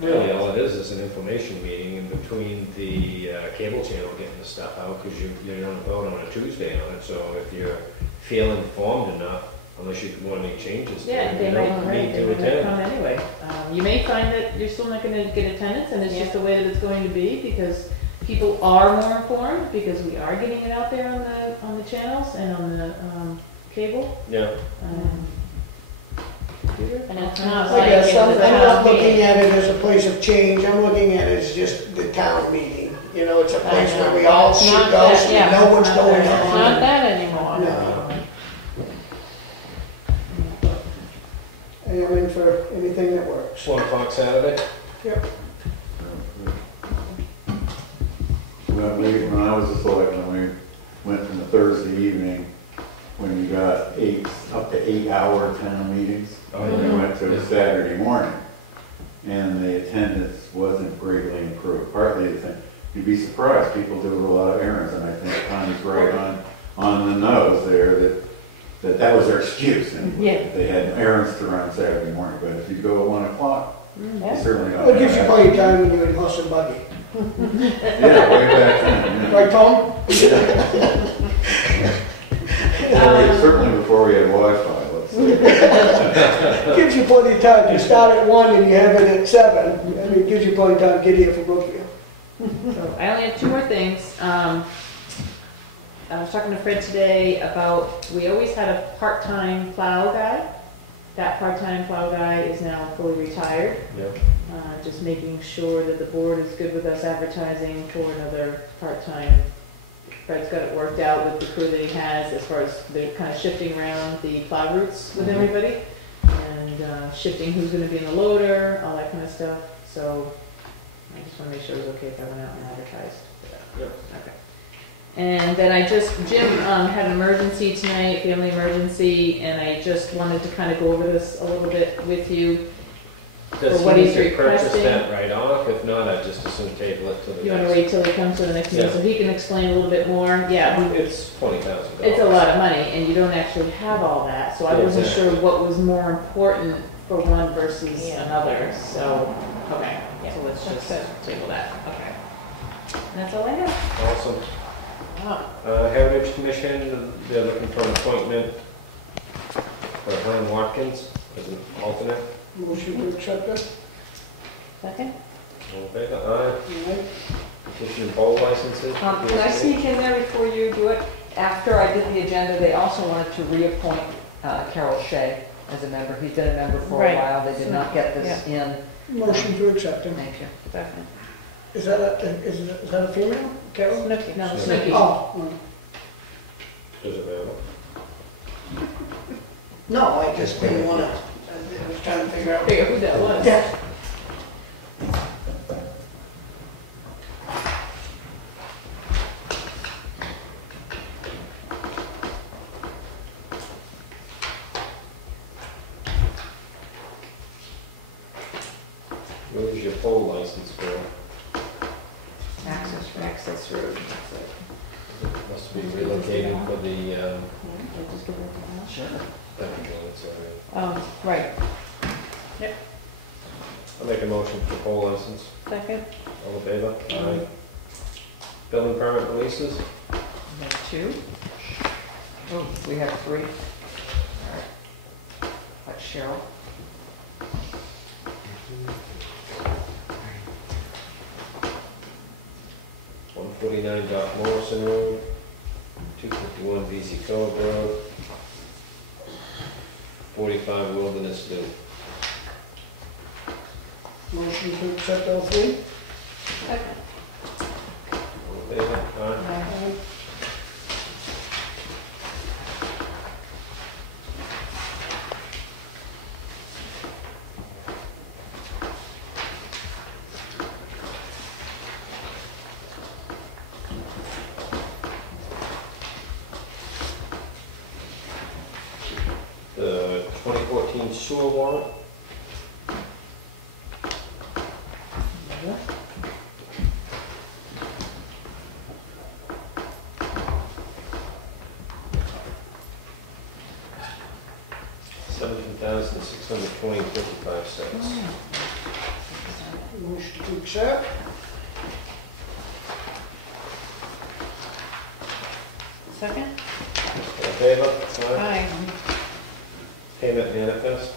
Really, all it is an information meeting in between the cable channel getting the stuff out, because you don't vote on a Tuesday on it. So if you feel informed enough, unless you want any changes, Yeah, you they don't might, need they to might attend. come anyway. You may find that you're still not going to get attendance, and it's just the way that it's going to be, because people are more informed, because we are getting it out there on the channels and on the cable. Yeah. And it's not I like guess it's I'm a not town looking meeting. at it as a place of change. I'm looking at it as just the town meeting. It's a place I where know. we all It's should not go, that, so we yeah. know what's It's not going that. It's on. not that anymore. No. I'm in for anything that works. 1 o'clock Saturday? Yep. When I was a selectman, we went from the Thursday evening, when you got up to 8-hour town meetings, and we went to a Saturday morning, and the attendance wasn't greatly improved. Partly the thing, you'd be surprised, people do a lot of errands, and I think Connie's right on the nose there, that was their excuse. And they had errands to run Saturday morning, but if you go at 1 o'clock, you certainly don't. Well, it gives you plenty of time when you're in horse and buggy. Yeah, way back then. Yeah. Right, Tom? Certainly before we had Wi-Fi, let's say. Gives you plenty of time. You start at 1 and you have it at 7. I mean, it gives you plenty of time to get here from Brookfield. So I only have 2 more things. I was talking to Fred today about, we always had a part-time plow guy. That part-time plow guy is now fully retired. Yep. Just making sure that the board is good with us advertising for another part-time. Fred's got it worked out with the crew that he has as far as they're kind of shifting around the plow routes with everybody and shifting who's going to be in the loader, all that kind of stuff. So I just want to make sure it was okay if I went out and advertised for that. Yep. Okay. And then Jim had an emergency tonight, family emergency, and I just wanted to kind of go over this a little bit with you. Does for what he he's need to purchase requesting. that right off? If not, I'd just as soon table it till the You want to next. wait till he comes to the next meeting Yeah. so he can explain a little bit more? Yeah. It's $20,000. It's a lot of money, and you don't actually have all that, so I wasn't sure what was more important for one versus another, so, okay, so let's just table that, okay. And that's all I have. Awesome. Heritage Commission, they're looking for an appointment for Glenn Watkins as an alternate. Motion to accept it. Second? All in favor? Aye. Petition and poll licenses. Can I sneak in there before you do it? After I did the agenda, they also wanted to reappoint Carol Shea as a member. He's been a member for a Right. while. They did not get this in. Motion to accept him. Thank you. Second. Is that a female, Carol? Snooki. No, Snooki. Snooki. Oh, Does it matter? no, I just didn't want to, I was trying to figure out. Figure who that was. Yeah. Where's your poll license for? Access road. Must be relocating for the, Just give it to Sure. Oh, right. Yep. I'll make a motion for poll license. Second. All in favor? Aye. Building permit releases? We have 2. Oh, we have 3. All right. That's Cheryl. Morrison Road, 251 VC Cove Road, 45 Wilderness Loop. Motion to accept all 3. Second. All in favor? Aye. The 2014 sewer warrant. $17,620.55. Motion to accept. Second? All in favor? Aye. Payment manifest.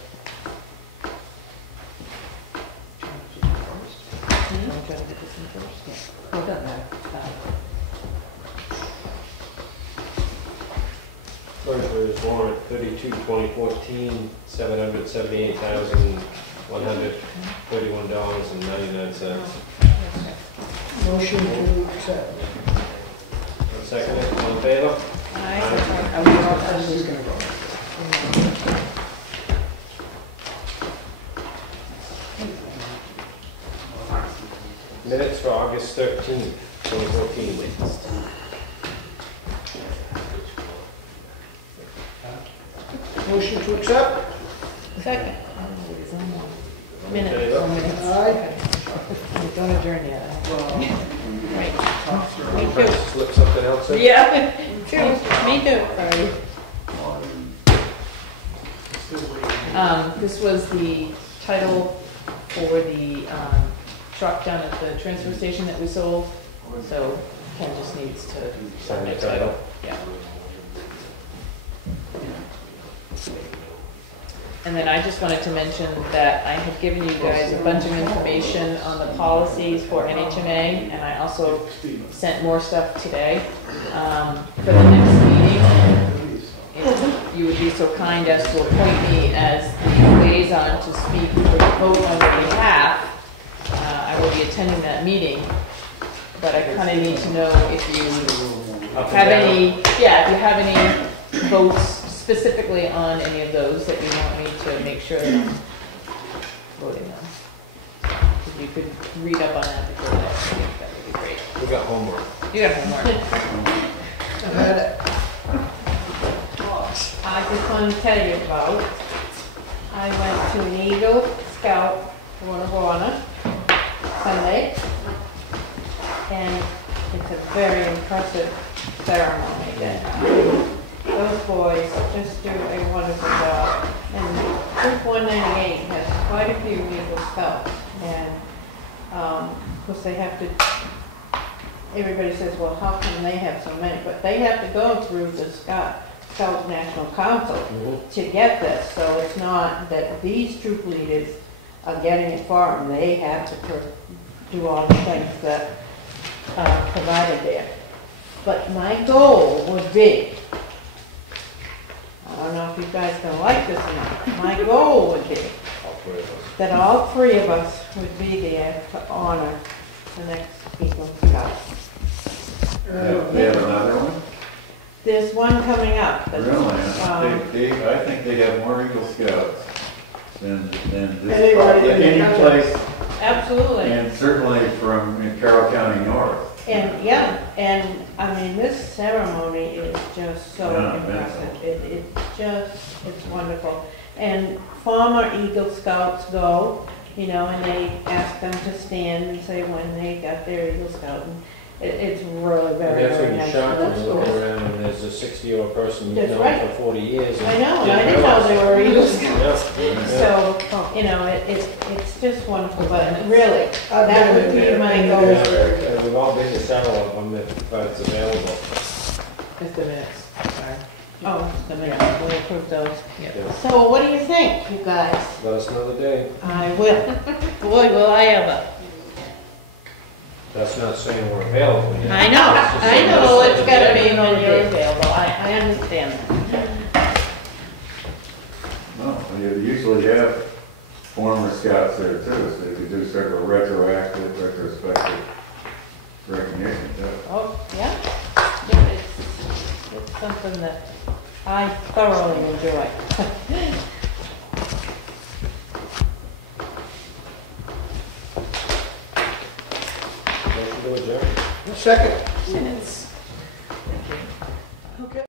Oh, doesn't matter. Treasurer's warrant 32/2014, $778,131.99. Motion to accept. Second, all in favor? Aye. Minutes for August 13th, 2014. Motion to accept. Second. Minutes. Favor? Minutes. Aye. Don't adjourn yet. Right. Me too. Press slip something else in? Yeah, me too. Sorry. This was the title for the truck down at the transfer station that we sold. So Ken just needs to Sign the title. Yeah. And then I just wanted to mention that I have given you guys a bunch of information on the policies for NHMA, and I also sent more stuff today for the next meeting. If you would be so kind as to appoint me as the liaison to speak for the vote on your behalf, I will be attending that meeting. But I kind of need to know if you have any, if you have any votes specifically on any of those that you want me to make sure that I'm voting on. If you could read up on that before that, that would be great. We got homework. You got homework. I've had it. I just want to tell you about, I went to an Eagle Scout Order of Honor Sunday, and it's a very impressive ceremony that those boys just do a wonderful job. And Troop 198 has quite a few Eagle Scouts, and of course they have to, everybody says, well, how come they have so many? But they have to go through the Scout National Council to get this, so it's not that these troop leaders are getting it for them. They have to do all the things that are provided there. But my goal would be, I don't know if you guys are going to like this or not, my goal would be that all three of us would be there to honor the next Eagle Scout. They have another one? There's one coming up. Really? I think they have more Eagle Scouts than this, any place. Absolutely. And certainly from in Carroll County North. And and I mean, this ceremony is just so impressive. It's wonderful. And former Eagle Scouts go, and they ask them to stand and say when they got their Eagle Scout. And it's really very, That's very when nice. you're shocked when you look around and there's a 60-year-old person you've known for 40 years. I know, and I didn't know they were Eagle Scouts. Yeah. So, it's just wonderful, but really, that would be my goal. Yeah, we've all been to several of them if it's available. Just the minutes, sorry. Oh, the minute, we'll approve those. Yeah. So what do you think, you guys? Let us know the day. I will. Boy, will I ever. That's not saying we're available yet. I know, It's just saying it's gotta be when you're available, I understand that. No, you usually have former scouts there too, so you could do sort of a retrospective recognition too. Oh, yeah, it's something that I thoroughly enjoy. Motion to adjourn. Second. Minutes.